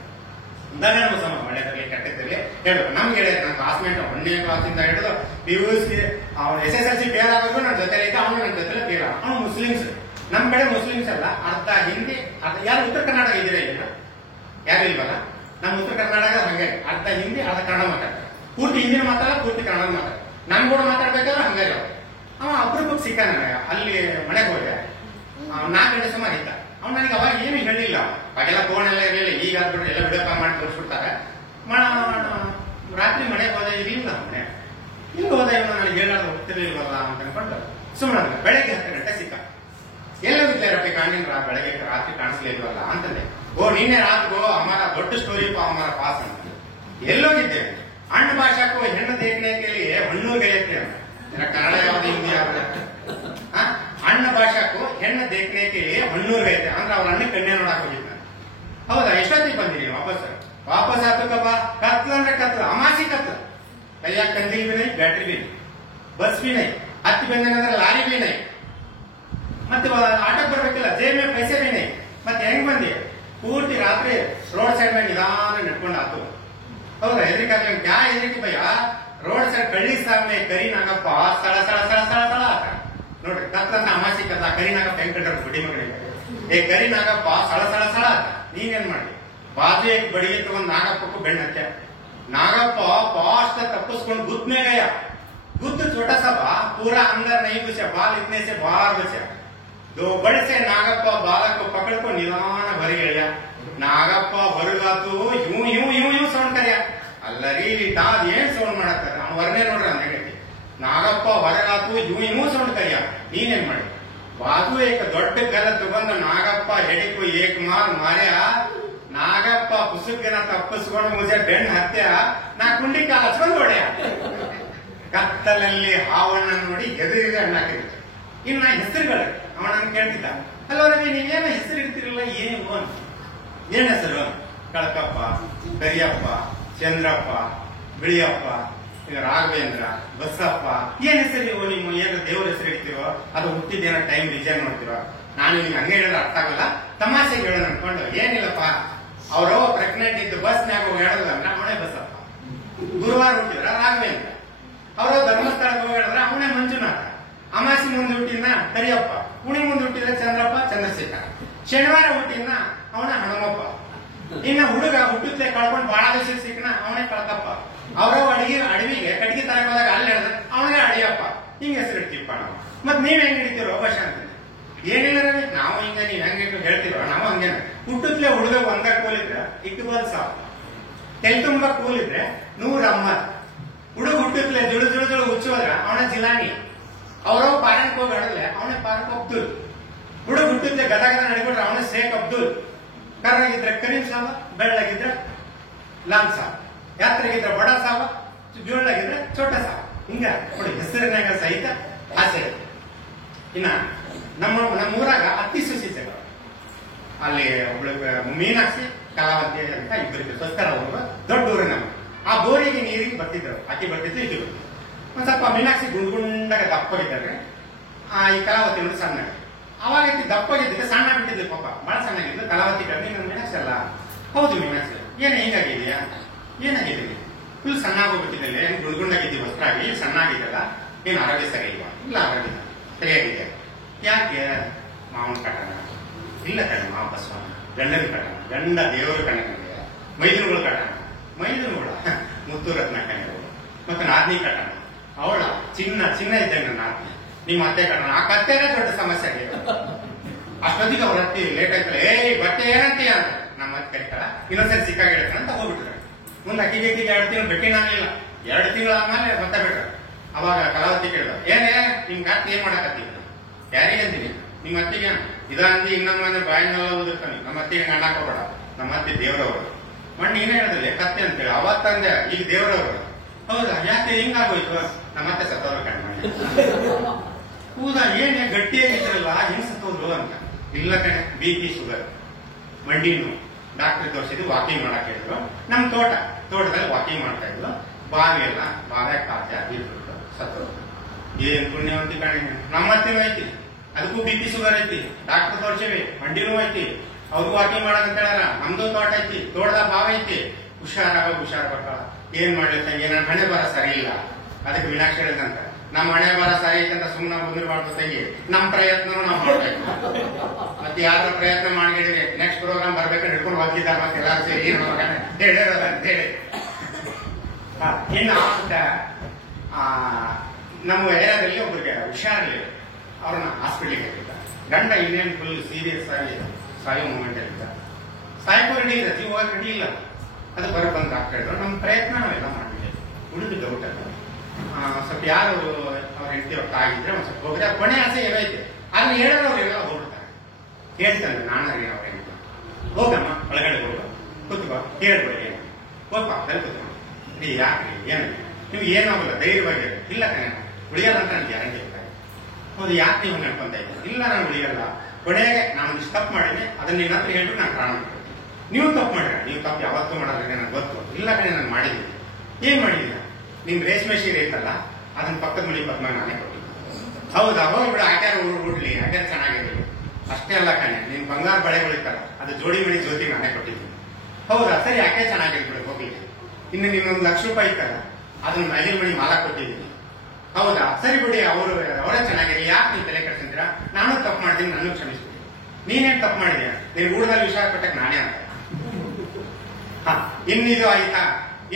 ಉದಾಹರಣೆ ಮುಸಮ ಒಳ್ಳೆದಲ್ಲಿ ಕೆಟ್ಟದಲ್ಲಿ ಹೇಳ್ಬೇಕು. ನಮ್ಗೆ ಹೇಳಿದ್ರೆ ನನ್ನ ಕ್ಲಾಸ್ಮೇಟ್ 1ನೇ ಕ್ಲಾಸಿಂದ ಹಿಡಿದು PUC ಅವ್ನು SSLC ಫೇಲ್ ಆಗೋದು ನನ್ನ ಜೊತೆ ಐತೆ, ಅವನು ನನ್ನ ಜೊತೆ ಫೇಲ್. ಅವನು ಮುಸ್ಲಿಮ್ಸ್, ನಮ್ ಕಡೆ ಮುಸ್ಲಿಮ್ಸ್ ಅಲ್ಲ, ಅರ್ಧ ಹಿಂದಿ ಅರ್ಧ. ಯಾರು ಉತ್ತರ ಕರ್ನಾಟಕ ಇದ್ದೀರಾ? ಇಲ್ಲ ಯಾರು ಇಲ್ವಲ್ಲ. ನಮ್ಮ ಉತ್ತರ ಕರ್ನಾಟಕ ಹಂಗೆ ಅರ್ಧ ಹಿಂದಿ ಅರ್ಧ ಕನ್ನಡ ಮಾತಾಡ್ತಾರೆ. ಪೂರ್ತಿ ಹಿಂದಿನ ಮಾತಾಡ, ಪೂರ್ತಿ ಕನ್ನಡ ಮಾತಾಡ. ನಮ್ ಕೂಡ ಮಾತಾಡ್ಬೇಕಾದ್ರೆ ಹಂಗೆ ಅವ ಅಪರೂಪಕ್ಕೆ ಸಿಕ್ಕ ನನಗೆ. ಅಲ್ಲಿ ಮನೆಗೆ ಹೋದೆ, 4 ಗಂಟೆ ಸುಮಾರು ಇದ್ದ. ಅವ್ನು ನನಗೆ ಅವಾಗ ಏನು ಹೇಳಿಲ್ಲ, ಅವಾಗೆಲ್ಲ ಫೋನ್ ಎಲ್ಲ ಇರಲಿಲ್ಲ. ಈಗ ಆಗ್ಬಿಟ್ರೆ ಎಲ್ಲ ವಿಡಿಯೋ ಕಾಲ್ ಮಾಡಿ ತೋರಿಸ್ಬಿಡ್ತಾರೆ. ರಾತ್ರಿ ಮನೆಗೆ ಹೋದ, ಇಲ್ಲ ಮನೆ ಇಲ್ಲಿ ಹೋದ, ಇವನು ನನಗೆ ಹೇಳೋದು ಹೋಗ್ತಿರ್ಲಿಲ್ವಲ್ಲ ಅಂತ ಅನ್ಕೊಂಡು ಸುಮ್ಮನೆ. ಬೆಳಗ್ಗೆ 10 ಗಂಟೆ ಸಿಕ್ಕ. ಎಲ್ಲೋಗಿದ್ದೆ ರೊಟ್ಟಿ ಕಾಣಿನ ಬೆಳಗ್ಗೆ ರಾತ್ರಿ ಕಾಣಿಸ್ಲಿಲ್ವಲ್ಲ ಅಂತಂದೆ. ನೀನೇ ರಾತ್ರಿ ಅಮರ ದೊಡ್ಡ ಸ್ಟೋರಿ ಅಮರ ಪಾಸ್ ಅಂತ. ಎಲ್ಲೋಗಿದ್ದೆ? ಅಣ್ಣ ಭಾಷಾಕ್ಕೂ ಹೆಣ್ಣು ದೇಖನೆ ಹಣ್ಣು ಗೆಳೆಯಕ್ಕೆ ಕನ್ನಡ ಯಾವ್ದು ಹಿಂದಿ ಯಾವ್ದು? ಅಣ್ಣ ಭಾಷಾಕ್ಕೂ ಹೆಣ್ಣು ದೇಖನೆ ಹಣ್ಣೂರು ಗೈತೆ ಅಂದ್ರೆ ಅವ್ರ ಅಣ್ಣ ಕನ್ಯಾ ನೋಡಕ್ ಹೋಗಿದ್ದ. ಹೌದಾ? ಎಷ್ಟೊತ್ತಿಗೆ ಬಂದಿರಿ ವಾಪಸ್? ವಾಪಸ್ ಆತಕ್ಕಪ್ಪ ಕತ್ಲ ಅಂದ್ರೆ ಕತ್ಲ, ಅಮಾಸಿ ಕತ್ಲ. ಕೈಯಾಗ ಕಂದಿಲ್ ಬಿ ನೈ, ಬ್ಯಾಟ್ರಿ ಬಿ ನೈ, ಬಸ್ ಬಿ ನೈ, ಹತ್ತಿ ಬಂದ್ರೆ ಲಾರಿ ಬಿ ನೈ, ಮತ್ತೆ ಆಟೋಕ್ ಬರ್ಬೇಕಿಲ್ಲ, ಜೇಬ್ ಮೇಲೆ ಪೈಸೆ ಬಿ ನೈ. ಮತ್ತೆ ಹೆಂಗ್ ಬಂದಿ? ಪೂರ್ತಿ ರಾತ್ರಿ ರೋಡ್ ಸೈಡ್ ಮೇಲೆ ನಿಧಾನ ನಡ್ಕೊಂಡು ಆತು. ಹೌದಾ? ಹೆದರಿಕೆ ಕ್ಯಾ ಹೆದರಿಕೆ ಭಯ? ರೋಡ್ ಸೈಡ್ ಕಳ್ಳಿ ಸಾಮನೆ ಕರಿ ನಾಗಪ್ಪ ಸ್ಥಳ ಸ್ಥಳ ಸ್ಥಳ ಸ್ಥಳ ಸ್ಥಳ ಆತ ನೋಡ್ರಿ. ಕತ್ಲಂತ ಅಮಾಸಿ ಕತ್ಲ, ಕರಿ ನಾಗಪ್ಪ ಹೆಂಗ್ ಕಂಡ್ರ ಗುಡಿ ಮಗಳಿಗೆ ಕರಿ ನಾಗಪ್ಪ ಸ್ಥಳ ಸ್ಥಳ ಸ್ಥಳ ಆತ. ನೀನೇನ್ ಮಾಡಿ ಬಾಜು ಬಡಿಗೆ ತಗೊಂಡ್ ನಾಗಪ್ಪಕ್ಕೂ ಬೆಣ್ಣ ಹತ್ಯ. ನಾಗಪ್ಪ ಪಾಸ್ಟ್ ತಪ್ಪಿಸ್ಕೊಂಡು ಗುದ್ में गया. गुद छोटा सा बा पूरा अंदर नहीं घुसा, बाल इतने से बाहर घुसा. 2 बड़े से नागप्पा बालक को पकड़ को निदान भर गया. नागप्ಪ ಹೊರಗಾತು, ಯೂं ಯೂं ಯೂं ಯೂं ಸೌಂಡ್ ಕರ್ಯ. ಅಲ್ಲರಿ ತಾದ್ ಏನ್ ಸೌಂಡ್ ಮಾಡತ್ತಾರೆ ಅವ್ನು ಹೊರನೇ ನೋಡ್ರಿ ಅಂತ ಹೇಳಿ. ನಾಗಪ್ಪ ಹೊರಗಾತು, ಯೂಂ ಯೂಂ ಸೌಂಡ್ ಕರ್ಯ. ನೀನೇನ್ ಮಾಡಿ ಬಾಜು ಏಕ ದೊಡ್ಡ ಗಲ ತಗೊಂಡು ನಾಗಪ್ಪ ಹೆಡಿಕು ಏಕ್ ಮಾರ್ಯ. ನಾಗಪ್ಪ ಪುಸುಕನ ತಪ್ಪಿಸ್ಕೊಂಡು ಮುಜೆ ಬೆಣ್ಣ ಹತ್ಯ. ನಾ ಕುಂಡಿ ಕಾಲ ಹಚ್ಕೊಂಡು ಹೊಡೆಯ. ಕತ್ತಲಲ್ಲಿ ಹಾವಣ್ಣ ನೋಡಿ ಎದುರಿಗೆ ಅಣ್ಣ ಹಾಕಿರುತ್ತೆ. ಇನ್ನು ಹೆಸರುಗಳು ಅವನನ್ನು ಕೇಳ್ತಿದ್ದ, ಅಲ್ಲೋ ರವಿ ನೀವೇನ ಹೆಸರು ಇಡ್ತಿರಲ್ಲ, ಏನ್ ಹೆಸರು? ಕಳಕಪ್ಪ, ಕರಿಯಪ್ಪ, ಚಂದ್ರಪ್ಪ, ಬಿಳಿಯಪ್ಪ, ಈಗ ರಾಘವೇಂದ್ರ, ಬಸಪ್ಪ, ಏನ್ ಹೆಸರು ನಿಮ್ಮ? ಏನು ದೇವ್ರ ಹೆಸರು ಇಡ್ತೀವೋ ಅದು ಹುಟ್ಟಿದ್ದೇನೋ ಟೈಮ್ ಡಿಸೈನ್ ಮಾಡ್ತೀವೋ? ನಾನು ನಿಮ್ಗೆ ಹಂಗೆ ಹೇಳಿದ್ರೆ ಅರ್ಥ ಆಗಲ್ಲ, ತಮಾಷೆಗೆ ಹೇಳೋಣ ಅನ್ಕೊಂಡು ಏನಿಲ್ಲಪ್ಪ ಅವ್ರು ಪ್ರೆಗ್ನೆಂಟ್ ಇದ್ದು ಬಸ್ನ್ಯಾಗ ಹೋಗಿ ಹೇಳಿದ್ರ ಅಂದ್ರೆ ಅವನೇ ಬಸಪ್ಪ. ಗುರುವಾರ ಹುಟ್ಟಿದ್ರ ರಾಘವೇಂದ್ರ. ಅವರು ಧರ್ಮಸ್ಥಳಕ್ಕೆ ಹೋಗಿ ಹೇಳಿದ್ರೆ ಅವನೇ ಮಂಜುನಾಥ. ಅಮಾಸಿ ಮುಂದೆ ಹುಟ್ಟಿನ ಕರಿಯಪ್ಪ, ಹುಣಿ ಮುಂದೆ ಹುಟ್ಟಿದ್ರೆ ಚಂದ್ರಪ್ಪ, ಚಂದ್ರಶೇಖರ. ಶನಿವಾರ ಹುಟ್ಟಿನ ಅವನ ಹನುಮಪ್ಪ. ಇನ್ನ ಹುಡುಗ ಹುಟ್ಟುತ್ತೆ ಕಳ್ಕೊಂಡು ಬಹಳ ದಿವಸ ಸಿಕ್ಕನ ಅವನೇ ಕಳಕಪ್ಪ. ಅವರ ಅಡವಿಗೆ ಕಟ್ಟಿಗೆ ತರಕ್ ಹೋದಾಗ ಅಲ್ಲಿ ಹೇಳಿದ್ರೆ ಅವನೇ ಅಡಿಯಪ್ಪ. ಹಿಂಗ ಹೆಸರು ಇಡ್ತೀಪ್ಪ ನಾವು. ಮತ್ ನೀವ್ ಹೆಂಗ್ ಹಿಡಿತೀರೋ ಭಾಷೆ ಅಂತ ಏನಿಲ್ಲ ನಾವು ಹಿಂಗ ನೀವ್ ಹೆಂಗ್ ಹೇಳ್ತೀರೋ ನಾವು ಹಂಗೇನ. ಹುಟ್ಟುತ್ತಲೇ ಹುಡುಗ 100 ಕೂಲಿದ್ರೆ ಇಕ್ಬಲ್ ಸಾವು, ತೆಲ್ ತುಂಬ ಕೂಲಿದ್ರೆ 100 ಅಮ್ಮ. ಹುಡುಗ ಹುಟ್ಟುತ್ತಲೇ ಜುಳು ಜುಳು ಜುಳು ಹುಚ್ಚೋದ್ರ ಅವನ ಜಿಲಾನಿ. ಅವ್ರವ ಪಾರಕ್ ಹೋಗಿ ಆಡಲೆ ಅವನೇ ಪಾರಕ್ ಅಬ್ದುಲ್. ಹುಡುಗ ಹುಟ್ಟುತ್ತಲೇ ಗದಗದ ನಡಿಬಿಟ್ರೆ ಅವನೇ ಶೇಖ್ ಅಬ್ದುಲ್. ಕರ್ರಾಗಿದ್ರೆ ಕರೀಂ ಸಾವ, ಬೆಳ್ಳಗಿದ್ರೆ ಲಾಲ್ ಸಾವ, ಯಾತ್ರೆಗಿದ್ರೆ ಬಡ ಸಾವ, ಜೋಳಾಗಿದ್ರೆ ಚೋಟ ಸಾವ. ಹಿಂಗ ನೋಡಿ ಹೆಸರಿನಾಗ ಸಹಿತ ಆಸೆ. ಇನ್ನ ನಮ್ಮೂರಾಗ ಅತಿ ಸುಶೀತೆಗಳು. ಅಲ್ಲಿ ಒಬ್ಳು ಮೀನಾಕ್ಷಿ, ಕಲಾವತಿ ಅಂತ ಇಬ್ಬರಿಗೆ ಸ್ವಸ್ಥರ ಅವರು ದೊಡ್ಡ ಊರಿನ ಆ ಬೋರಿಗೆ ನೀರಿಗೆ ಬರ್ತಿದ್ರು, ಆಕೆ ಬರ್ತಿದ್ರು, ಈಕೆ ಬರ್ತಿದ್ರು. ಒಂದ್ ಸ್ವಲ್ಪ ಮೀನಾಕ್ಷಿ ಗುಂಡಾಗ ದಪ್ಪಗಿದ್ದಾರೆ, ಈ ಕಲಾವತಿ ನೋಡಿ ಸಣ್ಣ. ಅವಾಗ ಈಕೆ ದಪ್ಪಗಿದ್ದಿದ್ದು ಸಣ್ಣ ಬಿಟ್ಟಿದ್ಲು, ಪಾಪ ಬಹಳ ಸಣ್ಣಗಿದ್ದು. ಕಲಾವತಿ ಕಡೆ ನೀನು ಮೀನಾಕ್ಷಿ ಅಲ್ಲ? ಹೌದು ಮೀನಾಕ್ಷಿ. ಏನೇ ಹೀಗಾಗಿದೆಯಾ? ಏನಾಗಿದ್ದೀನಿ? ಫುಲ್ ಸಣ್ಣ ಆಗೋಗ್ಬಿಟ್ಟಿದ್ದಲ್ಲಿ, ಗುಂಡಾಗಿದ್ದಿ ವಸ್ತ್ರ ಆಗಿ ಸಣ್ಣ ಆಗಿದ್ದಲ್ಲ, ಏನು ಆರೋಗ್ಯ ಸರಿ ಇಲ್ವಾ? ಇಲ್ಲ, ಆರೋಗ್ಯ ಸರಿಯಾಗಿದೆ. ಯಾಕೆ? ಮಾವನ ಕಟ್ಟಣ ಇಲ್ಲ ಕಣ, ಮಾವ ಬಸವ ಗಂಡನ ಕಟ್ಟಣ, ಗಂಡ ದೇವರು ಕಣ್ಣನಿಗೆ, ಮೈದೂರುಗಳು ಕಟ್ಟಣ, ಮೈದೂರುಗಳ ಮುತ್ತು ರತ್ನ ಕಣ್ಣಗಳು, ಮತ್ತೆ ನಾದ್ನಿ ಕಟ್ಟಣ, ಅವಳ ಚಿನ್ನ ಇದ್ದಂಗೆ ನನ್ನ ನಾದ್ನಿ, ನಿಮ್ಮ ಅತ್ತೆ ಕಟ್ಟಣ. ಆ ಕತ್ತೆನೇ ದೊಡ್ಡ ಸಮಸ್ಯೆ ಆಗಿದೆ. ಅಷ್ಟೊತ್ತಿಗೆ ಅವ್ರ ಅತ್ತಿ ಲೇಟ್ ಆಯ್ತಲ್ಲ, ಬಟ್ಟೆ ಏನಂತೀಯ ಅಂತ ನಮ್ಮ ಅತ್ತೆ ಕರಿತಾಳ, ಇನ್ನೊಂದ್ಸರಿ ಸಿಕ್ಕಾಗಿಡತ್ತೆ ಅಂತ ಹೋಗ್ಬಿಟ್ರೆ. ಮುಂದೆ ಅಕ್ಕಿಗೆ 2 ತಿಂಗಳು ಭೇಟಿ ನಾನಿಲ್ಲ. 2 ತಿಂಗಳಾದ್ಮೇಲೆ ಮತ್ತೆ ಬಿಟ್ರೆ. ಅವಾಗ ಕಲಾವತಿ ಕೇಳಿದ, ಏನೇ ನಿಮ್ಗೆ ಅತ್ತೆ ಏನ್ ಮಾಡಕತ್ತೀವಿ? ಯಾರಿಗೆ ಅಂತೀನಿ? ನಿಮ್ಮ ಅತ್ತಿಗೆ ಇದಂದಿ ಇನ್ನೊಂದು ಬಾಯಿನೆಲ್ಲ ಓದಿರ್ತಾನೆ. ನಮ್ಮ ಅತ್ತಿಗೆ ಅಣ್ಣಾಕ್ ಹೋಗ್ಬೇಡ, ನಮ್ಮ ಅತ್ತೆ ದೇವರವರು. ಮಣ್ಣು ಏನೇ ಹೇಳಿದ್ರೆ ಕತ್ತೆ ಅಂತೇಳಿ ಅವತ್ತಂದೆ, ಈಗ ದೇವರವರು. ಹೌದಾ? ಯಾಕೆ ಹಿಂಗಾಗೋಯ್ತು? ನಮ್ಮ ಅತ್ತೆ ಸತ್ತವ್ರ ಕಣ್ಣ. ಹೌದಾ? ಏನೇ ಗಟ್ಟಿಯಾಗಿದ್ರಲ್ಲ, ಹೆಂಗ್ ಸತ್ತೋದ್ರು ಅಂತ. ಇಲ್ಲ ಕಣೆ, BP ಶುಗರ್, ಮಂಡಿನು. ಡಾಕ್ಟರ್ ತೋರಿಸಿದ್ದು, ವಾಕಿಂಗ್ ಮಾಡಕ್ ಹೇಳಿದ್ರು. ನಮ್ ತೋಟದಲ್ಲಿ ವಾಕಿಂಗ್ ಮಾಡ್ತಾ ಇದ್ರು. ಬಾವಿ ಎಲ್ಲ ಬಾವ್ಯಾಗ ಕಾಚ ಇರ್ಬಿಟ್ಟು ಸತ್ತೋದ್ರು. ಏನ್ ಪುಣ್ಯವಂತಿ ಕಣೆ. ನಮ್ಮ ಅತ್ತೆನೂ ಐತಿ, ಅದಕ್ಕೂ BP ಶುಗರ್ ಐತಿ. ಡಾಕ್ಟರ್ ತೋರ್ಸಿವಿ, ಮಂಡಿನೂ ಐತಿ. ಅವ್ರಿಗೂ ವಾಕಿಂಗ್ ಮಾಡಕ್ ಹೇಳಾರ. ನಮ್ದು ತೋಟ ಐತಿ, ತೋಟದಾಗ ಬಾವ ಐತಿ. ಹುಷಾರ್ಬೇಕ. ಏನ್ ಮಾಡ್ಲಿ ತಂಗಿ, ನನ್ನ ಹಣೆ ಬರ ಸರಿ ಇಲ್ಲ. ಅದಕ್ಕೆ ಮೀನಾಕ್ಷಿ ಹೇಳಿದಂತ, ನಮ್ಮ ಹಣೆ ಬರ ಸರಿ ಐತೆ ಅಂತ ಸುಮ್ಮನೆ ಬಂದಿರಬಾರ್ದು ತಂಗಿ. ನಮ್ ಪ್ರಯತ್ನನೂ ನಾವು ಮಾಡ್ಬೇಕು. ಮತ್ತೆ ಯಾರ ಪ್ರಯತ್ನ ಮಾಡಿದ್ರೆ ನೆಕ್ಸ್ಟ್ ಪ್ರೋಗ್ರಾಮ್ ಬರ್ಬೇಕಾದ್ರೆ ಹಿಡ್ಕೊಂಡು ಹೋಗಿದ್ದಾರೆ. ಮತ್ತೆ ಎಲ್ಲಾರು ಸೇರಿ ಹೇಳಿರೋದ ಅಂತ ಹೇಳಿ ಇನ್ನು ನಮ್ಮ ಏರಿಯಾದಲ್ಲಿ ಒಬ್ಬರಿಗೆ ಹುಷಾರಿಲ್ಲ, ಅವ್ರನ್ನ ಹಾಸ್ಪಿಟಲ್ಗೆ ಹಾಕಿದ್ದಾರೆ. ಗಂಡ ಇನ್ನೇನು ಫುಲ್ ಸೀರಿಯಸ್ ಆಗಿ ಸಾಯೋ ಮೂಮೆಂಟ್ ಇರ್ತಾರೆ. ಸಾಯಕ್ಕೂ ರೆಡಿ ಇದೆ, ಜೀವ ರೆಡಿ ಇಲ್ಲ. ಅದು ಬಂದು ಡಾಕ್ಟರ್ ಹೇಳಿದ್ರು. ನಮ್ಮ ಪ್ರಯತ್ನ ನಾವೆಲ್ಲ ಮಾಡಿದ್ದೇವೆ. ಉಳಿದು ಡೌಟ್ ಅಲ್ಲ. ಸ್ವಲ್ಪ ಯಾರು ಅವ್ರ ಹೆಂಡತಿ ಹೊತ್ತ ಆಗಿದ್ರೆ ಒಂದ್ ಸ್ವಲ್ಪ ಹೋಗಿದೆ. ಕೊನೆ ಆಸೆ ಏನೈತೆ ಅದನ್ನ ಹೇಳೋರೆಲ್ಲ ಹೋಗ್ಬಿಡ್ತಾರೆ. ಹೇಳ್ತಾನೆ ನಾನು ಅವ್ರ ಹೆಂಡತಿ, ಹೋಗಮ್ಮ ಒಳಗಡೆ ಹೋಗ, ಕೂತ್ಕೋ, ಹೇಳ್ಬೇಡಿ, ಹೋಗ್ಪ ಅಲ್ಲಿ ಕೂತ್ಕೊಂಡು. ಯಾಕ್ರಿ ಏನಾಗಿ ನಿಮ್ಗೆ ಏನಾಗಲ್ಲ, ಧೈರ್ಯವಾಗಿ. ಇಲ್ಲ ತಾನೆ ಉಳಿಯಲ್ಲ ಅಂತ ನನಗೆ ಗ್ಯಾರಂಟಿ ಇರ್ತಾರೆ. ಹೌದು, ಯಾಕೆ ನೀವು ನೆನ್ಕೊಂತ ಇದ್ದೀರಿ? ಇಲ್ಲ, ನಾನು ಉಳಿಯಲ್ಲ. ಕೊನೆಗೆ ನಾನು ಇಷ್ಟು ತಪ್ಪು ಮಾಡಿದ್ರೆ ಅದನ್ನ ನಿನ್ನ ಹತ್ರ ಹೇಳ್ಬಿಟ್ಟು ನಾನು ಪ್ರಾಣ ಮಾಡ್ತೀನಿ. ನೀವು ತಪ್ಪು ಮಾಡಿರ, ನೀವು ತಪ್ಪು ಯಾವತ್ತೂ ಮಾಡೋದ್ರೆ ನನಗೆ ಗೊತ್ತು. ಇಲ್ಲ ಕಡೆ ನಾನು ಮಾಡಿದ್ದೀನಿ. ಏನ್ ಮಾಡಿದ್ದೀರ? ನಿಮ್ ರೇಷ್ಮೆ ಸೀರೆ ಐತಲ್ಲ, ಅದನ್ನ ಪಕ್ಕದ ಮಳಿ ಪದ್ಮ ನಾನೇ ಕೊಟ್ಟಿದ್ದೆ. ಹೌದಾ? ಹೋಗ್ಬಿಡ, ಆಕ್ಯಾರ ಉಡ್ಲಿ, ಆಕ್ಯಾರ ಚೆನ್ನಾಗಿರ್ಲಿ. ಅಷ್ಟೇ ಅಲ್ಲ ಕಣೆ, ನಿನ್ ಬಂಗಾರ ಬಳೆಗಳಿತ್ತಲ್ಲ, ಅದು ಜೋಡಿ ಮಣಿ ಜ್ಯೋತಿ ನಾನೇ ಕೊಟ್ಟಿದ್ದೀನಿ. ಹೌದಾ? ಸರಿ, ಆಕೆ ಚೆನ್ನಾಗಿರ್ಬಿಡು, ಹೋಗ್ಲಿ. ಇನ್ನು ನಿನ್ನೊಂದು ₹1,00,000 ಇತ್ತಲ್ಲ, ಅದನ್ನ ನಗಿಲ್ ಮಣಿ ಮಾಲಾ ಕೊಟ್ಟಿದ್ದೀನಿ. ಹೌದಾ? ಸರಿ ಬಿಡಿ, ಅವರೇ ಚೆನ್ನಾಗಿರಿ. ಯಾಕೆ ನೀವು ತಲೆ ಕೆಡ್ಸಂತೀರಾ? ನಾನು ತಪ್ಪು ಮಾಡ್ತೀನಿ, ನಾನು ಕ್ಷಮಿಸ್ತೀನಿ. ನೀನೇನ್ ತಪ್ಪು ಮಾಡಿದ್ಯಾ? ನೀನ್ ಊಟದಲ್ಲಿ ವಿಷಯ ಕೊಟ್ಟಕ್ಕೆ ನಾನೇ ಅಂತ. ಇನ್ನಿದು ಆಯ್ತಾ?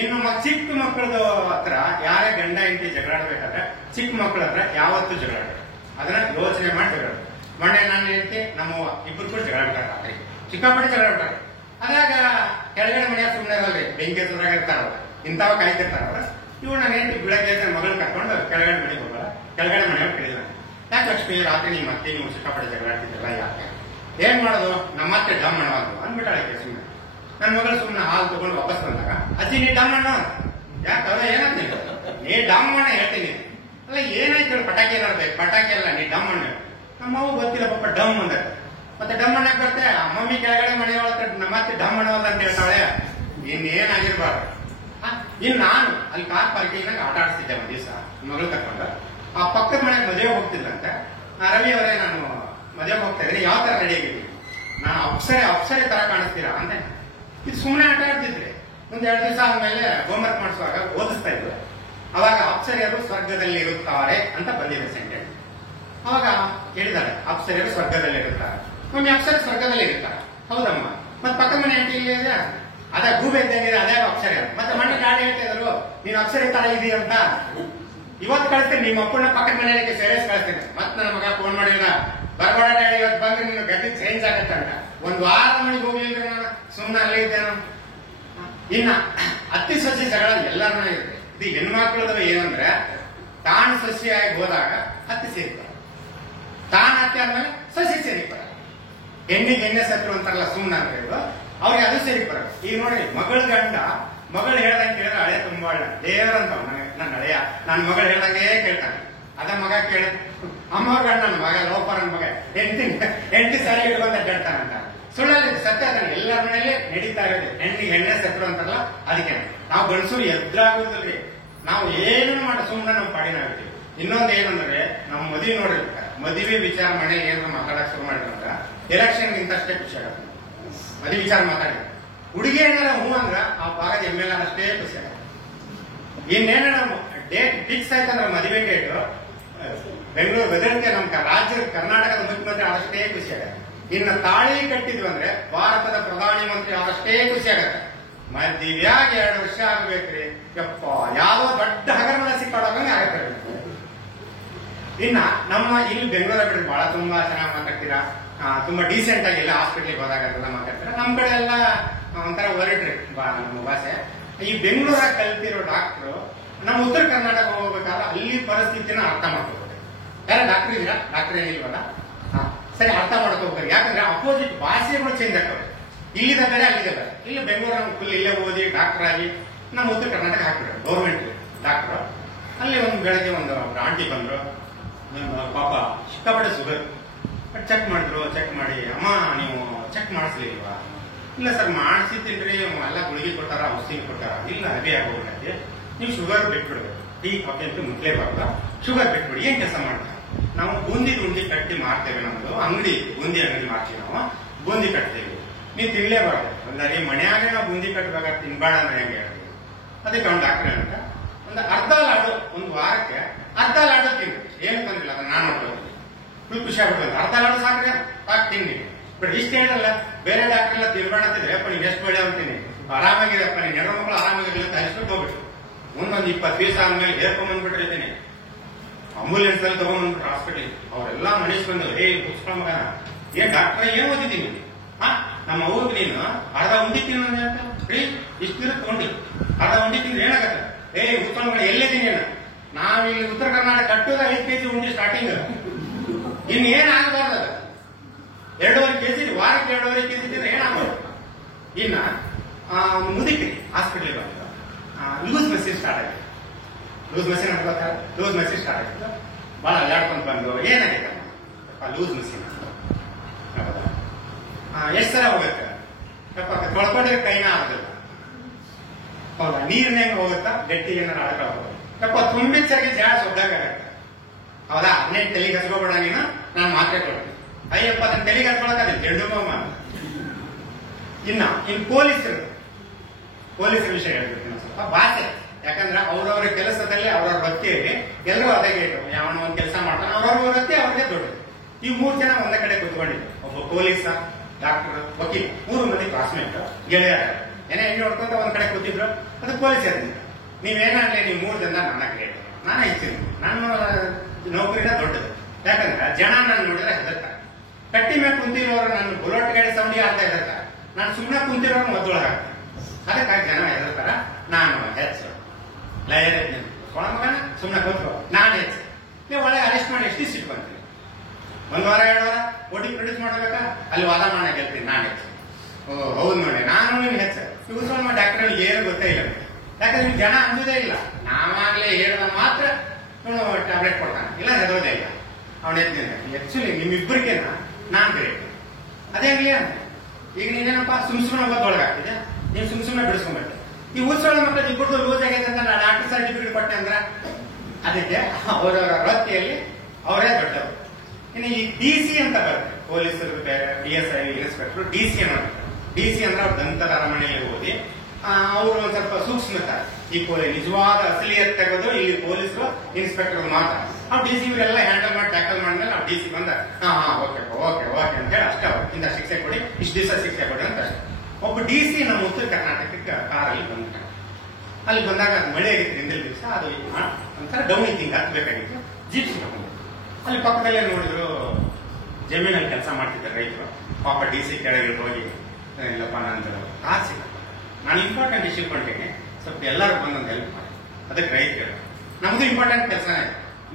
ಇನ್ನು ಚಿಕ್ಕ ಮಕ್ಕಳದ ಹತ್ರ ಯಾರೇ ಗಂಡ ಹೆಂಡತಿ ಜಗಳಾಡ್ಬೇಕಾದ್ರೆ ಚಿಕ್ಕ ಮಕ್ಕಳ ಹತ್ರ ಯಾವತ್ತೂ ಜಗಳಾಡ್ಬೇಕು. ಅದನ್ನ ಯೋಚನೆ ಮಾಡಿ ಜಗಳಾಡ್ಬೇಕು. ಮೊನ್ನೆ ನಾನು ಹೇಳ್ತಿ ನಮ್ಮವ್ವ ಇಬ್ಬರು ಕೂಡ ಜಗಳಾಡ್ತಾರೆ. ರಾತ್ರಿ ಚಿಕ್ಕಾಪಟ್ಟೆ ಜಗಳಾಡ್ತಾರೆ. ಅದಾಗ ಕೆಳಗಡೆ ಮನೆಯ ಸುಮ್ಮನೆ ಇರಲ್ರಿ, ಬೆಂಕಿ ಸುರಾಗ ಇರ್ತಾರಲ್ಲ, ಇಂಥವ ಕಾಯ್ತಿರ್ತಾರಲ್ಲ. ಇವ್ ನಾನು ಹೇಳ್ತಿ ಬೆಳಗ್ಗೆ ಮಗಳು ಕರ್ಕೊಂಡು ಕೆಳಗಡೆ ಮನೆಗೆ ಹೋಗಲ್ಲ, ಕೆಳಗಡೆ ಮನೆಯವ್ರು ಕೇಳಿದ, ಯಾಕೆ ಲಕ್ಷ್ಮಿ ರಾತ್ರಿ ನಿಮ್ಮ ಅತ್ತೆ ನೀವು ಚಿಕ್ಕಾಪಟ್ಟೆ ಜಗಳಾಡ್ತಿದ್ದಲ್ಲ, ಯಾಕೆ? ಏನ್ ಮಾಡೋದು? ನಮ್ಮತ್ತೆ ಡಮ್ ಮಾಡೋದು ಅಂದ್ಬಿಟ್ಟಾಳೆ ಸುಮ್ಮನೆ. ನನ್ನ ಮಗಳು ಸುಮ್ಮನೆ ಹಾಲು ತಗೊಂಡು ವಾಪಸ್ ಬಂದಾಗ, ಅಜ್ಜಿ ನೀ ಡಮ್ ಅಣ್ಣ, ಯಾಕೆ ಏನಂತ ನೀ ಡಮ್ ಅಣ್ಣ ಹೇಳ್ತೀನಿ. ಅಲ್ಲ ಏನಾಯ್ತು ಹೇಳಿ, ಪಟಾಕಿ ಏನಾದ್ರು ಬೇಕು? ಪಟಾಕಿ ಅಲ್ಲ, ನೀ ಡಮ್ ಅಣ್ಣ. ನಮ್ಮವು ಗೊತ್ತಿಲ್ಲ ಪಾಪ ಡಮ್ ಅಂದ. ಮತ್ತೆ ಡಮ್ ಅಣ್ಣಕ್ ಬರ್ತೆ, ಮಮ್ಮಿ ಕೆಳಗಡೆ ಮನೆ ಒಳಗೆ ನಮ್ಮತ್ತೆ ಡಮ್ ಅಣ್ಣವಲ್ಲ ಅಂತ ಹೇಳ್ತಾಳೆ. ಇನ್ನೇನಾಗಿರ್ಬಾರ್ದು. ಇನ್ನು ನಾನು ಅಲ್ಲಿ ಕಾರ್ ಪಾರ್ಕಿಂಗ್ ಆಟ ಆಡಿಸ್ತಿದ್ದೆ ಒಂದ್ ದಿವಸ ಮಗಳು ಕರ್ಕೊಂಡು. ಆ ಪಕ್ಕದ ಮನೆಗೆ ಮದುವೆ ಹೋಗ್ತಿದ್ದಂತೆ. ರವಿ ಅವರೇ, ನಾನು ಮದುವೆ ಹೋಗ್ತಾ ಇದ್ದೀನಿ, ಯಾವ ತರ ರೆಡಿ ಆಗಿದ್ದೀನಿ? ನಾನು ಅಪ್ಸರೆ ತರ ಕಾಣಿಸ್ತೀರಾ ಅಂದೆ. ಇದು ಸುಮ್ಮನೆ ಆಟ ಆಡ್ತಿದ್ರಿ. ಒಂದ್ 2 ದಿವಸ ಆದ್ಮೇಲೆ ಹೋಮ್ವರ್ಕ್ ಮಾಡಿಸುವಾಗ ಓದಿಸ್ತಾ ಇದ್ರು. ಅವಾಗ ಅಪ್ಸರೆಯರು ಸ್ವರ್ಗದಲ್ಲಿ ಇರುತ್ತಾರೆ ಅಂತ ಬಂದಿದೆ ಸೆಂಟೆನ್ಸ್. ಅವಾಗ ಹೇಳಿದಾರೆ, ಅಪ್ಸರೆಯರು ಸ್ವರ್ಗದಲ್ಲಿ ಇರುತ್ತಾರೆ. ಒಮ್ಮೆ ಅಪ್ಸರೆ ಸ್ವರ್ಗದಲ್ಲಿ ಇರ್ತಾರೆ. ಹೌದಮ್ಮ. ಮತ್ತೆ ಪಕ್ಕದ ಮನೆ ಹೆಂಡತಿ ಇದೆ, ಅದೇ ಗೂಬೆ ಇದ್ದಂಗಿದೆ, ಅದೇ ಅಪ್ಸರೆ. ಮತ್ತೆ ಮಣ್ಣು ಗಾಡಿ ಹೇಳ್ತಾ ಇದ್ರು, ನೀನು ಅಪ್ಸರೆ ತರ ಇದೀಯ ಅಂತ. ಇವತ್ತು ಕಳಿಸ್ತೇನೆ, ನಿಮ್ಮ ಅಪ್ಪನ ಪಕ್ಕದ ಮನೆಯಲ್ಲಿ ಸೇರಿಸ್ ಕಳಿಸ್ತೇನೆ. ಮತ್ತೆ ನನ್ನ ಮಗ ಫೋನ್ ಮಾಡಿದ, ಬರ್ಬೇಡ ಡ್ಯಾಡಿ, ಇವತ್ತು ಬಂದ್ರೆ ನಿನ್ನ ಗತಿ ಚೇಂಜ್ ಆಗತ್ತೆ ಅಂತ. 1 ವಾರ ಮನೆಗೆ ಹೋಗ್ಲಿಲ್ಲ ನಾನು, ಸುಮ್ಮನೆ ಅಲ್ಲೇ ಇದ್ದೇನೆ. ಇನ್ನ ಅತ್ತಿ ಸೊಸಿ ಜಗಳ ಎಲ್ಲರನ್ನ ಇರುತ್ತೆ. ಇದು ಹೆಣ್ಮಕ್ಳದ ಏನಂದ್ರೆ, ತಾನು ಸೊಸಿಯಾಗಿ ಹೋದಾಗ ಅತ್ತಿ ಸೇರಿತಾರೆ, ತಾನು ಅತ್ತೆ ಆದ್ಮೇಲೆ ಸೊಸಿ ಸೇರಿತಾರೆ. ಹೆಣ್ಣಿಗೆ ಎಣ್ಣೆ ಸತ್ರು ಅಂತಾರಲ್ಲ ಸುಮ್ಮನೆ ಅಂತ ಹೇಳುದು, ಅವ್ರಿಗೆ ಅದು ಸೇರಿಪರ. ಈಗ ನೋಡಿ, ಮಗಳ ಗಂಡ ಮಗಳು ಹೇಳ್ದಂಗೆ ಕೇಳಿದ್ರೆ ಹಳೆ ತುಂಬಾ ಒಳ್ಳೆ ದೇವರಂತ ನನ್ನ ಹಳೆಯ, ನನ್ನ ಮಗಳು ಹೇಳ್ದಂಗೆ ಕೇಳ್ತಾನೆ. ಅದ ಮಗ ಕೇಳ ಅಮ್ಮವ್ರ ಗಂಡ ನನ್ನ ಮಗ ಲೋಪರ್ ನನ್ನ ಮಗ ಹೆಂಡತಿ ಸಾರಿ ಇಟ್ಕೊಂತ ಕೇಳ್ತಾನಂತ. ಸುಳ್ಳಲ್ಲಿ ಸತ್ಯ ಅದನ್ನ ಎಲ್ಲರ ಮನೆಯಲ್ಲಿ ನಡೀತಾ ಆಗಿದೆ. ಹೆಣ್ಣಿಗೆ ಎಣ್ಣೆ ಸತ್ರು ಅಂತಾರಲ್ಲ ಅದಕ್ಕೆ ನಾವು ಗಂಡಸರು ಎದ್ರಾಗೋದಿಲ್ರಿ. ನಾವು ಏನು ಮಾಡಿ ಸುಮ್ಮನೆ ನಮ್ಮ ಪಾಡಿನಾಗ್ತೀವಿ. ಇನ್ನೊಂದು ಏನಂದ್ರೆ ನಮ್ಮ ಮದುವೆ ನೋಡಿರ್ತಾರೆ, ಮದುವೆ ವಿಚಾರ ಮನೆಗೆ ಏನಾದ್ರು ಮಾತಾಡಕ್ ಶುರು ಮಾಡಿದ್ರೆ ಎಲೆಕ್ಷನ್ ಇಂತಷ್ಟೇ ಖುಷಿ ಆಗುತ್ತೆ. ಮದುವೆ ವಿಚಾರ ಮಾತಾಡಿ ಹುಡುಗಿ ಏನಾರ ಹೂ ಅಂದ್ರ ಆ ಭಾಗದ MLA ಅಷ್ಟೇ ಖುಷಿ ಆಗುತ್ತೆ. ಇನ್ನೇನ ಡೇಟ್ ಫಿಕ್ಸ್ ಆಯ್ತಂದ್ರೆ ಮದುವೆ ಡೇಟ್ ಬೆಂಗಳೂರು ಬೆದರಿಕೆ ನಮ್ಮ ರಾಜ್ಯ ಕರ್ನಾಟಕದ ಮುಖ್ಯಮಂತ್ರಿ ಆದಷ್ಟೇ ಖುಷಿ ಆಗುತ್ತೆ. ಇನ್ನು ತಾಳಿ ಕಟ್ಟಿದ್ವಿ ಅಂದ್ರೆ ಭಾರತದ ಪ್ರಧಾನಿ ಮಂತ್ರಿ ಆದಷ್ಟೇ ಖುಷಿ ಆಗತ್ತೆ. ಮದುವೆಯಾಗಿ 2 ವರ್ಷ ಆಗ್ಬೇಕ್ರಿ, ಯಪ್ಪ ಯಾವ್ದೋ ದೊಡ್ಡ ಹಗರಣ ಸಿಕ್ಕಾಡೋದಂಗೆ ಆಗತ್ತೆ. ಇನ್ನ ನಮ್ಮ ಇಲ್ಲಿ ಬೆಂಗಳೂರ ಬಿಡ್ರಿ ಬಹಳ ತುಂಬಾ ಚೆನ್ನಾಗಿ ಮಾತಾಡ್ತೀರಾ, ತುಂಬಾ ಡೀಸೆಂಟ್ ಆಗಿ ಎಲ್ಲ ಹಾಸ್ಪಿಟ್ಲಿಗೆ ಹೋದಾಗ ಮಾತಾಡ್ತೀರಾ. ನಮ್ ಕಡೆ ಎಲ್ಲ ಒಂಥರ ಹೊರಟ್ರಿ ನಮ್ಮ ಭಾಷೆ. ಈ ಬೆಂಗಳೂರಾಗ ಕಲ್ತಿರೋ ಡಾಕ್ಟ್ರು ನಮ್ಮ ಉತ್ತರ ಕರ್ನಾಟಕ ಹೋಗ್ಬೇಕಾದ್ರೆ ಅಲ್ಲಿ ಪರಿಸ್ಥಿತಿನ ಅರ್ಥ ಮಾಡ್ಕೋಬೇಕು. ಯಾರ ಡಾಕ್ಟರ್ ಇದೀರಾ? ಡಾಕ್ಟರ್ ಏನಿಲ್ವಲ್ಲ, ಸರಿ ಅರ್ಥ ಮಾಡ್ಕೋಬೇಕು. ಯಾಕಂದ್ರೆ ಅಪೋಸಿಟ್ ಭಾಷೆಗಳು ಚೇಂಜ್ ಆಗ್ತವೆ. ಇಲ್ಲಿದ ಬೇರೆ ಅಲ್ಲಿದೆ ಬೇರೆ. ಇಲ್ಲಿ ಬೆಂಗಳೂರು ಫುಲ್ ಇಲ್ಲೇ ಓದಿ ಡಾಕ್ಟರ್ ಆಗಿ ನಮ್ಮ ಉತ್ತರ ಕರ್ನಾಟಕ ಹಾಕ್ಬಿಟ್ರು ಗೌರ್ಮೆಂಟ್ ಡಾಕ್ಟರ್. ಅಲ್ಲಿ ಒಂದು ಬೆಳಗ್ಗೆ ಒಂದು ಆಂಟಿ ಬಂದ್ರು, ಪಾಪ ಸಿಕ್ಕಾಪಟ್ಟೆ ಶುಗರ್. ಚೆಕ್ ಮಾಡಿದ್ರು, ಚೆಕ್ ಮಾಡಿ ಅಮ್ಮ ನೀವು ಚೆಕ್ ಮಾಡಿಸ್ಲಿಲ್ವಾ? ಇಲ್ಲ ಸರ್ ಮಾಡಿಸಿದ್ದಿಲ್ರಿ, ಎಲ್ಲ ಗುಳಿಗೆ ಕೊಟ್ಟಾರ, ಔಷಧಿ ಕೊಟ್ಟಾರ. ಇಲ್ಲ ಅದೇ ಆಗೋಗ್ಬಿಟ್ಟೆ, ನೀವು ಶುಗರ್ ಬಿಟ್ಬಿಡ್ಬೇಕು, ಟೀ ಕಾಫಿ ಅಂತ ಮುಟ್ಲೇಬಾರ್ದ, ಶುಗರ್ ಬಿಟ್ಬಿಡಿ. ಏನ್ ಕೆಲಸ ಮಾಡ್ತಾರೆ? ನಾವು ಬೂಂದಿ ಗುಂಡಿ ಕಟ್ಟಿ ಮಾಡ್ತೇವೆ, ನಮ್ದು ಅಂಗಡಿ ಬೂಂದಿ ಅಂಗಡಿ ಮಾಡ್ತೀವಿ, ನಾವು ಬೂಂದಿ ಕಟ್ತೇವೆ, ನೀವು ತಿನ್ಲೇಬಾರ್ದು. ಅಂದ್ರೆ ಮನೆಯಾಗ ನಾವು ಬೂಂದಿ ಕಟ್ಟಬೇಕಾದ್ರೆ ತಿನ್ಬೇಡ ಅಂದ್ರೆ ಹೆಂಗೆ ಹೇಳ್ತೀವಿ? ಅದಕ್ಕೆ ಅವ್ನು ಡಾಕ್ಟರ್ ಅಂತ ಒಂದು ಅರ್ಧ ಲಾಡು ಒಂದು ವಾರಕ್ಕೆ ಅರ್ಧ ಲಾಡು ತಿನ್ರಿ, ಏನು ತಂದಿಲ್ಲ, ಅದನ್ನ ನಾನು ನೋಡ್ಬೋದು ಫುಲ್ ಖುಷಿ ಆಗ್ಬಿಟ್ಟು ಅರ್ಧ ಲಾಡು ಸಾಕ್ರೆ ಸಾಕು ತಿನ್ನಿ. ಬಟ್ ಇಷ್ಟ ಹೇಳಲ್ಲ, ಬೇರೆ ಡಾಕ್ಟರ್ ಎಲ್ಲ ತಿನ್ಬೇಡ ಅಂತಿದ್ರೆ ಅಪ್ಪ ನೀನ್ ಎಷ್ಟು ಬೆಳೆ ಅಂತೀನಿ, ಆರಾಮಾಗಿರಪ್ಪ ನೀನ್ ಹೆಣ್ಣು ಮಕ್ಕಳು ಆರಾಮಾಗಿರಲಿಲ್ಲ ತರಿಸ್ಬಿಟ್ಟು ಹೋಗ್ಬಿಟ್ಟು ಮುಂದೊಂದು 20 ದಿವಸ ಆದ್ಮೇಲೆ ಹೇರ್ಕೊಂಡ್ ಬಂದ್ಬಿಟ್ಟಿರ್ತೀನಿ. ಆಂಬುಲೆನ್ಸ್ ಅಲ್ಲಿ ತಗೊಂಡ್ಬಂದ್ಬಿಟ್ರು ಹಾಸ್ಪಿಟಲ್. ಅವರೆಲ್ಲ ಮನುಷ್ಯಂದು ಹೇ ಕುಸ್ಕೊಂಡ ಮಗ ಏನ್ ಡಾಕ್ಟರ್ ಏನ್ ಓದಿದ್ದೀನಿ ನಮ್ಮ ಅವ್ರಿಗೆ ನೀನು ಅರ್ಧ ಉಂಡಿ ತಿನ್ನೋದು ಅಂತ ರೀ ಇಷ್ಟು ದಿನ ತಗೊಂಡಿ ಅರ್ಧ ಉಂಡಿ ತಿಂದ್ರೆ ಏನಾಗತ್ತೆ? ಉತ್ಪನ್ನಗಳು ಎಲ್ಲಿದ್ದೀನಿ ನಾವಿಲ್ಲಿ ಉತ್ತರ ಕರ್ನಾಟಕ ಕಟ್ಟೋದ 5 kg ಉಂಡಿ ಸ್ಟಾರ್ಟಿಂಗ್. ಇನ್ನೇನ್ ಆಗಬಾರ್ದು, 2.5 kg ವಾರಕ್ಕೆ 2.5 kg ತಿಂದ್ರೆ ಏನಾಗ್ಬಾರ್ದು. ಇನ್ನ ಮುದುಕಿ ಹಾಸ್ಪಿಟಲ್ ಬಂದ ಲೂಸ್ ಮೆಸಿನ್ ಸ್ಟಾರ್ಟ್ ಆಗಿದೆ. ಲೂಸ್ ಮೆಸಿನ್ ಅಂತ ಲೂಸ್ ಮೆಸಿನ್ ಸ್ಟಾರ್ಟ್ ಆಗಿತ್ತು. ಬಹಳ ಅಲ್ಲಾಡ್ಕೊಂಡ್ ಬಂದು ಏನಾಗಿದೆ ಲೂಸ್ ಮೆಸಿನ್ ಎಷ್ಟು ಸಲ ಹೋಗುತ್ತೆ? ತೊಳ್ಕೊಂಡಿರೋ ಕೈನ ಆಗುದಿಲ್ಲ, ಹೌದಾ? ನೀರಿನ ಹೆಂಗ್ ಹೋಗುತ್ತಾ? ಗಟ್ಟಿ ಏನಾರ ಆಟ ಹೋಗುತ್ತೆ. ತುಂಬಿಚ್ಚರಿಗೆ ಜಾಳ ಸೊದ್ದಾಗ ಆಗತ್ತೆ, ಹೌದಾ? ಅದನ್ನೇನು ತಲೆಗೆ ಹಚ್ಕೋಬೇಡ ನೀನು, ನಾನು ಮಾತ್ರೆ ಕೊಡ್ತೀನಿ. ಅಯ್ಯಪ್ಪ ಅದನ್ನ ತಲೆಗೆ ಹಚ್ಕೊಳಕಲ್ಲ ಚೆಂಡು ಬಾಂಬ್. ಇನ್ನ ಪೊಲೀಸರ ವಿಷಯ ಹೇಳ್ಬೇಕು ಸ್ವಲ್ಪ ಭಾಷೆ. ಯಾಕಂದ್ರೆ ಅವ್ರವ್ರ ಕೆಲಸದಲ್ಲಿ ಅವ್ರವ್ರ ವೃತ್ತಿಯಲ್ಲಿ ಎಲ್ಲರೂ ಅದೇ ಗೇಟು. ಯಾವನ ಒಂದ್ ಕೆಲಸ ಮಾಡ್ತಾನೆ, ಅವ್ರವ್ರ ವೃತ್ತಿ ಅವ್ರಿಗೆ ದೊಡ್ಡದು. ಈ 3 ಜನ ಒಂದೇ ಕಡೆ ಕುತ್ಕೊಂಡಿದ್ರು, ಒಬ್ಬ ಪೊಲೀಸ, ಡಾಕ್ಟರ್, ವಕೀಲ, 3 ಮಂದಿ ಕ್ಲಾಸ್ಮೇಟ್ ಗೆಳೆಯರ ಏನೇ ಹೆಣ್ಣು ನೋಡ್ಕೊಂತ ಒಂದ್ ಕಡೆ ಕೂತಿದ್ರು. ಅದು ಪೊಲೀಸ್ ಇರಲಿಲ್ಲ. ನೀವೇನಾಗ್ಲಿ ನೀವು 3 ಜನ ನನ್ನ ಗ್ರೇಟ್, ನಾನು ಹೆಚ್ಚಿನ, ನನ್ನ ನೌಕರಿನ ದೊಡ್ಡದು. ಯಾಕಂದ್ರೆ ಜನ ನಾನು ನೋಡಿದ್ರೆ ಹೆದರ್ತಾರೆ. ಕಟ್ಟಿ ಮೇಲೆ ಕುಂತಿರೋರು ನನ್ನ ಬುಲೆಟ್ ಗಾಡಿ ಸೌಂಡಿಗೆ ಆಗ್ತಾ ಹೆದರ್ತಾರೆ, ನಾನು ಸುಮ್ಮನೆ ಕುಂತಿರೋರು ಮದ್ದೊಳಗಾಗ್ತಾರೆ. ಅದಕ್ಕಾಗಿ ಜನ ಹೆದರ್ತಾರ. ನಾನು ಹೆಚ್ಚು ಲಯರ್ ಮಗನ ಸುಮ್ಮನೆ ಕೂತ್ಕೋ, ನಾನು ಹೆಚ್ಚು. ನೀವು ಒಳಗೆ ಅರೆಸ್ಟ್ ಮಾಡಿ ಎಷ್ಟು ಸಿಟ್ಟು ಬಂತೀರಿ? 1 ವಾರ 2 ವಾರ ಓಟಿ ಪ್ರೊಡ್ಯೂಸ್ ಮಾಡಬೇಕಾ? ಅಲ್ಲಿ ವಾದ ಮಾಡಿ ಗೆಲ್ತೀನಿ, ನಾನು ಹೆಚ್ಚು. ಓ ಹೌದು ನೋಡಿ, ನಾನು ನೀನು ಹೆಚ್ಚು. ಇವ್ರು ಡಾಕ್ಟರ್ ಏನು ಗೊತ್ತೇ ಇಲ್ಲ. ಯಾಕಂದ್ರೆ ನಿಮ್ಗೆ ಜನ ಅಂಜುದೇ ಇಲ್ಲ. ನಾವಾಗ್ಲೇ ಹೇಳಿದ ಮಾತ್ರ ಟ್ಯಾಬ್ಲೆಟ್ ಕೊಡ್ತಾನೆ, ಇಲ್ಲ ಹೆದರೋದೇ ಇಲ್ಲ. ಅವನು ಎತ್ತಿನ ಆಕ್ಚುಲಿ ನಿಮ್ಮಿಬ್ಬರಿಗೇನ ನಾನ್ ಗ್ರೇಟ್. ಅದೇ ಈಗ ನೀನೇನಪ್ಪ ಸುಮ್ನೆ ಒಬ್ಬೊಳಗಾಗ್ತಿದೆ, ನೀನ್ ಸುಮ್ನೆ ಬಿಡಿಸ್ಕೊಂಡ್ಬಿಟ್ಟೆ. ಈ ಉತ್ಸವ ಮಕ್ಕಳು ಇಬ್ಬರು ಲೂಸ್ ಆಗೈತೆ ಅಂತ ನಾನು ಡಾಕ್ಟರ್ ಸರ್ಟಿಫಿಕೇಟ್ ಕೊಟ್ಟೆ ಅಂದ್ರೆ ಅದಕ್ಕೆ ಅವರವರ ವೃತ್ತಿಯಲ್ಲಿ ಅವರೇ ದೊಡ್ಡವರು. ಇನ್ನು ಈ DC ಅಂತ ಬರುತ್ತೆ, ಪೊಲೀಸರು ಬೇರೆ, DSI ಇನ್ಸ್ಪೆಕ್ಟರ್, DC ಅನ್ನೋದು. DC ಅಂದ್ರೆ ಅವ್ರ ದಂತದ ಅರಮನೆಯಲ್ಲಿ ಓದಿ ಅವರು ಒಂದ್ ಸ್ವಲ್ಪ ಸೂಕ್ಷ್ಮತ, ಈ ನಿಜವಾದ ಅಸಲಿಯತ್ ತೆಗೆದು ಇಲ್ಲಿ ಪೊಲೀಸರು ಇನ್ಸ್ಪೆಕ್ಟರ್ ಮಾತ್ರ. ನಾವು DC ಇವರೆಲ್ಲ ಹ್ಯಾಂಡಲ್ ಮಾಡಿ ಟ್ಯಾಕಲ್ ಮಾಡಿದ್ಮೇಲೆ ನಾವು DC ಬಂದ ಓಕೆ ಓಕೆ ಓಕೆ ಅಂತ ಹೇಳಿ ಅಷ್ಟೇ ಅವ್ರು ಇಂಥ ಶಿಕ್ಷೆ ಕೊಡಿ, ಇಷ್ಟು ದಿವಸ ಶಿಕ್ಷೆ ಕೊಡಿ ಅಂತ ಅಷ್ಟೇ. ಒಬ್ಬ DC ನಮ್ಮ ಉತ್ತರ ಕರ್ನಾಟಕಕ್ಕೆ ಕಾರಲ್ಲಿ ಬಂದ. ಅಲ್ಲಿ ಬಂದಾಗ ಅದು ಮಳೆ ಆಗಿತ್ತು ಹಿಂದಿನ ದಿವಸ, ಅದು ಒಂಥರ ಡೌನ್ ಹಿಂಗೆ ಹತ್ಬೇಕಾಗಿತ್ತು. ಜೀಪ್ ಸಿಕ್ಕೊಂಡು ಅಲ್ಲಿ ಪಕ್ಕದಲ್ಲೇ ನೋಡಿದ್ರು ಜಮೀನಲ್ಲಿ ಕೆಲಸ ಮಾಡ್ತಿದ್ದಾರೆ ರೈತರು. ಪಾಪ DC ಕೆಳಗೆ ಹೋಗಿ ಇಲ್ಲಪ್ಪ ನಂದು ಕಾಸು ಸಿಕ್ಕ, ನಾನು ಇಂಪಾರ್ಟೆಂಟ್ ಇಶ್ಯೂ ಕೊಂಡೇನೆ, ಸ್ವಲ್ಪ ಎಲ್ಲರೂ ಬಂದೊಂದು ಹೆಲ್ಪ್ ಮಾಡಿ. ಅದಕ್ಕೆ ರೈತರು ನಮ್ದು ಇಂಪಾರ್ಟೆಂಟ್ ಕೆಲಸನೇ.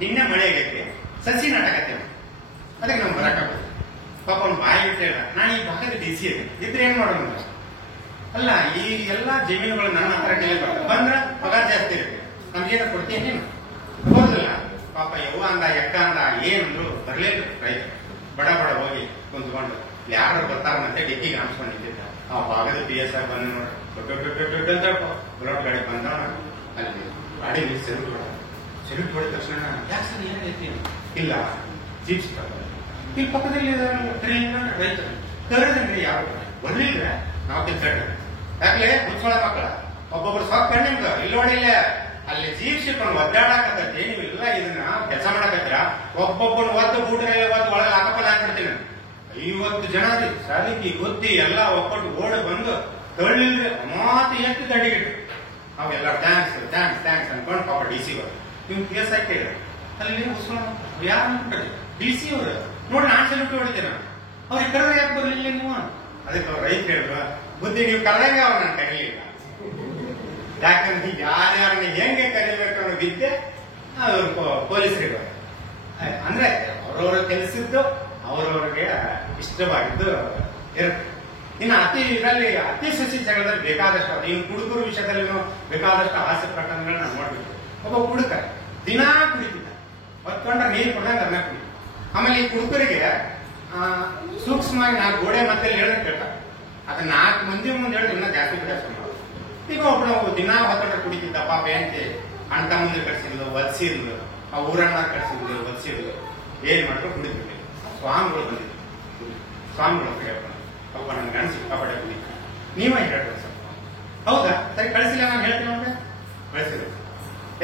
ನಿನ್ನೆ ಮಳೆ ಆಗೈತಿ, ಸಸಿ ನಾಟಕತ್ತೆ, ಅದಕ್ಕೆ ನಾವು ಬರಕಾಗುತ್ತೆ. ಪಾಪ ಅವ್ನು ಬಾಯಿ ಬಿಟ್ಟು ಹೇಳ, ನಾನು ಈ ಭಾಗದ DC ಇದ್ರೆ ಏನ್ ಮಾಡೋಣ? ಅಲ್ಲ, ಈ ಎಲ್ಲಾ ಜಮೀನುಗಳು ನನ್ನ ಹತ್ರ ಕೇಳಿ ಬಂದ್ರೆ ಪಗಾರ ಜಾಸ್ತಿ ಇರುತ್ತೆ, ನಮ್ಗೇನ ಕೊಡ್ತೀನಿ ನೀನು ಹೋದಿಲ್ಲ. ಪಾಪ ಯವ್ವ ಅಂದ ಎಕ್ಕ ಅಂದ ಏನಂದ್ರು ಬರ್ಲೇಬೇಕು ರೈತರು. ಬಡ ಬಡ ಹೋಗಿ ಕುಂತ್ಕೊಂಡು ಯಾರು ಬರ್ತಾರಂತೆ ಡಿಕ್ಕಿಗೆ ಹಾಕ್ಸ್ಕೊಂಡು ನಿಂತಿದ್ದ. ಆ ಭಾಗದ PSI ಬಂದು ನೋಡಿ ಬುಲೆಟ್ ಗಾಡಿ ಬಂದವನ ಅಲ್ಲಿ ಗಾಡಿ ಸೆಲ್ಯೂಟ್ ಹೊಡಿದ ತಕ್ಷಣ ಯಾಕೆ ಸರ್ ಏನಾಗೈತಿ? ಇಲ್ಲ ಜೀಪ್ಸ್ ಇಲ್ಲಿ ಪಕ್ಕದಲ್ಲಿ ರೈತರು ಕರೆದ್ರಿ ಯಾರು ಬರ್ಲಿಲ್ಲ ನಾವು ತಿಳ್ಕೊಂಡ ಯಾಕಲೆ ಮುಚ್ಕೊಳ್ಳೋ ಮಕ್ಕಳ ಒಬ್ಬೊಬ್ರು ಸೊಕ್ಕ ನಿಮ್ದು ಇಲ್ಲಿ ನೋಡಿಲ್ಲ ಅಲ್ಲಿ ಜೀಪ್ಸ್ ಇಟ್ಕೊಂಡು ಒದ್ದಾಡಕತ್ತೈತಿ ನೀವೆಲ್ಲ ಇದನ್ನ ಕೆಲಸ ಮಾಡಕತ್ತೀರ. ಒಬ್ಬೊಬ್ಬನ ಒದ್ದು ಬೂಟಿನಲ್ಲಿ ಒದ್ದು ಒಳಗೆ ಹಾಕಪ್ಪಲ್ಲ ಹಾಕ್ಬಿಡ್ತೀನಿ. 50 ಜನ ಸಾಲಿಗೆ ಗೊತ್ತಿ ಎಲ್ಲ ಒಪ್ಪಟ್ಟು ಓಡ್ ಬಂದು ತಳ್ಳಿಲ್ರಿ ಮಾತು ಎಷ್ಟು ದಂಡಿಗಿಟ್ಟು ಅವೆಲ್ಲ ಥ್ಯಾಂಕ್ಸ್ ಥ್ಯಾಂಕ್ಸ್ ಥ್ಯಾಂಕ್ಸ್ ಅನ್ಕೊಂಡು ಪಾಪ DC ಅವರು ನೀವು ಕೇಸ್ ಹಾಕಿದ್ರೆ ಅಲ್ಲಿ ಯಾರು ಅನ್ಬಿಟ್ರಿ DC ಅವರು ನೋಡಿ ನಾನು ಸೆಲ್ಯೂಟ್ ಹೊಡಿತೀರ ಅವ್ರಿಗೆ ಕರೆದ ಯಾಕೆ ಬರ್ಲಿಲ್ಲ ನೀವು? ಅದಕ್ಕೆ ಅವ್ರು ರೈತ ಹೇಳಿದ್ರು ಬುದ್ಧಿ ನೀವು ಕರೆದಂಗೆ ಅವ್ರು ನಾನು ಕರೀಲಿಲ್ಲ. ಯಾಕಂದ್ರೆ ಯಾರ್ಯಾರನ್ನ ಹೆಂಗೆ ಕರಿಬೇಕು ಅನ್ನೋ ವಿದ್ಯೆ ಪೊಲೀಸರಿಗೆ ಅಂದ್ರೆ ಅವ್ರವ್ರ ಕೆಲಸದ್ದು ಅವ್ರವ್ರಿಗೆ ಇಷ್ಟವಾಗಿದ್ದು ಇರುತ್ತೆ. ಇನ್ನು ಅತಿ ಸುಸಿ ಜಗಳದಲ್ಲಿ ಬೇಕಾದಷ್ಟು ಅದು ಇನ್ನು ಕುಡುಕರ ವಿಷಯದಲ್ಲಿ ಬೇಕಾದಷ್ಟು ಹಾಸ್ಯ ಪ್ರಕರಣಗಳನ್ನ ನೋಡ್ಬೇಕು. ಒಬ್ಬ ಕುಡುಕ ದಿನಾ ಕುಡಿತಿದ್ದ ಹೊತ್ಕೊಂಡ್ರೆ ನೀರು ಕೊಡಂಗ ಅನ್ನ ಕುಡಿ. ಆಮೇಲೆ ಈ ಕುಡುಕರಿಗೆ ಸೂಕ್ಷ್ಮವಾಗಿ 4 ಗೋಡೆ ಮಧ್ಯದಲ್ಲಿ ಹೇಳಕ್ ಕೇಳ್ತಾರೆ. ಅದ 4 ಮಂದಿ ಮುಂದೆ ಹೇಳಿ ಇನ್ನ ಜಾಸ್ತಿ ಕೆಲಸ ಮಾಡೋದು. ಈಗ ಒಬ್ಬನು ದಿನಾ ಹೊತ್ತೊಂಡ್ರೆ ಕುಡಿತಿದ್ದ ಪಾಪ ಏನ್ತಿ ಅಣ್ಣ ಮುಂದೆ ಕಟ್ಸಿದ್ಲು ಒದ್ಸಿದ್ಲು ಆ ಊರಣ್ಣ ಕಟ್ಸಿದ್ಲು ಒದ್ಸಿದ್ಲು ಏನ್ ಮಾಡ್ರು ಕುಡಿತಿರ್ಲಿ. ಸ್ವಾಮಿಗಳು ಬಂದಿದ್ರು ಸ್ವಾಮಿಗಳು ಅಪ್ಪ ನನ್ ಗಂಡ ಸಿಕ್ಕಾಪಟ್ಟೆ ಕುಡಿತ ನೀವೇ ಹೇಳ್ಬೇಕು ಸರ್. ಹೌದಾ ಸರಿ ಕಳಿಸಿಲ್ಲ ನಾನು ಹೇಳ್ತೀನಿ ಅವ್ರೆ ಕಳಿಸಿದ್ರು.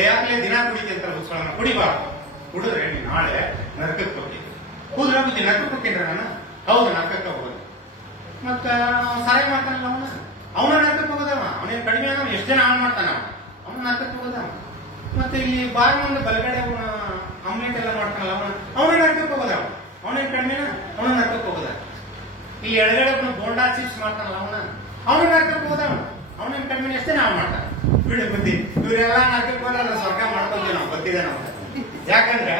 ಯಾಕಲೇ ದಿನ ಕುಡಿತಿ ಅಂತ ಹುಸ್ಕೊಳ್ಳೋಣ ಕುಡಿಬಾರ್ದು. ಕುಡಿದ್ರೆ ನೀನ್ ನಾಳೆ ನರಕಕ್ಕೆ ಹೋಗ್ತೀನಿ ಕೂದ್ರೆ ಬುದ್ಧಿ ನರಕಕ್ಕೆ ಹೋಗ್ತೀನಿ ನಾನು. ಹೌದು ನರಕಕ್ಕೆ ಹೋಗೋದು. ಮತ್ತ ಸಹಾಯ ಮಾಡ್ತಾನಲ್ಲ ಅವನ ನರಕಕ್ಕೆ ಹೋಗೋದವ. ಅವನೇನು ಕಡಿಮೆ ಆಗ ಎಷ್ಟು ಜನ ಆನ್ ಮಾಡ್ತಾನ ಅವನ ನರಕಕ್ಕೆ ಹೋಗೋದವ. ಮತ್ತೆ ಇಲ್ಲಿ ಬಾಯಿ ಮುಂದೆ ಬಲಗಡೆ ಆಮ್ಲೆಟ್ ಎಲ್ಲ ಮಾಡ್ತಾನಲ್ಲ ಅವನ ನರಕಕ್ಕೆ ಹೋಗೋದವ. ಅವನೇನು ಕಡಿಮೆ ಅವನ ನರಕಕ್ಕೆ ಹೋಗೋದ. ಇಲ್ಲಿ ಎಡಗಡೆ ಬೋಂಡಾ ಚಿಪ್ಸ್ ಮಾಡ್ತಾನಲ್ಲ ಅವನ ನರಕಕ್ಕೆ ಹೋಗೋದವ. ಅವನೇನು ಕಡಿಮೆ ಎಷ್ಟು ಜನ ಆನ್ ಮಾಡ್ತಾನೆ. ಬಿಡಿ ಬುದ್ಧಿ ಇವರೆಲ್ಲ ನರಕಕ್ಕೆ ಹೋದ್ರೆ ಸ್ವರ್ಗ ಮಾಡ್ಕೊಂತೀವಿ ನಾವು ಗೊತ್ತಿದೆ ನಮ್ಗೆ. ಯಾಕಂದ್ರೆ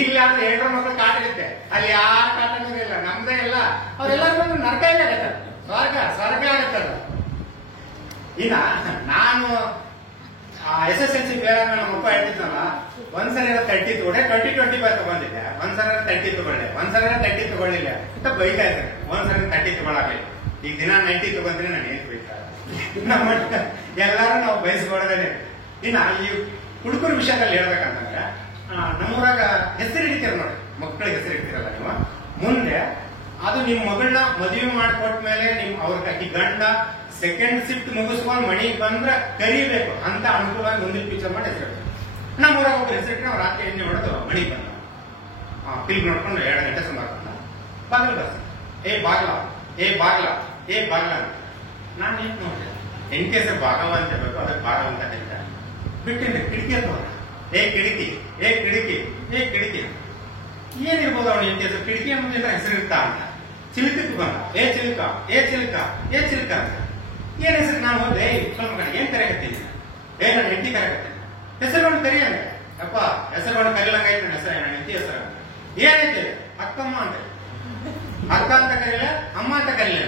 ಇಲ್ಲಾಂದ್ರೆ 7 ಮಕ್ಕಳು ಕಾಟ ಇರುತ್ತೆ ಅಲ್ಲಿ ಯಾರ ಕಾಟನೂ ಇಲ್ಲ ನಮ್ದೇ ಇಲ್ಲ ಅವ್ರೆಲ್ಲರಿಗೂ ನರಕ ಇಲ್ಲ ಆಗತ್ತ ಸ್ವರ್ಗ ಆಗತ್ತದ. ಇನ್ನ ನಾನು SSLC ಬೇರೆ ನಮ್ಮ ಅಪ್ಪ ಹೇಳ್ತಿದ್ನಲ್ಲ ಒಂದ್ಸಲ 30 ತಗೊಂಡೆ 2025 ತಗೊಂಡಿದ್ದೆ. ಒಂದ್ಸಲ 30 ತಗೊಂಡೆ ಒಂದ್ಸಲ 30 ತಗೊಳ್ಳಿಲ್ಲ ಅಂತ ಬೈತಾ ಇದ್ದೆ. ಒಂದ್ಸಲ 30 ತಗೊಳಾಗಲಿ ಈಗ ದಿನ 90 ತಗೊಂಡ್ರೆ ನಾನು ಏನ್ ಬೈತಾ ನಮ್ಮ ಎಲ್ಲಾರು ನಾವು ಬಯಸ್ಕೊಳ್ಳೋದೇ. ಇನ್ನ ಈ ಹುಡುಗರ ವಿಷಯದಲ್ಲಿ ಹೇಳ್ಬೇಕಂತಂದ್ರೆ ನಮ್ಮೂರಾಗ ಹೆಸರು ಹಿಡಿತೀರ ನೋಡಿ ಮಕ್ಕಳಿಗೆ ಹೆಸರು ಇಡ್ತೀರಲ್ಲ ನೀವು ಮುಂದೆ ಅದು ನಿಮ್ ಮಗಳನ್ನ ಮದುವೆ ಮಾಡಿಕೊಟ್ಮೇಲೆ ನಿಮ್ ಅವ್ರ ಗಂಡ ಸೆಕೆಂಡ್ ಶಿಫ್ಟ್ ಮುಗಿಸ್ಕೊಂಡು ಮನೆಗೆ ಬಂದ್ರೆ ಕರಿಬೇಕು ಅಂತ ಅನುಕೂಲವಾಗಿ ಮುಂದಿನ ಪಿಕ್ಚರ್ ಮಾಡಿ ಹೆಸರು ನಮ್ಮೂರಾಗ ಒಬ್ಬರು ಹೆಸರಿಟ್ಟು ನಾವು ರಾತ್ರಿ ಎಣ್ಣೆ ಹೊಡೆದು ಮನೆಗೆ ಬಂದ ಫಿಲ್ಮ್ ನೋಡ್ಕೊಂಡು 2 ಗಂಟೆ ಸುಮಾರು ಬಾಗಿಲು ಬರ್ಸ ಏ ಬಾಗ್ಲ ಅಂತ ನಾನು ಏನ್ ನೋಡಿದೆ ಹೆಂಗೆ ಹೆಸರು ಭಾಗವ ಅಂತ ಬೇಕು ಅದಕ್ಕೆ ಭಾಗವ ಅಂತ ಹೇಳ್ತಾರೆ ಬಿಟ್ಟಿದ್ರೆ ಕಿಟಕಿ ಅಂತ ಕಿಟಕಿ ಏನಿರ್ಬೋದು ಅವನು ಎಂತ ಹೆಸರು ಕಿಟಕಿ ಅನ್ನೋದಿಲ್ಲ ಹೆಸರು ಇರ್ತಾ ಅಂತ ಚಿಲ್ಕಕ್ಕೆ ಬಂದ ಚಿಲ್ಕ ಅಂತ ಏನ್ ಹೆಸರು ನಾನು ಹೋದೆ ಸ್ವಲ್ಪ ಏನ್ ಕರೆಯಕತ್ತೀನಿ ನನ್ನ ಹೆಂಡತಿ ಕರೆಯಕತ್ತೀನಿ ಹೆಸರುಗಳನ್ನು ಕರಿಯಂಗೆ ಅಪ್ಪ ಹೆಸರುಗಳನ್ನು ಕರೀಲಂಗಾಯ್ತು ನನ್ನ ಹೆಸರು ನನ್ನ ಹೆಂಡತಿ ಹೆಸರು ಏನೈತೆ ಅಕ್ಕಮ್ಮ ಅಂತ ಅಕ್ಕ ಅಂತ ಕರೀಲ ಅಮ್ಮ ಅಂತ ಕರೀಲ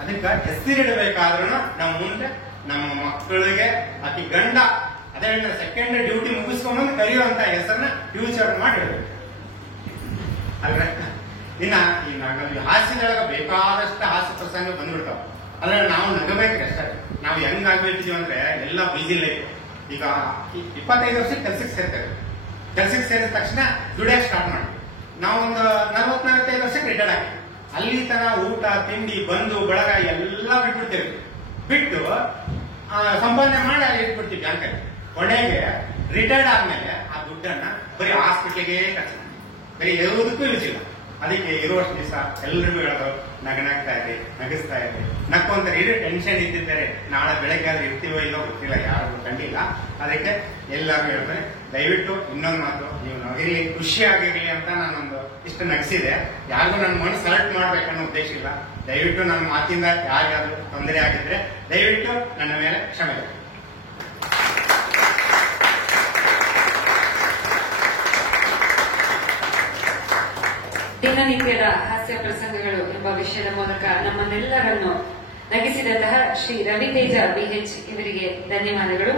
ಅದಕ್ಕೆ ಹೆಸರಿಡಬೇಕಾದ್ರೂ ನಮ್ಮ ಮುಂದೆ ನಮ್ಮ ಮಕ್ಕಳಿಗೆ ಅತಿ ಗಂಡ ಅದೇ ಸೆಕೆಂಡ್ ಡ್ಯೂಟಿ ಮುಗಿಸ್ಕೊಂಬಂದು ಕರೆಯುವಂತ ಹೆಸರನ್ನ ಫ್ಯೂಚರ್ ಮಾಡಿಡ್ಬೇಕು ಅಲ್ರ. ಇನ್ನ ಈ ಹಾಸ್ಯದೊಳಗ ಬೇಕಾದಷ್ಟು ಹಾಸ್ಯ ಪ್ರಸಂಗ ಬಂದ್ಬಿಡ್ತಾವ. ಅದ್ರ ನಾವು ನಗಬೇಕ್ರಿ ಅಷ್ಟೇ. ನಾವು ಹೆಂಗ್ ಆಗ್ಬಿಟ್ಟಿದೀವಿ ಅಂದ್ರೆ ಎಲ್ಲ ಬಿಸಿ ಲೈಫ್. ಈಗ 25 ವರ್ಷ ಕೆಲ್ಸಕ್ಕೆ ಸೇರ್ತೇವೆ. ಕೆಲ್ಸಕ್ಕೆ ಸೇರಿದ ತಕ್ಷಣ ದುಡಿಯಕ್ಕೆ ಸ್ಟಾರ್ಟ್ ಮಾಡ್ತೀವಿ. ನಾವೊಂದು 40-45 ವರ್ಷಕ್ಕೆ ರಿಟೈರ್ಡ್ ಆಗ್ತೀವಿ. ಅಲ್ಲಿ ತರ ಊಟ ತಿಂಡಿ ಬಂದು ಬಳಗ ಎಲ್ಲ ಬಿಟ್ಬಿಡ್ತೇವೆ. ಬಿಟ್ಟು ಸಂಪಾದನೆ ಮಾಡಿ ಅಲ್ಲಿ ಇಟ್ಬಿಡ್ತೀವಿ ಬ್ಯಾಂಕಲ್ಲಿ. ಕೊನೆಗೆ ರಿಟೈರ್ಡ್ ಆದ್ಮೇಲೆ ಆ ದುಡ್ಡನ್ನ ಬರೀ ಹಾಸ್ಪಿಟ್ಲಿಗೆ ಖರ್ಚು ಬರೀ ಯಾವುದಕ್ಕೂ ಯೂಸ್ ಇಲ್ಲ. ಅದಕ್ಕೆ ಇರುವಷ್ಟು ದಿವಸ ಎಲ್ರಿಗೂ ಹೇಳೋದು ನಗನಾಗ್ತಾ ಇರಿ, ನಗಿಸ್ತಾ ಇರಿ, ನಕ್ಕೊಂತಾರೆ. ಇಡೀ ಟೆನ್ಷನ್ ಇದ್ದಿದ್ದಾರೆ ನಾಳೆ ಬೆಳಗ್ಗೆ ಆದ್ರೆ ಇರ್ತೀವೋ ಇಲ್ಲೋ ಗೊತ್ತಿಲ್ಲ, ಯಾರಿಗೂ ಕಂಡಿಲ್ಲ. ಅದಕ್ಕೆ ಎಲ್ಲರಿಗೂ ಹೇಳ್ತಾರೆ ದಯವಿಟ್ಟು ಇನ್ನೊಂದು ಮಾತು, ನೀವು ನಗಿರಿ ಖುಷಿಯಾಗಿರ್ಲಿ ಅಂತ ನಾನೊಂದು ಇಷ್ಟು ನಗಿಸಿದೆ. ಯಾರಿಗೂ ನನ್ನ ಮನಸ್ಸು ಹರ್ಟ್ ಮಾಡ್ಬೇಕನ್ನೋ ಉದ್ದೇಶ ಇಲ್ಲ. ದಯವಿಟ್ಟು ನನ್ನ ಮಾತಿಂದ ಯಾರಿಗಾದ್ರೂ ತೊಂದರೆ ಆಗಿದ್ರೆ ದಯವಿಟ್ಟು ನನ್ನ ಮೇಲೆ ಕ್ಷಮೆ. ದಿನನಿತ್ಯದ ಹಾಸ್ಯ ಪ್ರಸಂಗಗಳು ಎಂಬ ವಿಷಯದ ಮೂಲಕ ನಮ್ಮನ್ನೆಲ್ಲರನ್ನು ನಗಿಸಿದಂತಹ ಶ್ರೀ ರವಿತೇಜ BH ಇವರಿಗೆ ಧನ್ಯವಾದಗಳು.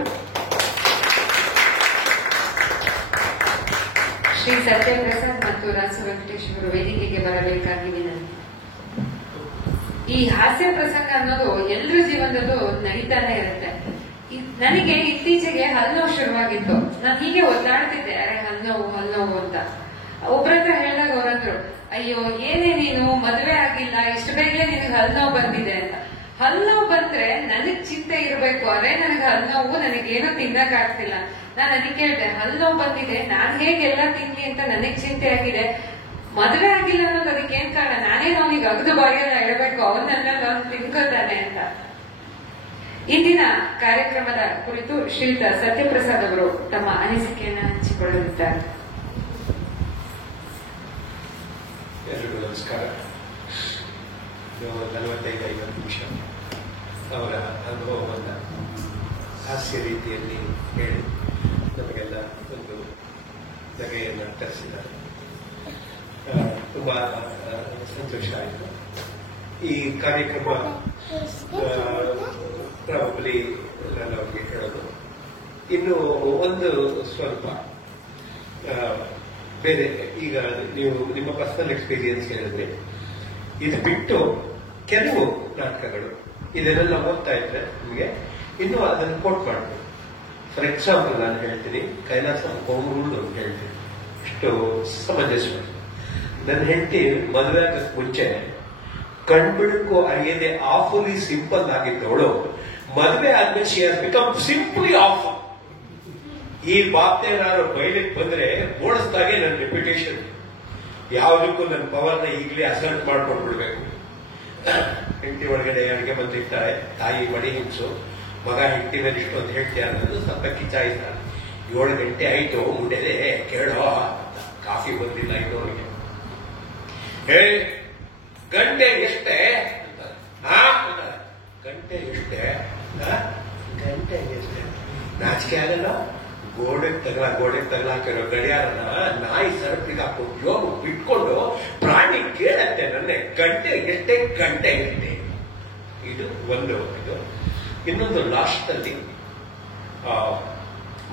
ಶ್ರೀ ಸತ್ಯಪ್ರಸಾದ್ ಮತ್ತು ರಾಸು ವೆಂಕಟೇಶ್ ಅವರು ವೇದಿಕೆಗೆ ಬರಬೇಕಾಗಿ ವಿನಂತಿ. ಈ ಹಾಸ್ಯ ಪ್ರಸಂಗ ಅನ್ನೋದು ಎಲ್ಲರ ಜೀವನದಲ್ಲೂ ನಡೀತಾನೆ ಇರುತ್ತೆ. ನನಗೆ ಇತ್ತೀಚೆಗೆ ಹಲ್ನೋವು ಶುರುವಾಗಿತ್ತು. ನಾನು ಹೀಗೆ ಒದ್ದಾಡ್ತಿದ್ದೆ, ಅರೆ ಹಲ್ನೋವು ಅಂತ. ಒಬ್ರತ್ರ ಹೇಳಿದಾಗ ಅವರಂದ್ರು, ಅಯ್ಯೋ ಏನೇ ನೀನು ಮದುವೆ ಆಗಿಲ್ಲ, ಇಷ್ಟು ಬೇಗನೆ ನಿನಗೆ ಹಲ್ನೋವು ಬಂದಿದೆ ಅಂತ. ಹಲ್ನೋವು ಬಂದ್ರೆ ನನಗ್ ಚಿಂತೆ ಇರಬೇಕು, ಅದೇ ನನಗೆ ಹಲ್ನೋವು, ನನಗೇನು ತಿನ್ನಕ್ ಆಗ್ತಿಲ್ಲ. ನಾನು ಅದಕ್ಕೆ ಹೇಳ್ದೆ, ಹಲ್ನೋವು ಬಂದಿದೆ, ನಾನ್ ಹೇಗೆಲ್ಲ ತಿನ್ಲಿ ಅಂತ ನನಗ್ ಚಿಂತೆ ಆಗಿದೆ. ಮದುವೆ ಆಗಿಲ್ಲ ಅನ್ನೋದು ಅದಕ್ಕೇನ್ ಕಾರಣ, ನಾನೇನು ಅವನಿಗೆ ಅಗ್ದು ಬಾಯೆಲ್ಲ ಇಡಬೇಕು, ಅವನ್ನೆಲ್ಲ ಅವ್ನು ತಿನ್ಕೋತಾನೆ ಅಂತ. ಇಂದಿನ ಕಾರ್ಯಕ್ರಮದ ಕುರಿತು ಶ್ರೀಯುತ ಸತ್ಯಪ್ರಸಾದ್ ಅವರು ತಮ್ಮ ಅನಿಸಿಕೆಯನ್ನು ಹಂಚಿಕೊಳ್ಳಲಿದ್ದಾರೆ. ಎಲ್ಲರಿಗೂ ನಮಸ್ಕಾರ. 45-50 ನಿಮಿಷ ಅವರ ಅನುಭವವನ್ನು ಹಾಸ್ಯ ರೀತಿಯಲ್ಲಿ ಹೇಳಿ ನಮಗೆಲ್ಲ ಒಂದು ನಗೆಯನ್ನು ತರಿಸಿದ್ದಾರೆ. ತುಂಬಾ ಸಂತೋಷ ಆಯಿತು. ಈ ಕಾರ್ಯಕ್ರಮ ಪ್ರಾಬಬ್ಲಿ ನಾನು ಅವ್ರಿಗೆ ಹೇಳೋದು ಇನ್ನು ಒಂದು ಸ್ವಲ್ಪ ಬೇರೆ. ಈಗ ನೀವು ನಿಮ್ಮ ಪರ್ಸನಲ್ ಎಕ್ಸ್ಪೀರಿಯನ್ಸ್ ಹೇಳಿದ್ರೆ, ಇದು ಬಿಟ್ಟು ಕೆಲವು ನಾಟಕಗಳು ಇದನ್ನೆಲ್ಲ ಓದ್ತಾ ಇದ್ರೆ ನಿಮಗೆ ಇನ್ನೂ ಅದನ್ನು ಕೋಟ್ ಮಾಡ್ಬೋದು. ಫಾರ್ ಎಕ್ಸಾಂಪಲ್ ನಾನು ಹೇಳ್ತೀನಿ, ಕೈಲಾಸ ಹೋಮ್ ರೂಲ್ ಅಂತ ಹೇಳ್ತೀನಿ, ಇಷ್ಟು ಸಮಂಜಸ. ನನ್ನ ಹೆಂಡತಿ ಮದುವೆ ಆಗಕ್ಕೆ ಮುಂಚೆ ಕಣ್ಬಿಡಕ್ಕೂ ಅರಿಯದೆ ಆಫುಲಿ ಸಿಂಪಲ್ ಆಗಿದ್ದವಳು ಮದುವೆ ಆದ್ಮೇಲೆ she has become simply of. ಈ ಬಾಪ್ತೇನಾದ್ರು ಬಯಲಿಗೆ ಬಂದ್ರೆ ಓಡಿಸ್ದಾಗೆ ನನ್ನ ರೆಪ್ಯುಟೇಷನ್. ಯಾವುದಕ್ಕೂ ನನ್ನ ಪವರ್ನ ಈಗಲೇ ಅಸಲ್ಟ್ ಮಾಡ್ಕೊಂಡ್ಬಿಡ್ಬೇಕು. ಹೆಂಡತಿ ಒಳಗಡೆ ಅಡಿಗೆ ಬಂದಿರ್ತಾರೆ, ತಾಯಿ ಮಡಿ ಹಿಂಸು, ಮಗ ಹೆಂಡತಿ ಮೇಲೆ ಇಷ್ಟು ಅಂತ ಹೇಳ್ತೀಯ ಅನ್ನೋದು ಸ್ವಲ್ಪ ಕಿಚಾಯಿಸ್ತಾರೆ. 7 ಗಂಟೆ ಆಯ್ತು, ಮುಂಡೆದೆ ಕೇಳೋ, ಕಾಫಿ ಬಂದಿಲ್ಲ ಇನ್ನೊಂದಿಗೆ. ಹೇ ಗಂಟೆ ಎಷ್ಟೇ ಗಂಟೆ ಎಷ್ಟೇ ಗಂಟೆ ಎಷ್ಟೇ ನಾಚಿಕೆ ಆಗಲ್ಲ. ಗೋಡೆಗೆ ತಗಲಾಕಿರೋ ಗಡಿಯಾರನ ನಾಯಿ ಸರಪಿಗೆ ಹಾಕೊಂಡು ಯೋಗ ಬಿಟ್ಕೊಂಡು ಪ್ರಾಣಿ ಕೇಳತ್ತೆ ನನ್ನೆ, ಗಂಟೆ ಎಷ್ಟೇ ಗಂಟೆ ಎಷ್ಟೇ. ಇದು ಒಂದು. ಇದು ಇನ್ನೊಂದು ಲಾಸ್ಟ್ ಅಲ್ಲಿ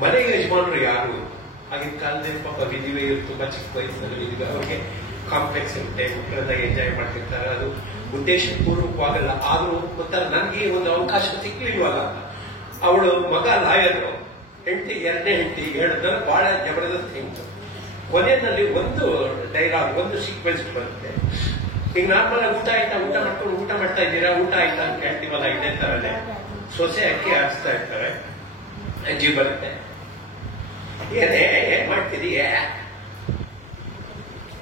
ಮನೆ ಯಜಮಾನರು ಯಾರು ಆಗಿನ ಕಾಲದಲ್ಲಿ ಪಾಪ ವಿಧಿವೆಯರು ತುಂಬಾ ಚಿಕ್ಕ ವಯಸ್ಸಲ್ಲಿ ವಿಧಿವೆ, ಅವ್ರಿಗೆ ಕಾಂಪ್ಲೆಕ್ಸ್ ಇರುತ್ತೆ, ಮಕ್ಕಳನ್ನ ಎಂಜಾಯ್ ಮಾಡ್ತಿರ್ತಾರೆ. ಅದು ಉದ್ದೇಶಪೂರ್ವಕವಾಗಲ್ಲ. ಆದ್ರೂ ಗೊತ್ತಲ್ಲ, ನನಗೆ ಒಂದು ಅವಕಾಶ ಸಿಕ್ಲಿಲ್ವಲ್ಲ. ಅವಳು ಮಗ ಲಾಯರು, ಹೆಂಡತಿ ಎರಡನೇ ಹೆಂಡತಿ ಹೇಳಿದ್ರೆ ಬಹಳ ಜಬರ್ದಸ್ತ್ ಹೆಂಗು. ಕೊನೆಯಲ್ಲಿ ಒಂದು ಡೈಲಾಗ್, ಒಂದು ಸೀಕ್ವೆನ್ಸ್ ಬರುತ್ತೆ. ಈಗ ನಾರ್ಮಲ್ ಊಟ ಆಯ್ತಾ, ಊಟ ಮಾಡ್ತಾ ಇದ್ದೀರಾ, ಊಟ ಆಯ್ತಾ ಅಂತ ಹೇಳ್ತೀವಲ್ಲ, ಇದೇ ತರನೇ ಸೊಸೆ ಅಕ್ಕಿ ಹಾರಿಸ್ತಾ ಇರ್ತಾರೆ. ಅಜ್ಜಿ ಬರುತ್ತೆ, ಏನ್ ಮಾಡ್ತಿದೀಯ,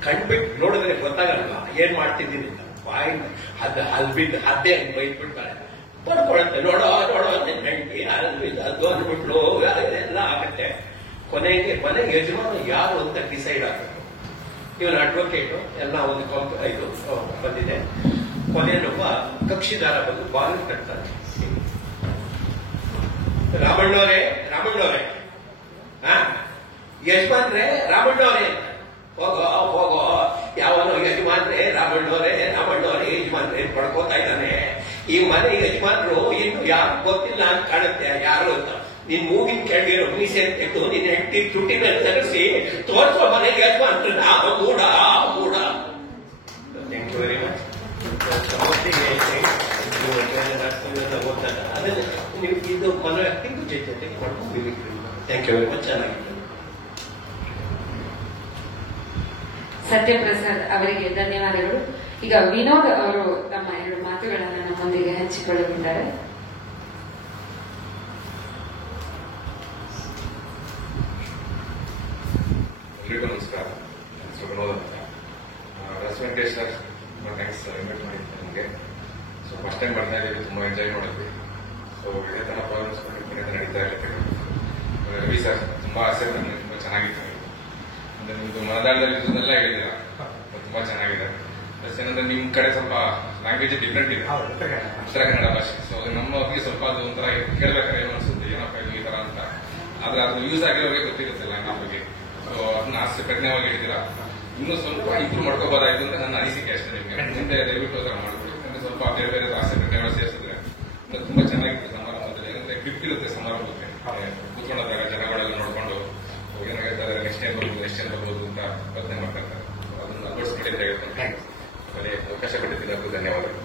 ಕಣ್ಬಿಟ್ಟು ನೋಡಿದ್ರೆ ಗೊತ್ತಾಗಲ್ವಾ ಏನ್ ಮಾಡ್ತಿದ್ದೀನಿ ಅಂತ. ಬಾಯಿ ಅಲ್ಬಿದ್ದು ಅದ್ದೇ ಬೈದ್ಬಿಡ್ತಾರೆ, ಬರ್ಕೊಳತ್ತೆ. ನೋಡೋ ಹೆಂಡತಿ ಅದು ಅಂದ್ಬಿಟ್ಲು, ಎಲ್ಲ ಆಗತ್ತೆ. ಕೊನೆಗೆ ಮನೆ ಯಜಮಾನ ಯಾರು ಅಂತ ಡಿಸೈಡ್ ಆಗಬೇಕು. ಇವನು ಅಡ್ವೊಕೇಟು, ಎಲ್ಲ ಒಂದು ಇದು ಬಂದಿದೆ. ಕೊನೆಯಲ್ಲೊಬ್ಬ ಕಕ್ಷಿದಾರ ಬಂದು ಬಾಗಿಲು ಕಟ್ತಾನೆ. ರಾಮಣ್ಣವರೇ ಯಜಮಾನ್ರೆ ರಾಮಣ್ಣವರೇ, ಹೋಗೋ ಯಾವನೋ ಯಜಮಾನ್ರೆ ರಾಮಣ್ಣವರೇ ಯಜಮಾನ್ರೆ ಪಡ್ಕೋತಾ ಇದ್ದಾನೆ. ಈ ಮನೆ ಯಜಮಾನ್ರು ಇನ್ನು ಯಾರು ಗೊತ್ತಿಲ್ಲ ಅಂತ ಕಾಣುತ್ತೆ, ಯಾರು ಅಂತ. ನಿನ್ ಮೂಗಿನ ಕೆಳಗಿರೋ ಮೀಸೆ ತೆಗೆದು ನಿನ್ನ ಹೆಂಡತಿ ತುಟಿ ಮೇಲೆ ತರಿಸಿ ತೋರಿಸುವ ಮನೆ ಯಜಮಾನ್ರು ಮೂಡ. Thank you very much. ಇದು ಮನೆ ಆಕ್ಟಿಂಗ್ ಜೊತೆಗೆ ಮಾಡ್ಕೊಂಡು ಥ್ಯಾಂಕ್ ಯು ವೆರಿ ಮಚ್. ಚೆನ್ನಾಗಿತ್ತು. ಸತ್ಯಪ್ರಸಾದ್ ಅವರಿಗೆ ಧನ್ಯವಾದಗಳು. ಈಗ ವಿನೋದ್ ಅವರು ತಮ್ಮ 2 ಮಾತುಗಳನ್ನು ನಮ್ಮೊಂದಿಗೆ ಹಂಚಿಕೊಳ್ಳಲಿದ್ದಾರೆ. ಎಲ್ರಿಗೂ ನಮಸ್ಕಾರ. ಹೆಸರು ವಿನೋದ್ ಅಂತ. ರಸ್ ವೆಂಕಟೇಶ್ ಸರ್ ತುಂಬಾ ಥ್ಯಾಂಕ್ಸ್ ಇನ್ವೈಟ್ ಮಾಡಿದ್ದೆ ನಮಗೆ. ಸೊ ಫಸ್ಟ್ ಟೈಮ್ ಬರ್ತಾ ಇದ್ದೀವಿ, ತುಂಬಾ ಎಂಜಾಯ್ ಮಾಡಿದ್ವಿ. ಸೊ ಇದೇ ತರ ಪ್ರೋಗ್ರಾಮ್ಸ್ ನಡೀತಾ ಇರುತ್ತೆ. ರವಿ ಸರ್ ತುಂಬಾ ಆಸೆ, ತುಂಬಾ ಚೆನ್ನಾಗಿತ್ತು. ಅಂದ್ರೆ ನಿಮ್ದು ಮನದಾಳದಲ್ಲಿ ಇದನ್ನೆಲ್ಲ ಹೇಳಿದ್ದೀರಾ, ತುಂಬಾ ಚೆನ್ನಾಗಿದೆ. ಪ್ಲಸ್ ಏನಂದ್ರೆ ನಿಮ್ ಕಡೆ ಸ್ವಲ್ಪ ಲ್ಯಾಂಗ್ವೇಜ್ ಡಿಫ್ರೆಂಟ್ ಇದೆ, ಉತ್ತರ ಕನ್ನಡ ಭಾಷೆ. ಸೊ ನಮಗೆ ಸ್ವಲ್ಪ ಅದು ಒಂಥರ ಕೇಳ್ಬೇಕಾದ್ರೆ ಏನು ಅನ್ಸುತ್ತೆ, ಏನಪ್ಪ ಇದು ಈ ತರ ಅಂತ. ಆದ್ರೆ ಅದು ಯೂಸ್ ಆಗಿರೋರಿಗೆ ಗೊತ್ತಿರುತ್ತೆ ಲ್ಯಾಂಗ್ವೇಜ್ ಬಗ್ಗೆ. ಸೊ ಅದನ್ನ ಆಸೆ ಪ್ರಜ್ಞವಾಗಿ ಹೇಳಿದ್ದೀರಾ. ಇನ್ನೂ ಸ್ವಲ್ಪ ಇಂಪ್ರೂವ್ ಮಾಡ್ಕೋಬಹುದಾಯ್ತು ಅಂತ ನನ್ನ ಅನಿಸಿಕೆ ಅಷ್ಟೇ. ನಿಮ್ಗೆ ಮುಂದೆ ದಯವಿಟ್ಟು ಅದರ ಮಾಡ್ಕೊಳ್ಳಿ. ಅಂದ್ರೆ ಸ್ವಲ್ಪ ಬೇರೆ ಬೇರೆ ಆಸೆ ಪ್ರಜ್ಞೆಗಳು ಸೇರಿಸಿದ್ರೆ ತುಂಬಾ ಚೆನ್ನಾಗಿರುತ್ತೆ ಸಮಾರಂಭದಲ್ಲಿ. ಏನಂದ್ರೆ ಗ್ರಿಪ್ ಇರುತ್ತೆ ಸಮಾರಂಭಕ್ಕೆ. ಕೂತ್ಕೊಂಡಾಗ ಜನಗಳೆಲ್ಲ ನೋಡ್ಕೊಂಡು ಏನೋ ಹೇಳ್ತಾರೆ, ನೆಕ್ಸ್ಟ್ ಟೈಮ್ ಬರ್ಬೋದು ಅಂತ ಪ್ರಯತ್ನ ಮಾಡ್ತಾ ಇರ್ತಾರೆ. ಅದನ್ನ ಅಳವಡಿಸ್ಕೊಂಡಿದ್ದೆ. ಅವಕಾಶ ಕೊಟ್ಟಿದ್ದಕ್ಕೂ ಧನ್ಯವಾದಗಳು.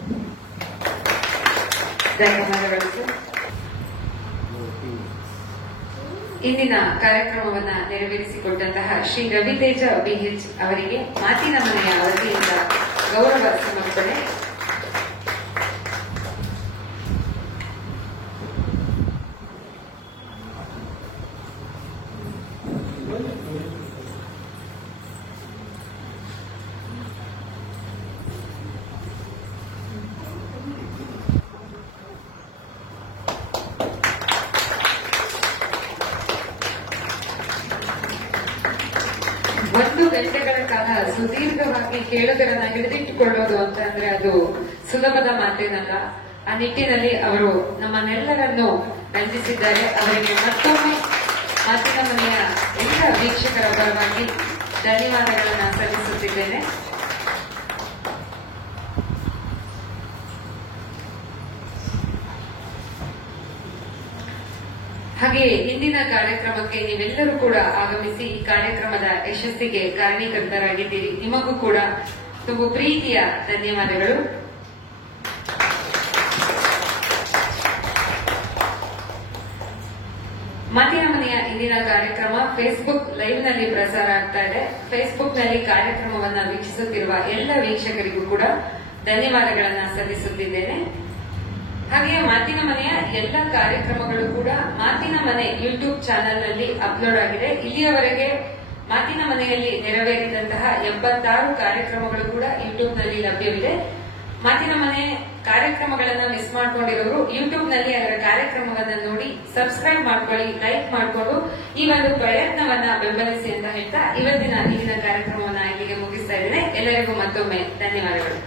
ಧನ್ಯವಾದಗಳು ಸರ್. ಇಂದಿನ ಕಾರ್ಯಕ್ರಮವನ್ನ ನೆರವೇರಿಸಿಕೊಟ್ಟಂತಹ ಶ್ರೀ ರವಿತೇಜ ಬಿಎಚ್ ಅವರಿಗೆ ಮಾತಿನ ಮನೆಯ ವತಿಯಿಂದ ಗೌರವ ಸಮರ್ಪಣೆ. ಒಂದು ಗಂಟೆಗಳ ಕಾಲ ಸುದೀರ್ಘವಾಗಿ ಕೇಳುಗರನ್ನ ಹಿಡಿದಿಟ್ಟುಕೊಳ್ಳೋದು ಅಂತಂದ್ರೆ ಅದು ಸುಲಭದ ಮಾತೇನಲ್ಲ. ಆ ನಿಟ್ಟಿನಲ್ಲಿ ಅವರು ನಮ್ಮನ್ನೆಲ್ಲರನ್ನು ರಂಜಿಸಿದ್ದಾರೆ. ಅವರಿಗೆ ಮತ್ತೊಮ್ಮೆ ಮಾತಿನ ಮನೆಯ ಎಲ್ಲ ವೀಕ್ಷಕರ ಪರವಾಗಿ ಧನ್ಯವಾದಗಳನ್ನ ಸಲ್ಲಿಸುತ್ತಿದ್ದೇನೆ. ಹಾಗೆ ಇಂದಿನ ಕಾರ್ಯಕ್ರಮಕ್ಕೆ ನೀವೆಲ್ಲರೂ ಕೂಡ ಆಗಮಿಸಿ ಈ ಕಾರ್ಯಕ್ರಮದ ಯಶಸ್ಸಿಗೆ ಕಾರಣೀಕರ್ತರಾಗಿದ್ದೀರಿ. ನಿಮಗೂ ಕೂಡ ತುಂಬ ಪ್ರೀತಿಯ ಧನ್ಯವಾದಗಳು. ಮಾತಿನ ಮನೆಯ ಇಂದಿನ ಕಾರ್ಯಕ್ರಮ ಫೇಸ್ಬುಕ್ ಲೈವ್ ನಲ್ಲಿ ಪ್ರಸಾರ ಆಗ್ತಾ ಇದೆ. ಫೇಸ್ಬುಕ್ ನಲ್ಲಿ ಕಾರ್ಯಕ್ರಮವನ್ನ ವೀಕ್ಷಿಸುತ್ತಿರುವ ಎಲ್ಲ ವೀಕ್ಷಕರಿಗೂ ಕೂಡ ಧನ್ಯವಾದಗಳನ್ನ ಸಲ್ಲಿಸುತ್ತಿದ್ದೇನೆ. ಹಾಗೆಯೇ ಮಾತಿನ ಮನೆಯ ಎಲ್ಲ ಕಾರ್ಯಕ್ರಮಗಳು ಕೂಡ ಮಾತಿನ ಮನೆ ಯೂಟ್ಯೂಬ್ ಚಾನೆಲ್ ನಲ್ಲಿ ಅಪ್ಲೋಡ್ ಆಗಿದೆ. ಇಲ್ಲಿಯವರೆಗೆ ಮಾತಿನ ಮನೆಯಲ್ಲಿ ನೆರವೇರಿದಂತಹ 76 ಕಾರ್ಯಕ್ರಮಗಳು ಕೂಡ ಯೂಟ್ಯೂಬ್ ನಲ್ಲಿ ಲಭ್ಯವಿದೆ. ಮಾತಿನ ಮನೆ ಕಾರ್ಯಕ್ರಮಗಳನ್ನ ಮಿಸ್ ಮಾಡ್ಕೊಂಡಿರೋರು ಯೂಟ್ಯೂಬ್ ನಲ್ಲಿ ಅದರ ಕಾರ್ಯಕ್ರಮವನ್ನ ನೋಡಿ ಸಬ್ಸ್ಕ್ರೈಬ್ ಮಾಡ್ಕೊಳ್ಳಿ, ಲೈಕ್ ಮಾಡಿಕೊಂಡು ಈ ಒಂದು ಪ್ರಯತ್ನವನ್ನ ಬೆಂಬಲಿಸಿ ಅಂತ ಹೇಳ್ತಾ ಇಲ್ಲಿನ ಕಾರ್ಯಕ್ರಮವನ್ನ ಇಲ್ಲಿಗೆ ಮುಗಿಸ್ತಾ ಇದ್ದೇನೆ. ಎಲ್ಲರಿಗೂ ಮತ್ತೊಮ್ಮೆ ಧನ್ಯವಾದಗಳು.